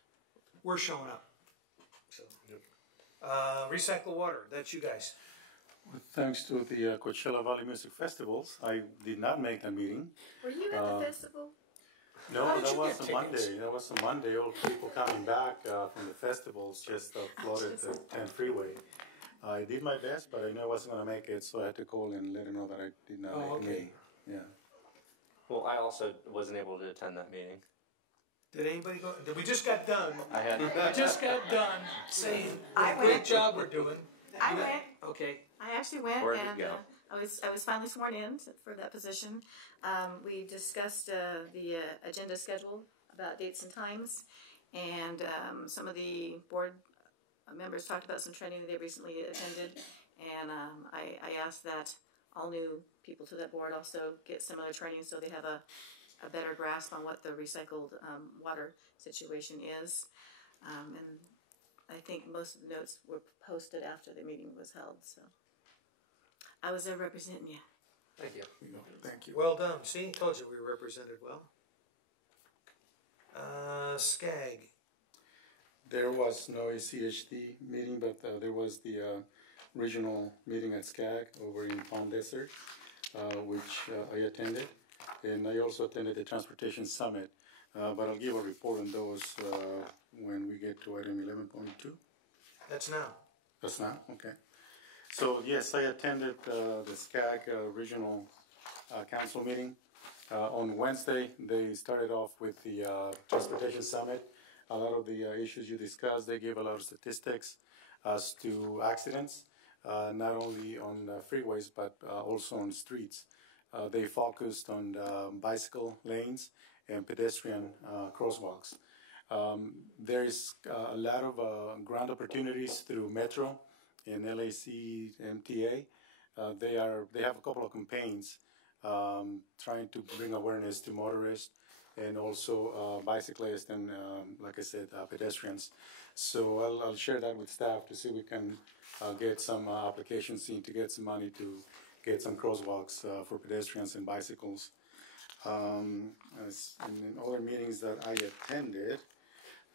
We're showing up. So, recycle water. That's you guys. Well, thanks to the Coachella Valley Music Festivals, I did not make the meeting. Were you at the festival? No, that was a Monday. That was a Monday. All people coming back from the festivals just flooded the 10 freeway. I did my best, but I knew I wasn't going to make it, so I had to call and let her know that I did not make the meeting. Yeah. Well, I also wasn't able to attend that meeting. Did anybody go? We just got done. I had. We just got done saying what a great job we're doing. I went. Okay. I actually went, Where did and you go? I was finally sworn in for that position. We discussed the agenda schedule about dates and times, and some of the board members talked about some training that they recently attended, and I asked that all new people to that board also get similar training so they have a better grasp on what the recycled water situation is. And I think most of the notes were posted after the meeting was held, so I was there representing you. Thank you. Thank you. Well done. See, told you we were represented well. SCAG. There was no CHD meeting, but there was the regional meeting at SCAG over in Palm Desert, which I attended. And I also attended the Transportation Summit, but I'll give a report on those when we get to item 11.2. That's now. That's now? Okay. So, yes, I attended the SCAG Regional Council meeting. On Wednesday, they started off with the Transportation Summit. A lot of the issues you discussed, they gave a lot of statistics as to accidents, not only on freeways, but also on streets. They focused on bicycle lanes and pedestrian crosswalks. There is a lot of grant opportunities through Metro and LAC MTA. They have a couple of campaigns trying to bring awareness to motorists and also bicyclists and, like I said, pedestrians. So I'll share that with staff to see if we can get some applications in to get some money to get some crosswalks for pedestrians and bicycles. And in other meetings that I attended,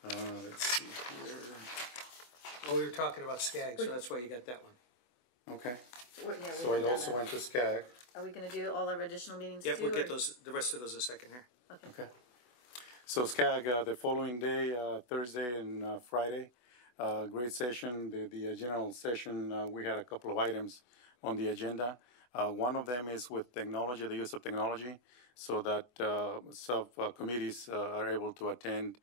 let's see here. Well, we were talking about SCAG, so that's why you got that one. Okay. Yeah, So I also went to SCAG. Are we going to do all our additional meetings Yeah, too? we'll get the rest of those a second here. Okay. So SCAG, the following day, Thursday and Friday, great session. The general session, we had a couple of items on the agenda. One of them is with technology, the use of technology, so that sub-committees are able to attend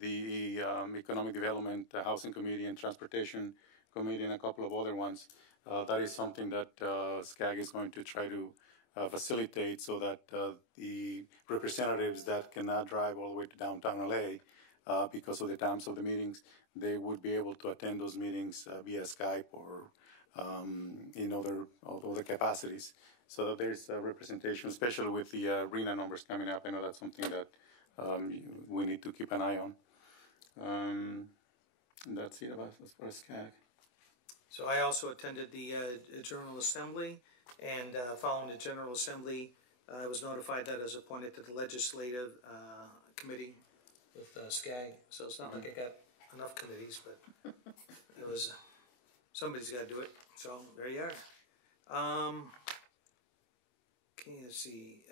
the Economic Development, Housing Committee, and Transportation Committee, and a couple of other ones. That is something that SCAG is going to try to facilitate so that the representatives that cannot drive all the way to downtown LA because of the times of the meetings, they would be able to attend those meetings via Skype or in other capacities. So there's a representation, especially with the arena numbers coming up. I know that's something that we need to keep an eye on. That's it as far as CAG. So I also attended the General Assembly, and following the General Assembly, I was notified that I was appointed to the Legislative Committee with SCAG. So it's not like I got enough committees, but it was somebody's got to do it. So there you are. Okay, let's see.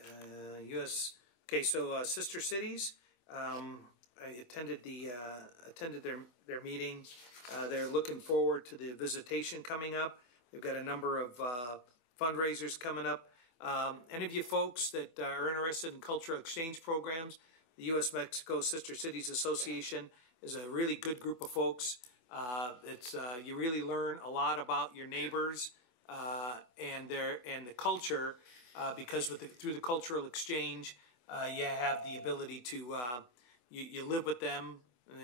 U.S. Okay, so sister cities. I attended their meeting. They're looking forward to the visitation coming up. They've got a number of fundraisers coming up. Any of you folks that are interested in cultural exchange programs, the U.S.-Mexico Sister Cities Association is a really good group of folks. You really learn a lot about your neighbors and the culture because through the cultural exchange, you have the ability to you live with them,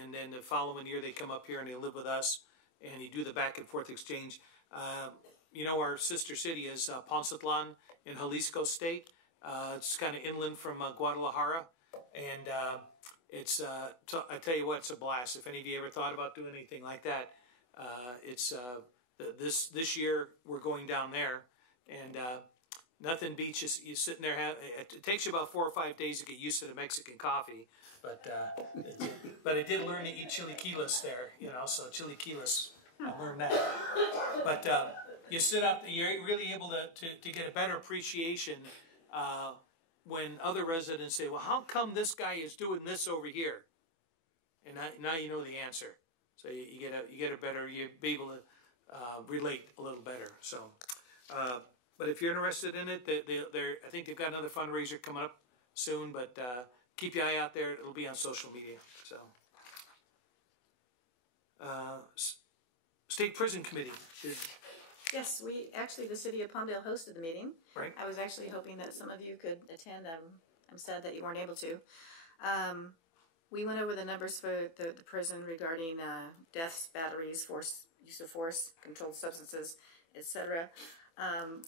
and then the following year they come up here and they live with us, and you do the back and forth exchange. Our sister city is Poncetlan in Jalisco State. It's kind of inland from Guadalajara, and I tell you what, it's a blast. If any of you ever thought about doing anything like that, this year we're going down there, and nothing beats you sitting there. It takes you about 4 or 5 days to get used to the Mexican coffee, but I did learn to eat chilaquiles there, so chilaquiles, I learned that. But you sit up, you're really able to get a better appreciation when other residents say, well, how come this guy is doing this over here? And now you know the answer. So you be able to relate a little better. So, but if you're interested in it, I think they've got another fundraiser coming up soon, but keep your eye out there. It'll be on social media. So, State Prison Committee. Yes, the city of Palmdale hosted the meeting. Right. I was actually hoping that some of you could attend. I'm sad that you weren't able to. We went over the numbers for the prison regarding deaths, batteries, use of force, controlled substances, etc.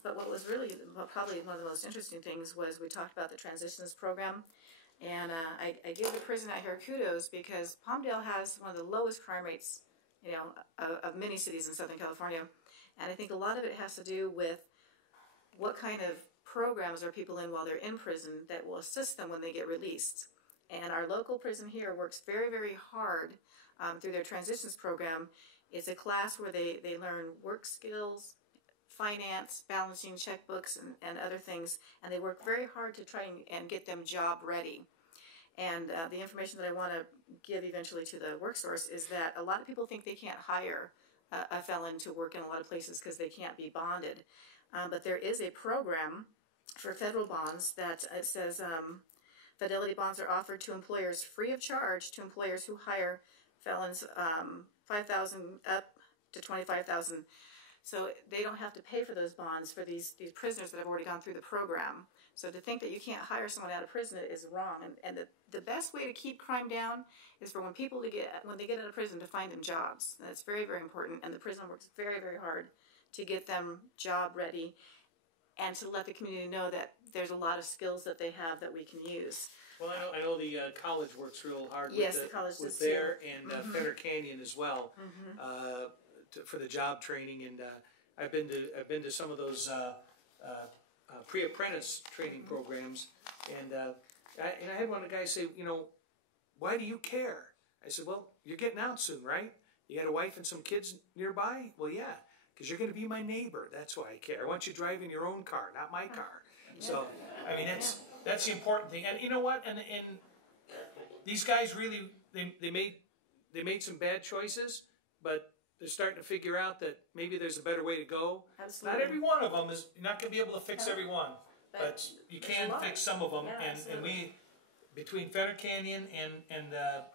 But what was really probably one of the most interesting things was we talked about the transitions program. And I give the prison out here kudos because Palmdale has one of the lowest crime rates, of many cities in Southern California. And I think a lot of it has to do with what kind of programs are people in while they're in prison that will assist them when they get released. And our local prison here works very, very hard through their transitions program. It's a class where they learn work skills, finance, balancing checkbooks, and other things. And they work very hard to try and get them job ready. And the information that I want to give eventually to the work source is that a lot of people think they can't hire a felon to work in a lot of places because they can't be bonded. But there is a program for federal bonds that says fidelity bonds are offered to employers free of charge to employers who hire felons $5,000 up to $25,000. So they don't have to pay for those bonds for these prisoners that have already gone through the program. So to think that you can't hire someone out of prison is wrong. And the best way to keep crime down is for when they get out of prison to find them jobs. And that's very, very important. And the prison works very, very hard to get them job ready and to let the community know that there's a lot of skills that they have that we can use. Well, I know the college works real hard yes, with the college with does there too. and Fetter Canyon as well for the job training. And I've been to some of those pre-apprentice training programs, and I had one of the guys say, why do you care? I said, well, you're getting out soon, right? You got a wife and some kids nearby? Well, yeah, because you're going to be my neighbor. That's why I care. I want you driving your own car, not my car. So, I mean, that's the important thing. And you know what? And these guys really they made some bad choices, but they're starting to figure out that maybe there's a better way to go. Absolutely. Not every one of them is. You're not going to be able to fix every one, but you can fix some of them. Yeah, and we, between Fetter Canyon and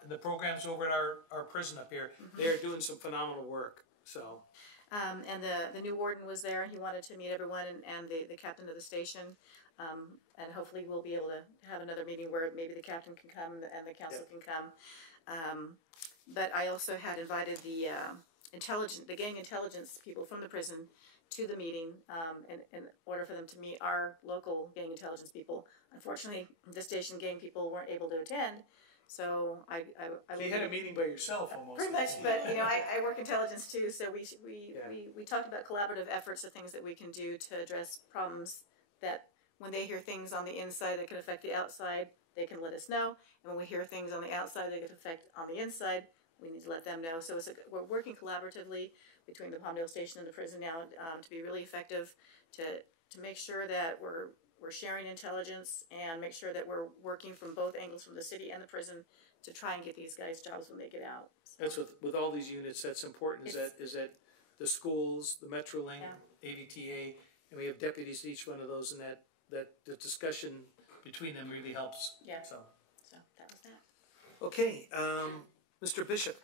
the programs over at our prison up here, they're doing some phenomenal work. So. And the new warden was there, and he wanted to meet everyone and the captain of the station. And hopefully we'll be able to have another meeting where maybe the captain can come and the council can come. But I also had invited the the gang intelligence people from the prison to the meeting in order for them to meet our local gang intelligence people. Unfortunately, the station gang people weren't able to attend, so I So you had a meeting by yourself almost. pretty much, but I work intelligence too, so we talked about collaborative efforts of things that we can do to address problems that when they hear things on the inside that could affect the outside, they can let us know, and when we hear things on the outside that could affect on the inside, we need to let them know. So we're working collaboratively between the Palmdale station and the prison now to be really effective to make sure that we're sharing intelligence and make sure that we're working from both angles, from the city and the prison, to try and get these guys jobs when they get out. So That's with all these units. That's important. Is that the schools, the MetroLink, AVTA, and we have deputies to each one of those, and that the discussion between them really helps. Yeah. So that was that. okay, Mr. Bishop,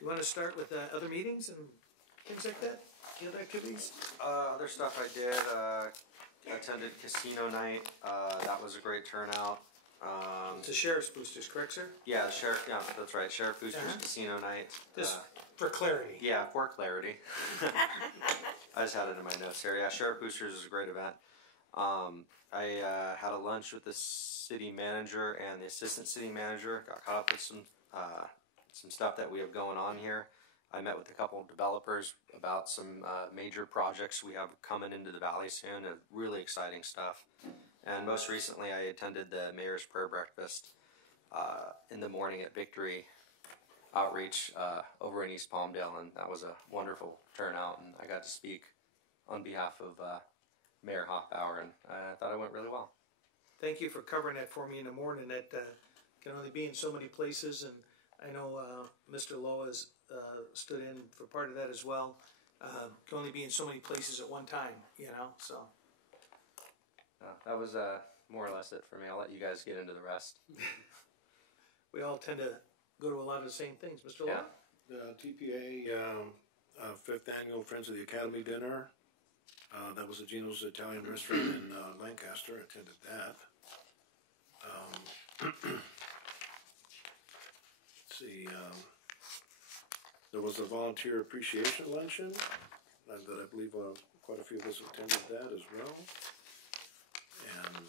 you want to start with other meetings and things like that? Field activities? Other stuff I did, attended casino night. That was a great turnout. It's the Sheriff's Boosters, correct, sir? Yeah, that's right. Sheriff Boosters Casino night. Just for clarity. Yeah, for clarity. I just had it in my notes here. Yeah, Sheriff Boosters is a great event. I had a lunch with the city manager and the assistant city manager. Got caught up with some stuff that we have going on here. I met with a couple of developers about some major projects we have coming into the valley soon, and really exciting stuff. And most recently, I attended the mayor's prayer breakfast in the morning at Victory Outreach over in East Palmdale, and that was a wonderful turnout. And I got to speak on behalf of Mayor Hoffbauer, and I thought it went really well. Thank you for covering that for me in the morning. That can only be in so many places, and I know Mr. Lowe has stood in for part of that as well. Can only be in so many places at one time, so. That was more or less it for me. I'll let you guys get into the rest. We all tend to go to a lot of the same things. Mr. Lowe? The TPA 5th Annual Friends of the Academy Dinner. That was at Gino's Italian Restaurant in Lancaster. I attended that. Let's see. There was a volunteer appreciation luncheon that I believe quite a few of us attended that as well. And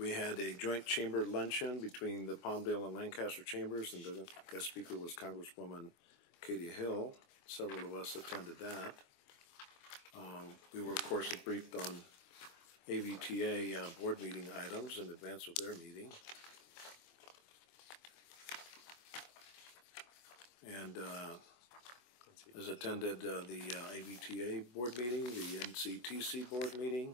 we had a joint chamber luncheon between the Palmdale and Lancaster chambers, and the guest speaker was Congresswoman Katie Hill. Several of us attended that. We were, of course, briefed on AVTA board meeting items in advance of their meeting. And has attended the AVTA board meeting, the NCTC board meeting.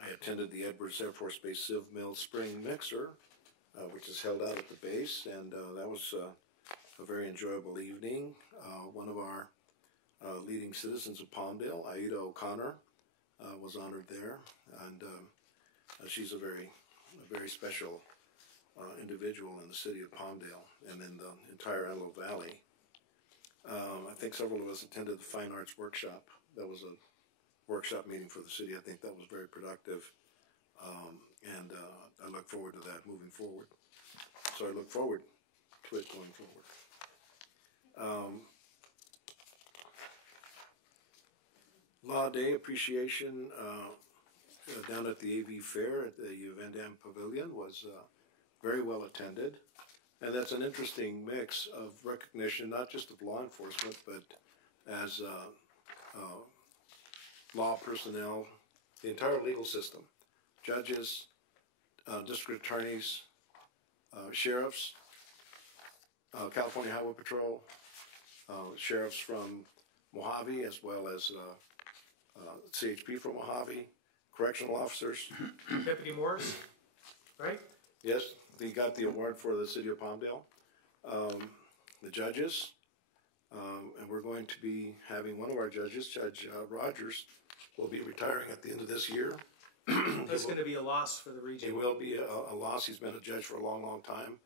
I attended the Edwards Air Force Base Civ Mill Spring Mixer, which is held out at the base, and that was a very enjoyable evening. One of our leading citizens of Palmdale, Aida O'Connor, was honored there, and she's a very special individual in the city of Palmdale and in the entire Antelope Valley. I think several of us attended the Fine Arts Workshop. That was a workshop meeting for the city. I think that was very productive, and I look forward to that moving forward. So I look forward to it going forward. Law Day Appreciation down at the AV Fair at the Van Dam Pavilion was very well attended. And that's an interesting mix of recognition, not just of law enforcement, but as law personnel, the entire legal system, judges, district attorneys, sheriffs, California Highway Patrol, sheriffs from Mojave, as well as CHP from Mojave, correctional officers. Deputy Morris, right? Yes, he got the award for the city of Palmdale. The judges, and we're going to be having one of our judges, Judge Rogers, will be retiring at the end of this year. That's going to be a loss for the region. It will be a loss. He's been a judge for a long, long time,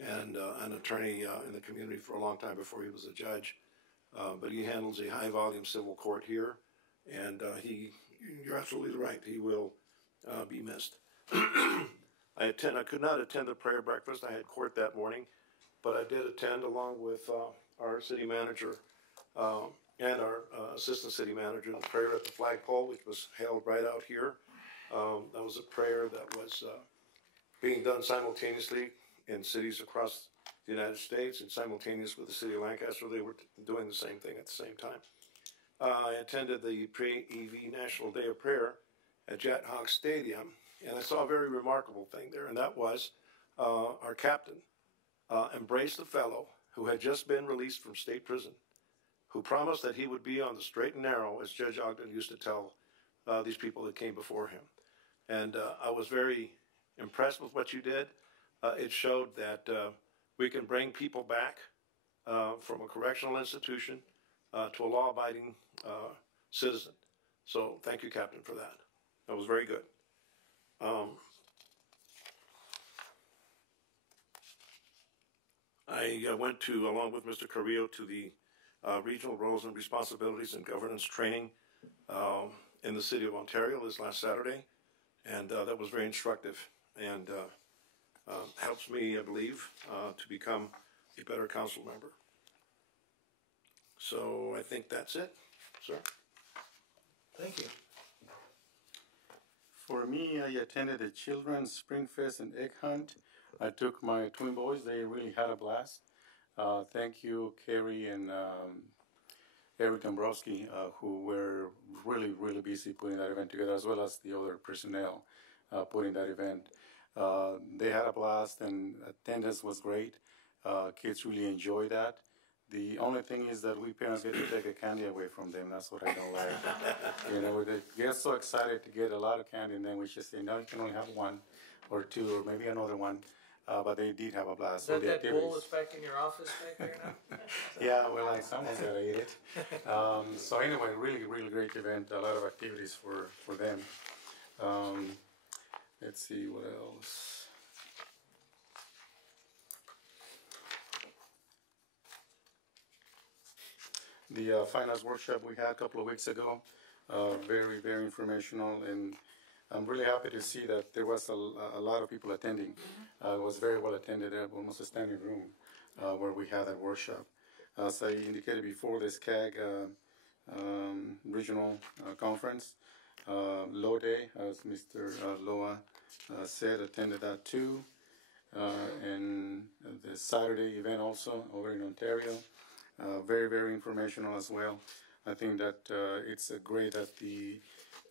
and an attorney in the community for a long time before he was a judge. But he handles a high-volume civil court here, and you're absolutely right, he will be missed. I could not attend the prayer breakfast. I had court that morning, but I did attend along with our city manager and our assistant city manager the prayer at the flagpole, which was held right out here. That was a prayer that was being done simultaneously in cities across the United States and simultaneous with the city of Lancaster. They were doing the same thing at the same time. I attended the pre-EV National Day of Prayer at Jet Hawk Stadium, and I saw a very remarkable thing there, and that was our captain embraced a fellow who had just been released from state prison, who promised that he would be on the straight and narrow, as Judge Ogden used to tell these people that came before him. And I was very impressed with what you did. It showed that we can bring people back from a correctional institution to a law-abiding citizen. So thank you, Captain, for that. That was very good. I went to, along with Mr. Carrillo, to the Regional Roles and Responsibilities and Governance Training in the City of Ontario this last Saturday, and that was very instructive and helps me, I believe, to become a better council member. So I think that's it, sir. Thank you. For me, I attended the Children's Spring Fest and Egg Hunt. I took my twin boys. They really had a blast. Thank you, Carrie and Eric Dombrowski, who were really, really busy putting that event together, as well as the other personnel putting that event. They had a blast, and attendance was great. Kids really enjoy that. The only thing is that we parents get to take a candy away from them. That's what I don't like. You know, they get so excited to get a lot of candy, and then we just say, no, you can only have one or two, or maybe another one. But they did have a blast. Is that bowl that's back in your office back there now? Yeah, well, like someone's got to eat it. So anyway, really, really great event. A lot of activities for them. Let's see what else. The finance workshop we had a couple of weeks ago, very, very informational, and I'm really happy to see that there was a lot of people attending. It was very well attended, almost a standing room where we had that workshop. As I indicated before, this CAG regional conference, Low Day, as Mr. Loa said, attended that too. And the Saturday event also over in Ontario. Very, very informational as well. I think that it's great that the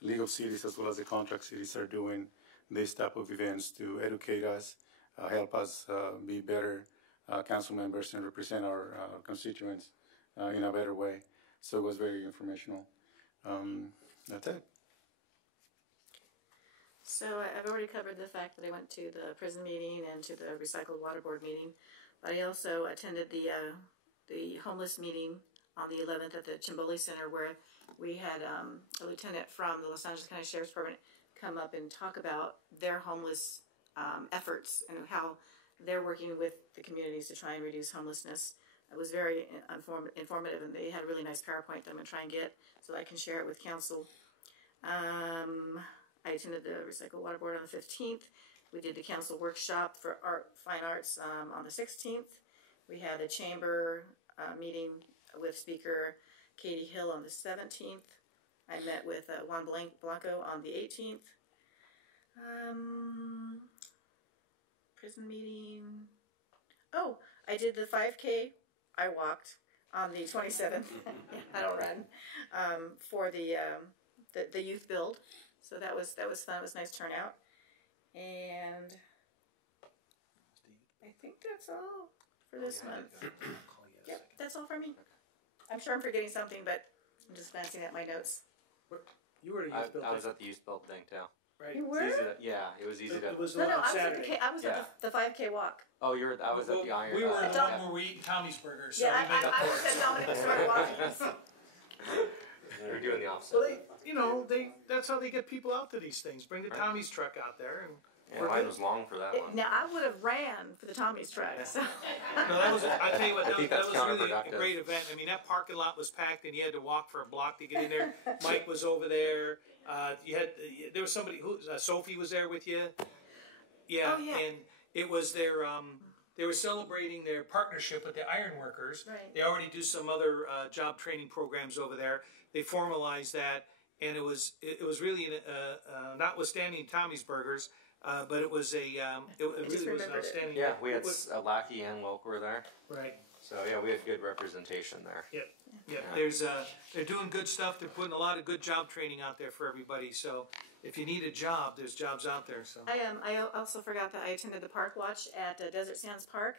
legal cities as well as the contract cities are doing this type of events to educate us, help us be better council members and represent our constituents in a better way. So it was very informational. That's it. So I've already covered the fact that I went to the prison meeting and to the Recycled Water Board meeting, but I also attended the homeless meeting on the 11th at the Chimboli Center, where we had a lieutenant from the Los Angeles County Sheriff's Department come up and talk about their homeless efforts and how they're working with the communities to try and reduce homelessness. It was very informative, and they had a really nice PowerPoint that I'm going to try and get so I can share it with council. I attended the Recycle Water Board on the 15th. We did the council workshop for fine arts on the 16th. We had a chamber meeting with Speaker Katie Hill on the 17th. I met with Juan Blanco on the 18th. Prison meeting. Oh, I did the 5K. I walked on the 27th. I don't run. For the youth build. So that was fun. It was a nice turnout. And I think that's all for this month. Yep, that's all for me. I'm sure I'm forgetting something, but I'm just glancing at my notes. You were at a youth build. I was at the youth build thing too. Right. You were? Yeah, it was easy to. It was No, on I was Saturday. I was at the 5K walk. Oh, I was at the Iron. We were in the one where we eat Tommy's burgers. So Yeah, we made up I for was it. at Dominic started walking. You're doing the opposite. Well, that's how they get people out to these things. Bring the Tommy's truck out there. Yeah, mine was long for that one. Now, I would have ran for the Tommy's truck. So. No, that was. I tell you what, that was really a counterproductive. great event. I mean, that parking lot was packed, and you had to walk for a block to get in there. Mike was over there. There was somebody who Sophie was there with you. Yeah, Oh, yeah. and it was their they were celebrating their partnership with the iron workers. Right. They already do some other job training programs over there. They formalized that, and it was really notwithstanding Tommy's Burgers, but it was it really was an outstanding. Yeah, we had Lackey and Wilk were there. Right. So yeah, we had good representation there. Yep. Yep. There's they're doing good stuff. They're putting a lot of good job training out there for everybody. So if you need a job, there's jobs out there. So I also forgot that I attended the park watch at Desert Sands Park,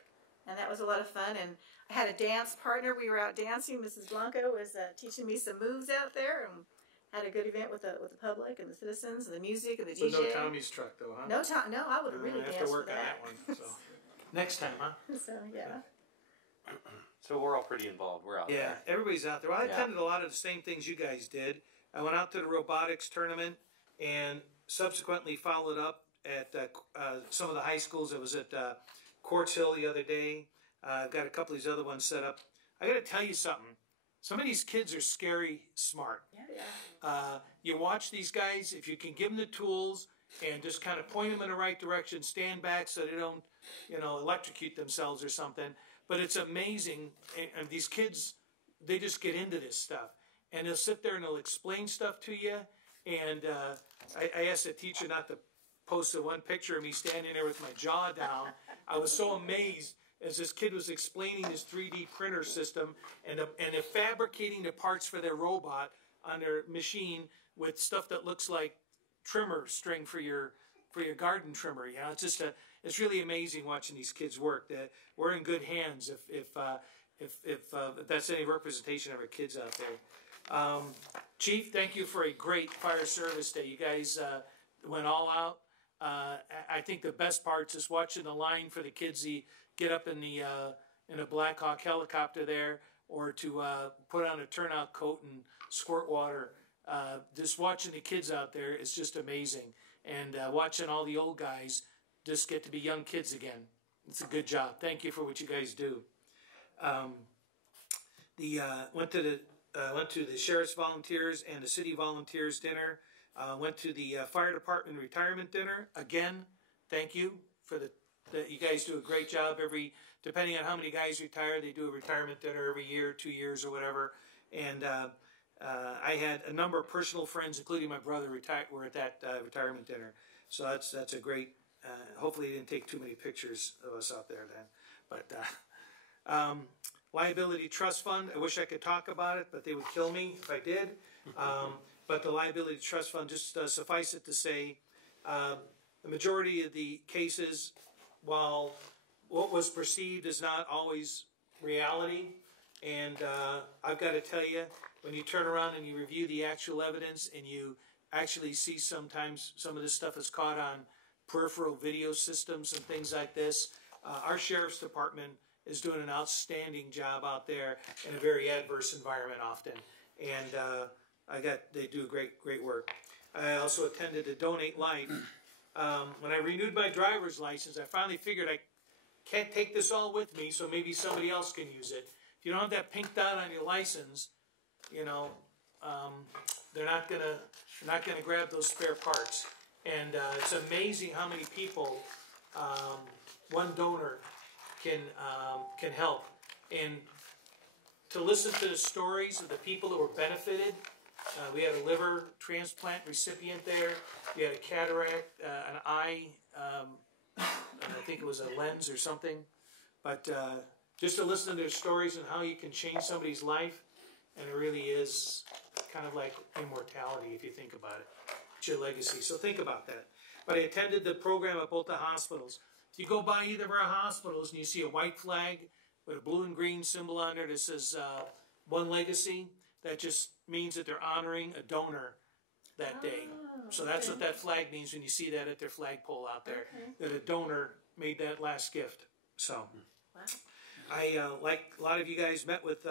and that was a lot of fun. And I had a dance partner. We were out dancing. Mrs. Blanco was teaching me some moves out there, and had a good event with the public and the citizens and the music and the DJ. But no Tommy's truck though, huh? No, I would have really danced have to work for on that. that one. So next time, huh? So yeah. So we're all pretty involved. We're out there. Yeah, everybody's out there. Well, I attended a lot of the same things you guys did. I went out to the robotics tournament and subsequently followed up at some of the high schools. I was at Quartz Hill the other day. I've got a couple of these other ones set up. I got to tell you something. Some of these kids are scary smart. Yeah. You watch these guys, if you can give them the tools and just kind of point them in the right direction, stand back so they don't, electrocute themselves or something. But it's amazing, and these kids, they just get into this stuff. And they'll sit there and they'll explain stuff to you. And I asked the teacher not to post the one picture of me standing there with my jaw down. I was so amazed as this kid was explaining his 3D printer system and they're fabricating the parts for their robot on their machine with stuff that looks like trimmer string for your garden trimmer. It's just it's really amazing watching these kids work. That we're in good hands if that's any representation of our kids out there. Chief, thank you for a great fire service day. You guys went all out. I think the best part is watching the line for the kids to get up in a Black Hawk helicopter there, or to put on a turnout coat and squirt water. Just watching the kids out there is just amazing. And watching all the old guys just get to be young kids again. It's a good job. Thank you for what you guys do. Went to the sheriff's volunteers and the city volunteers dinner. Went to the fire department retirement dinner. Again, thank you for you guys do a great job depending on how many guys retire, they do a retirement dinner every year, 2 years or whatever. And I had a number of personal friends, including my brother, were at that retirement dinner. So that's a great. Hopefully, they didn't take too many pictures of us out there then. But liability trust fund. I wish I could talk about it, but they would kill me if I did. But the liability trust fund, just suffice it to say, the majority of the cases, while what was perceived is not always reality, and I've got to tell you, when you turn around and you review the actual evidence and you actually see sometimes some of this stuff is caught on peripheral video systems and things like this, our sheriff's department is doing an outstanding job out there in a very adverse environment often. And they do great work. I also attended a Donate Life. When I renewed my driver's license, I finally figured I can't take this all with me, so maybe somebody else can use it. If you don't have that pink dot on your license, they're not gonna grab those spare parts. And it's amazing how many people one donor can help. And to listen to the stories of the people that were benefited. We had a liver transplant recipient there. We had a cataract, an eye, I think it was a lens or something. But just to listen to their stories and how you can change somebody's life, and it really is kind of like immortality if you think about it. It's your legacy. So think about that. But I attended the program at both the hospitals. If you go by either of our hospitals and you see a white flag with a blue and green symbol on there that says One Legacy, that just means that they're honoring a donor that day. So that's what that flag means when you see that at their flagpole out there, that a donor made that last gift. So I, like a lot of you guys, met with,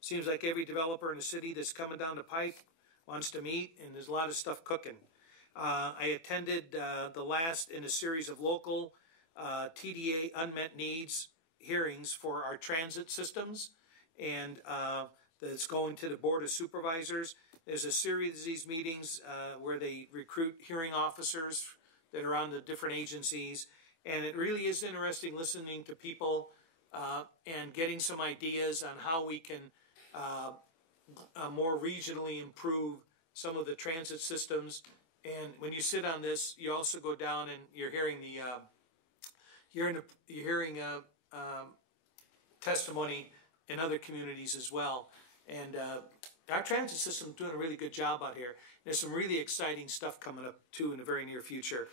seems like every developer in the city that's coming down the pike wants to meet, and there's a lot of stuff cooking. I attended the last in a series of local TDA unmet needs hearings for our transit systems, and that's going to the Board of Supervisors. There's a series of these meetings where they recruit hearing officers that are on the different agencies, And it really is interesting listening to people and getting some ideas on how we can more regionally improve some of the transit systems. And when you sit on this, you also go down and you're hearing testimony in other communities as well. And our transit system is doing a really good job out here. There's some really exciting stuff coming up too in the very near future.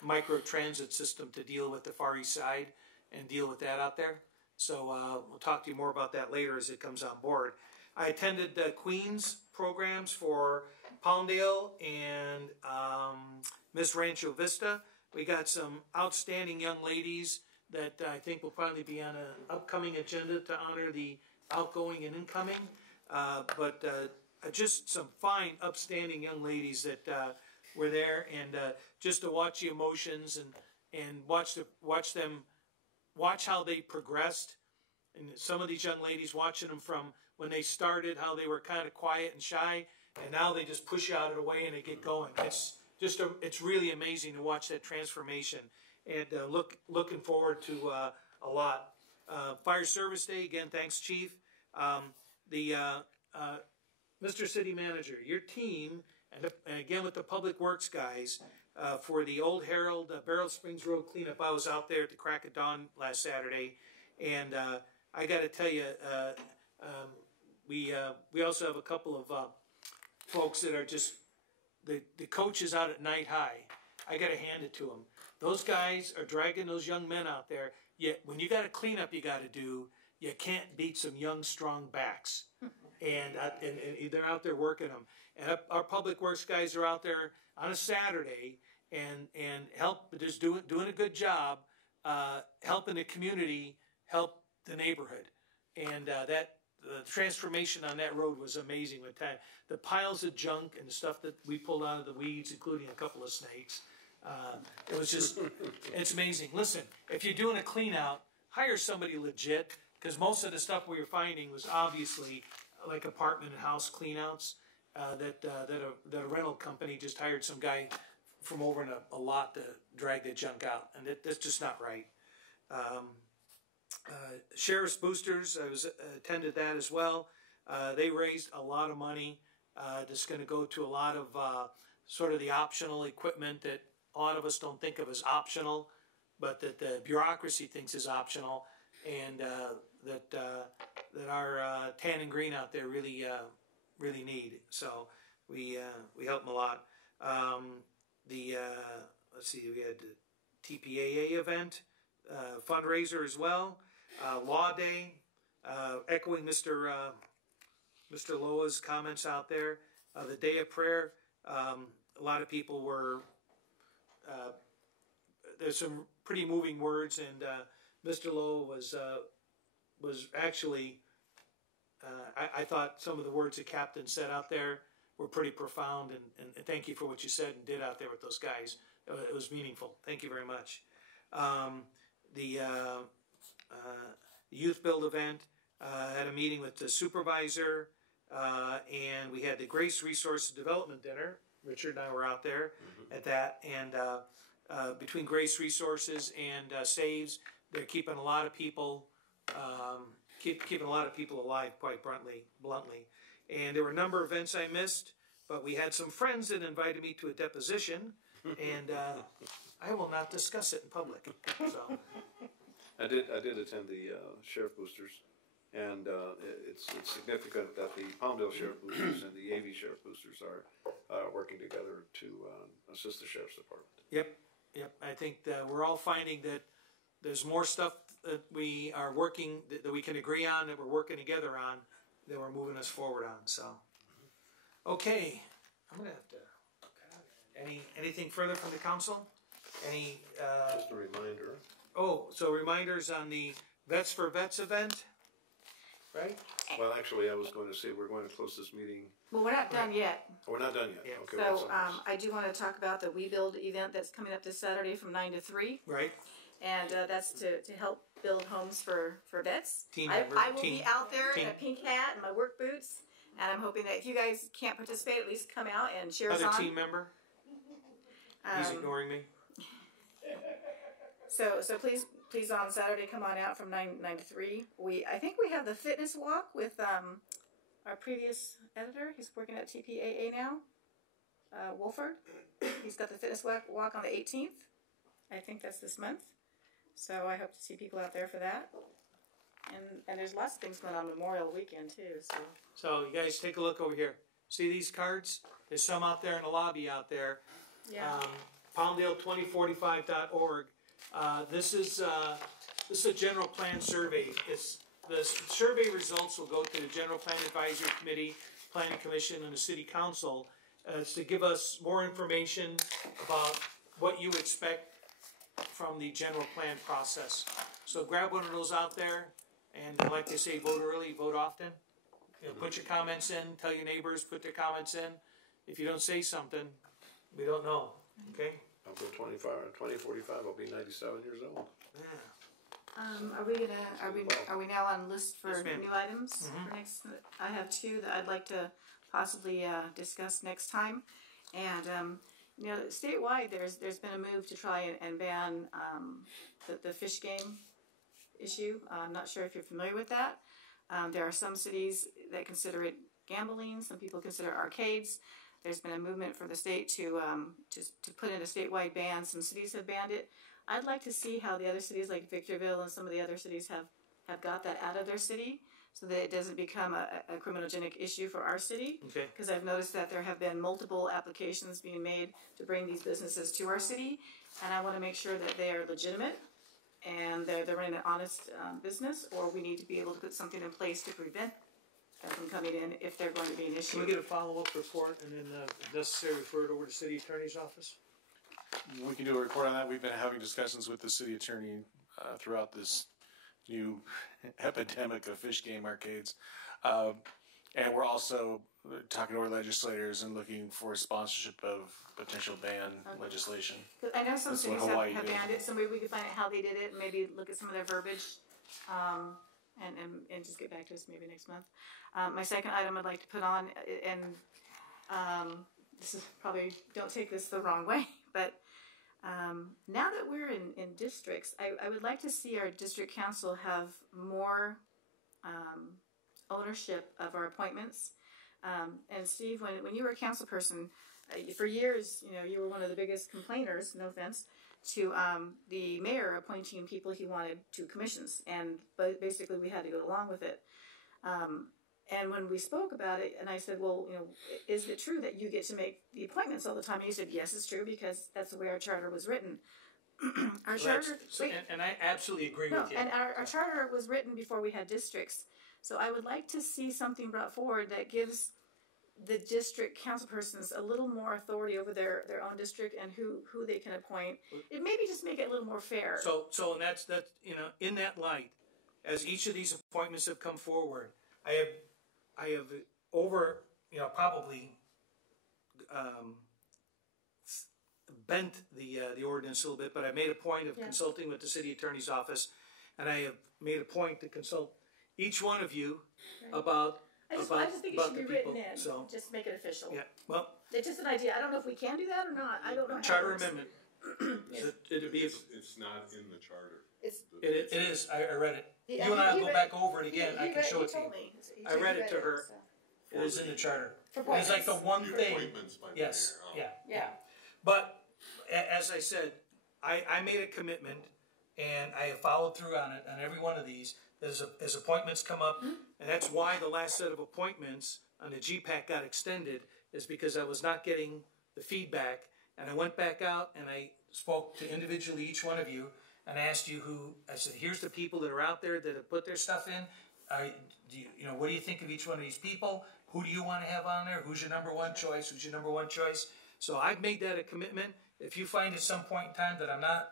Micro transit system to deal with the Far East Side and deal with that out there. So we'll talk to you more about that later as it comes on board. I attended Queen's programs for Palmdale and Miss Rancho Vista. We got some outstanding young ladies that I think will probably be on an upcoming agenda to honor the outgoing and incoming. But just some fine, upstanding young ladies that were there, and just to watch the emotions and watch how they progressed. And some of these young ladies, watching them from when they started, how they were kind of quiet and shy, and now they just push you out of the way and they get going. It's really amazing to watch that transformation, and looking forward to a lot. Fire Service Day, again, thanks, Chief. Mr. City Manager, your team, and again with the Public Works guys, for the Old Herald Barrel Springs Road cleanup. I was out there at the crack of dawn last Saturday, and I got to tell you, we also have a couple of folks that are just the coaches out at Night High. I got to hand it to them. Those guys are dragging those young men out there. Yet when you got a cleanup you got to do, you can't beat some young, strong backs. And they're out there working them. And our Public Works guys are out there on a Saturday and just doing a good job, helping the community, help the neighborhood. And the transformation on that road was amazing. With time, the piles of junk and the stuff that we pulled out of the weeds, including a couple of snakes. It was just, it's amazing. Listen, if you're doing a clean out, hire somebody legit, because most of the stuff we were finding was obviously like apartment and house cleanouts that a rental company just hired some guy from over in a lot to drag the junk out, and that's just not right. Sheriff's Boosters, I attended that as well. They raised a lot of money. That's going to go to a lot of sort of the optional equipment that a lot of us don't think of as optional, but that the bureaucracy thinks is optional, and that our tan and green out there really need. So we help them a lot. Let's see, we had the TPAA event, fundraiser as well, Law Day, echoing Mr. Loa's comments out there. The Day of Prayer, a lot of people were. There's some pretty moving words, and Mr. Lowe was actually. I thought some of the words the captain said out there were pretty profound, and thank you for what you said and did out there with those guys. It was meaningful. Thank you very much. The Youth Build event, had a meeting with the supervisor, and we had the Grace Resource Development Dinner. Richard and I were out there at that, and between Grace Resources and Saves, they're keeping a lot of people keeping a lot of people alive, quite bluntly. And there were a number of events I missed, but we had some friends that invited me to a deposition, and I will not discuss it in public. So I did attend the Sheriff Boosters, and it's significant that the Palmdale Sheriff Boosters and the AV Sheriff Boosters are working together to assist the Sheriff's Department. Yep. I think that we're all finding that there's more stuff that we are working, that we can agree on, that we're working together on, that we're moving us forward on. So, okay, I'm gonna have to. Anything further from the council? Just a reminder. Oh, so reminders on the Vets for Vets event, right? Well, actually, I was going to say we're going to close this meeting. Well, we're not done yet. Oh, we're not done yet. Okay. So I do want to talk about the We Build event that's coming up this Saturday from 9 to 3. Right. And that's to help build homes for vets. I will be out there in a pink hat and my work boots, and I'm hoping that if you guys can't participate, at least come out and cheer us on. Other team member? He's ignoring me. So please on Saturday come on out from 9 to 3. I think we have the fitness walk with our previous editor. He's working at TPAA now, Wolford. He's got the fitness walk on the 18th. I think that's this month. So I hope to see people out there for that. And there's lots of things going on Memorial Weekend too. So you guys take a look over here. See these cards? There's some out there in the lobby out there. Yeah. Palmdale2045.org. This is a general plan survey. The survey results will go to the General Plan Advisory Committee, Planning Commission, and the City Council. It's to give us more information about what you expect from the general plan process. So grab one of those out there, and like they say, vote early, vote often. You know, put your comments in, tell your neighbors, put their comments in. If you don't say something, we don't know, okay? I'll go 2045, I'll be 97 years old. Yeah. Are we now on list for Yes, ma'am. new items for next? I have two that I'd like to possibly discuss next time, and statewide there's been a move to try and ban the fish game issue. I'm not sure if you're familiar with that. There are some cities that consider it gambling. Some people consider arcades. There's been a movement for the state to put in a statewide ban. Some cities have banned it. I'd like to see how the other cities like Victorville and some of the other cities have got that out of their city so that it doesn't become a criminogenic issue for our city. Okay. Because I've noticed that there have been multiple applications being made to bring these businesses to our city, and I want to make sure that they are legitimate and they're running an honest business, or we need to be able to put something in place to prevent them from coming in if they're going to be an issue. Can we get a follow-up report and then if necessary refer it over to City Attorney's Office? We can do a report on that. We've been having discussions with the city attorney throughout this new epidemic of fish game arcades. And we're also talking to our legislators and looking for sponsorship of potential ban legislation. I know some That's cities what Hawaii have did. banned it, so maybe we can find out how they did it and maybe look at some of their verbiage and just get back to us maybe next month. My second item I'd like to put on, and this is probably, don't take this the wrong way, but now that we're in districts, I would like to see our district council have more ownership of our appointments. And Steve, when you were a council person, for years, you were one of the biggest complainers, no offense, to the mayor appointing people he wanted to commissions. But basically we had to go along with it. And when we spoke about it, and I said, well, is it true that you get to make the appointments all the time? And he said, yes, it's true, because that's the way our charter was written. Our charter, and I absolutely agree with you. And our charter was written before we had districts. So I would like to see something brought forward that gives the district councilpersons a little more authority over their own district and who they can appoint. It maybe just make it a little more fair. So and that's in that light, as each of these appointments have come forward, I have over probably bent the ordinance a little bit, but I made a point of consulting with the city attorney's office, and I have made a point to consult each one of you about. I just think it should be written in. So just make it official. Yeah. Well, it's just an idea. I don't know if we can do that or not. I don't know. Charter amendment. It's not in the charter. It is. I read it. You and I will go back over it again. I can show it to you. I read it to her. It is in the charter. It's like the one thing. Yes. Yeah. But as I said, I made a commitment, and I have followed through on it on every one of these. As appointments come up, and that's why the last set of appointments on the GPAC got extended, is because I was not getting the feedback, and I went back out and I spoke to individually each one of you and asked you I said, here's the people that are out there that have put their stuff in. What do you think of each one of these people? Who do you want to have on there? Who's your number one choice? Who's your number one choice? So I've made that a commitment. If you find at some point in time that I'm not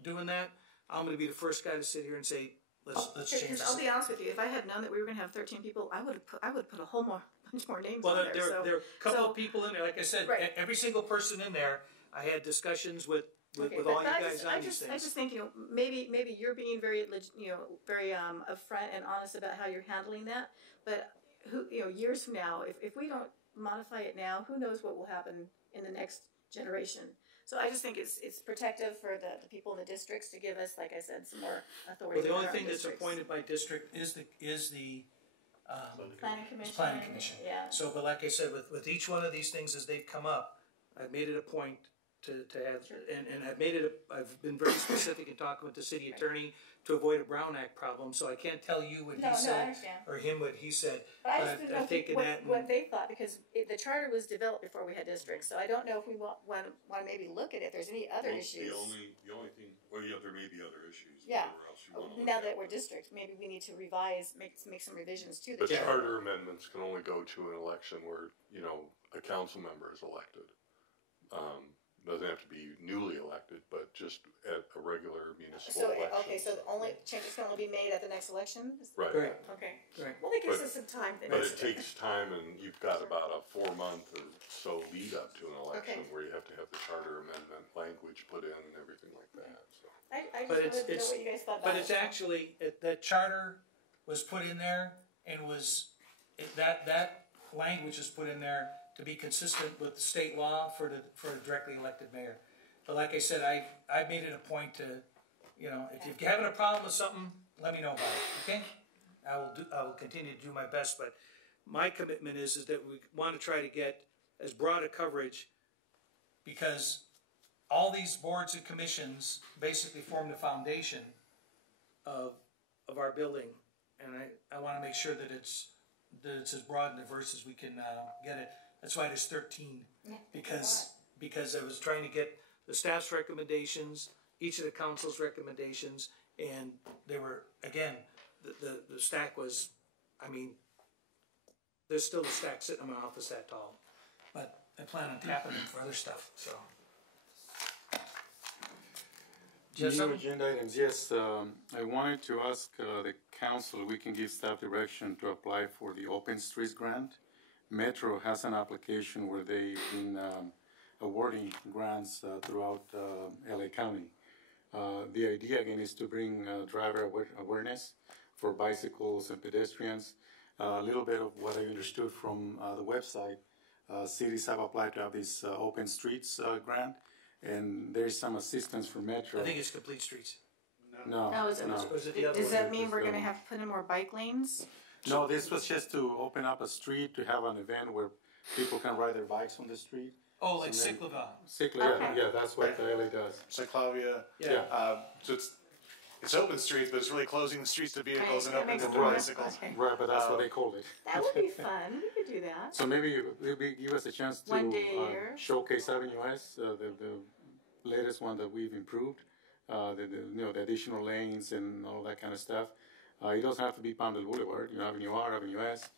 doing that, I'm going to be the first guy to sit here and say, let's change this. I'll be honest with you. If I had known that we were going to have 13 people, I would have put a whole bunch more names on there. Well, there are a couple of people in there. Like I said, every single person in there, I had discussions with all you guys on these things. I just think maybe you're being very upfront and honest about how you're handling that. But years from now, if we don't modify it now, who knows what will happen in the next generation? So I just think it's protective for the people in the districts to give us, like I said, some more authority. Well, the over only our thing that's districts. appointed by district is the Planning commission. planning commission. Yeah. So, but like I said, with each one of these things as they've come up, I've made it a point to have, and I've made it, I've been very specific in talking with the city attorney to avoid a Brown Act problem, so I can't tell you what he said, or him what he said, But I just didn't know I've taken that. what they thought, because the charter was developed before we had districts, so I don't know if we want to maybe look at it, if there's any other issues. The only thing, well, yeah, there may be other issues. Yeah. Whatever else you want to look Now at. that we're districts, maybe we need to revise, make some revisions to the But charter. charter amendments can only go to an election where, a council member is elected. Doesn't have to be newly elected, but just at a regular municipal election. Okay, so the only changes can only be made at the next election? Right. Right. Okay. Right. Well, it gives us some time. But it takes time, and you've got about a 4-month or so lead up to an election where you have to have the charter amendment language put in and everything like that. So. I But just wanted to know what you guys thought about but it. it's actually, that charter was put in there and that language is put in there to be consistent with the state law for a directly elected mayor. But like I said, I made it a point to, if you're having a problem with something, let me know about it, okay? I will continue to do my best, but my commitment is that we want to try to get as broad a coverage, because all these boards and commissions basically form the foundation of our building, and I want to make sure that it's as broad and diverse as we can get it. That's why there's 13, because I was trying to get the staff's recommendations, each of the council's recommendations, and they were, again, the stack was, there's still a stack sitting in my office that tall, but I plan on tapping it for other stuff, so. New agenda items, yes. I wanted to ask the council, we can give staff direction to apply for the Open Streets Grant. Metro has an application where they've been awarding grants throughout LA County. The idea again is to bring driver awareness for bicycles and pedestrians. A little bit of what I understood from the website, cities have applied to have this Open Streets grant, and there is some assistance for Metro. I think it's Complete Streets. No. Does that mean we're going to have to put in more bike lanes? No, this was just to open up a street, to have an event where people can ride their bikes on the street. Oh, like Cyclava. Yeah, that's what the LA does. Cyclavia. Yeah. So it's open streets, but it's really closing the streets to vehicles and open to bicycles. Right, but that's what they called it. That would be fun. We could do that. So maybe give us a chance to One day a year. showcase Avenue S, the latest one that we've improved, the additional lanes and all that kind of stuff. It doesn't have to be Palmdale Boulevard, Avenue R, Avenue S,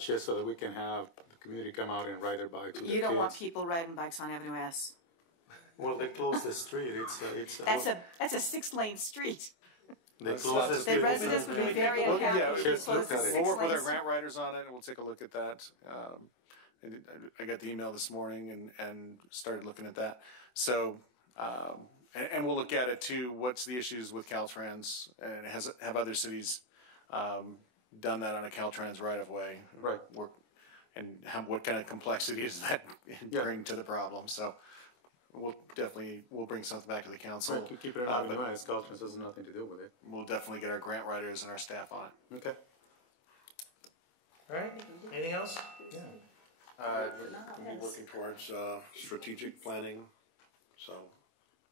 just so that we can have the community come out and ride their bikes. You don't want people riding bikes on Avenue S. Well, they closed the street. That's a 6-lane street. They closed the street. The residents would be very unhappy if they closed the 6 lanes. We'll work with our grant writers on it, and we'll take a look at that. I got the email this morning and started looking at that. So, and we'll look at it too. What's the issues with Caltrans, and have other cities done that on a Caltrans right of way? Right. And what kind of complexity does that bring to the problem? So, we'll bring something back to the council. Right, keep it in mind. Caltrans has nothing to do with it. We'll definitely get our grant writers and our staff on it. Okay. All right. Anything else? Yeah. We'll be working towards strategic planning, so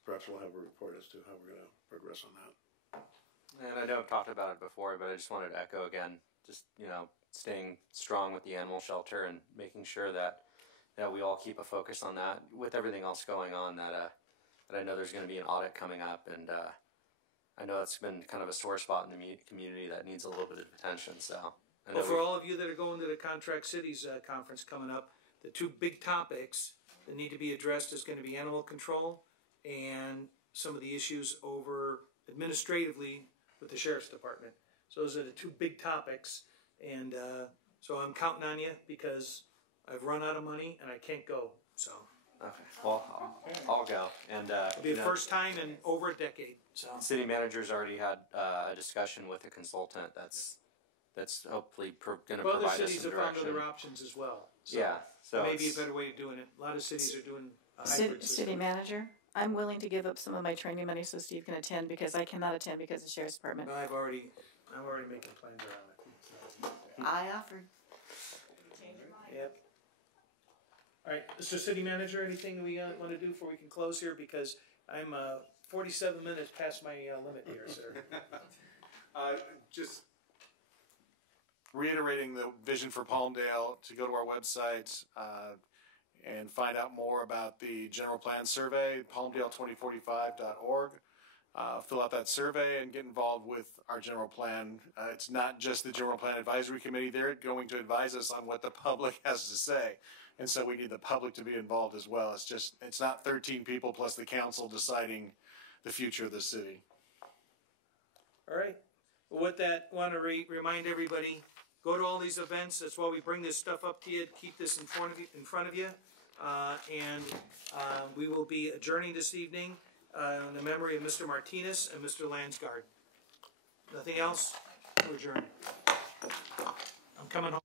perhaps we'll have a report as to how we're going to progress on that. And I know I've talked about it before, but I just wanted to echo again, just, staying strong with the animal shelter and making sure that we all keep a focus on that with everything else going on, that I know there's going to be an audit coming up, and I know it's been kind of a sore spot in the community that needs a little bit of attention, so. Well, for all of you that are going to the Contract Cities conference coming up, the two big topics that need to be addressed is going to be animal control and some of the issues over administratively with the Sheriff's Department. So those are the two big topics, and so I'm counting on you because I've run out of money and I can't go, so. Okay, well, I'll go. And it'll be the first time in over a decade, so. City manager's already had a discussion with a consultant that's hopefully going to provide us some direction. Well, the cities have found other options as well. So yeah, so maybe a better way of doing it. A lot of cities are doing City manager, I'm willing to give up some of my training money so Steve can attend because I cannot attend because of the sheriff's department. I'm already making plans around it. So. I offered. Yep. All right, Mr. City Manager, anything we want to do before we can close here? Because I'm 47 minutes past my limit here, sir. Just reiterating the vision for Palmdale, to go to our website and find out more about the general plan survey, palmdale2045.org. Fill out that survey and get involved with our general plan. It's not just the general plan advisory committee. They're going to advise us on what the public has to say. And so we need the public to be involved as well. It's not 13 people plus the council deciding the future of the city. All right. Well, with that, I want to remind everybody, go to all these events. That's why we bring this stuff up to you, to keep this in front of you. We will be adjourning this evening in the memory of Mr. Martinez and Mr. Lansgard. Nothing else? We're adjourned. I'm coming home.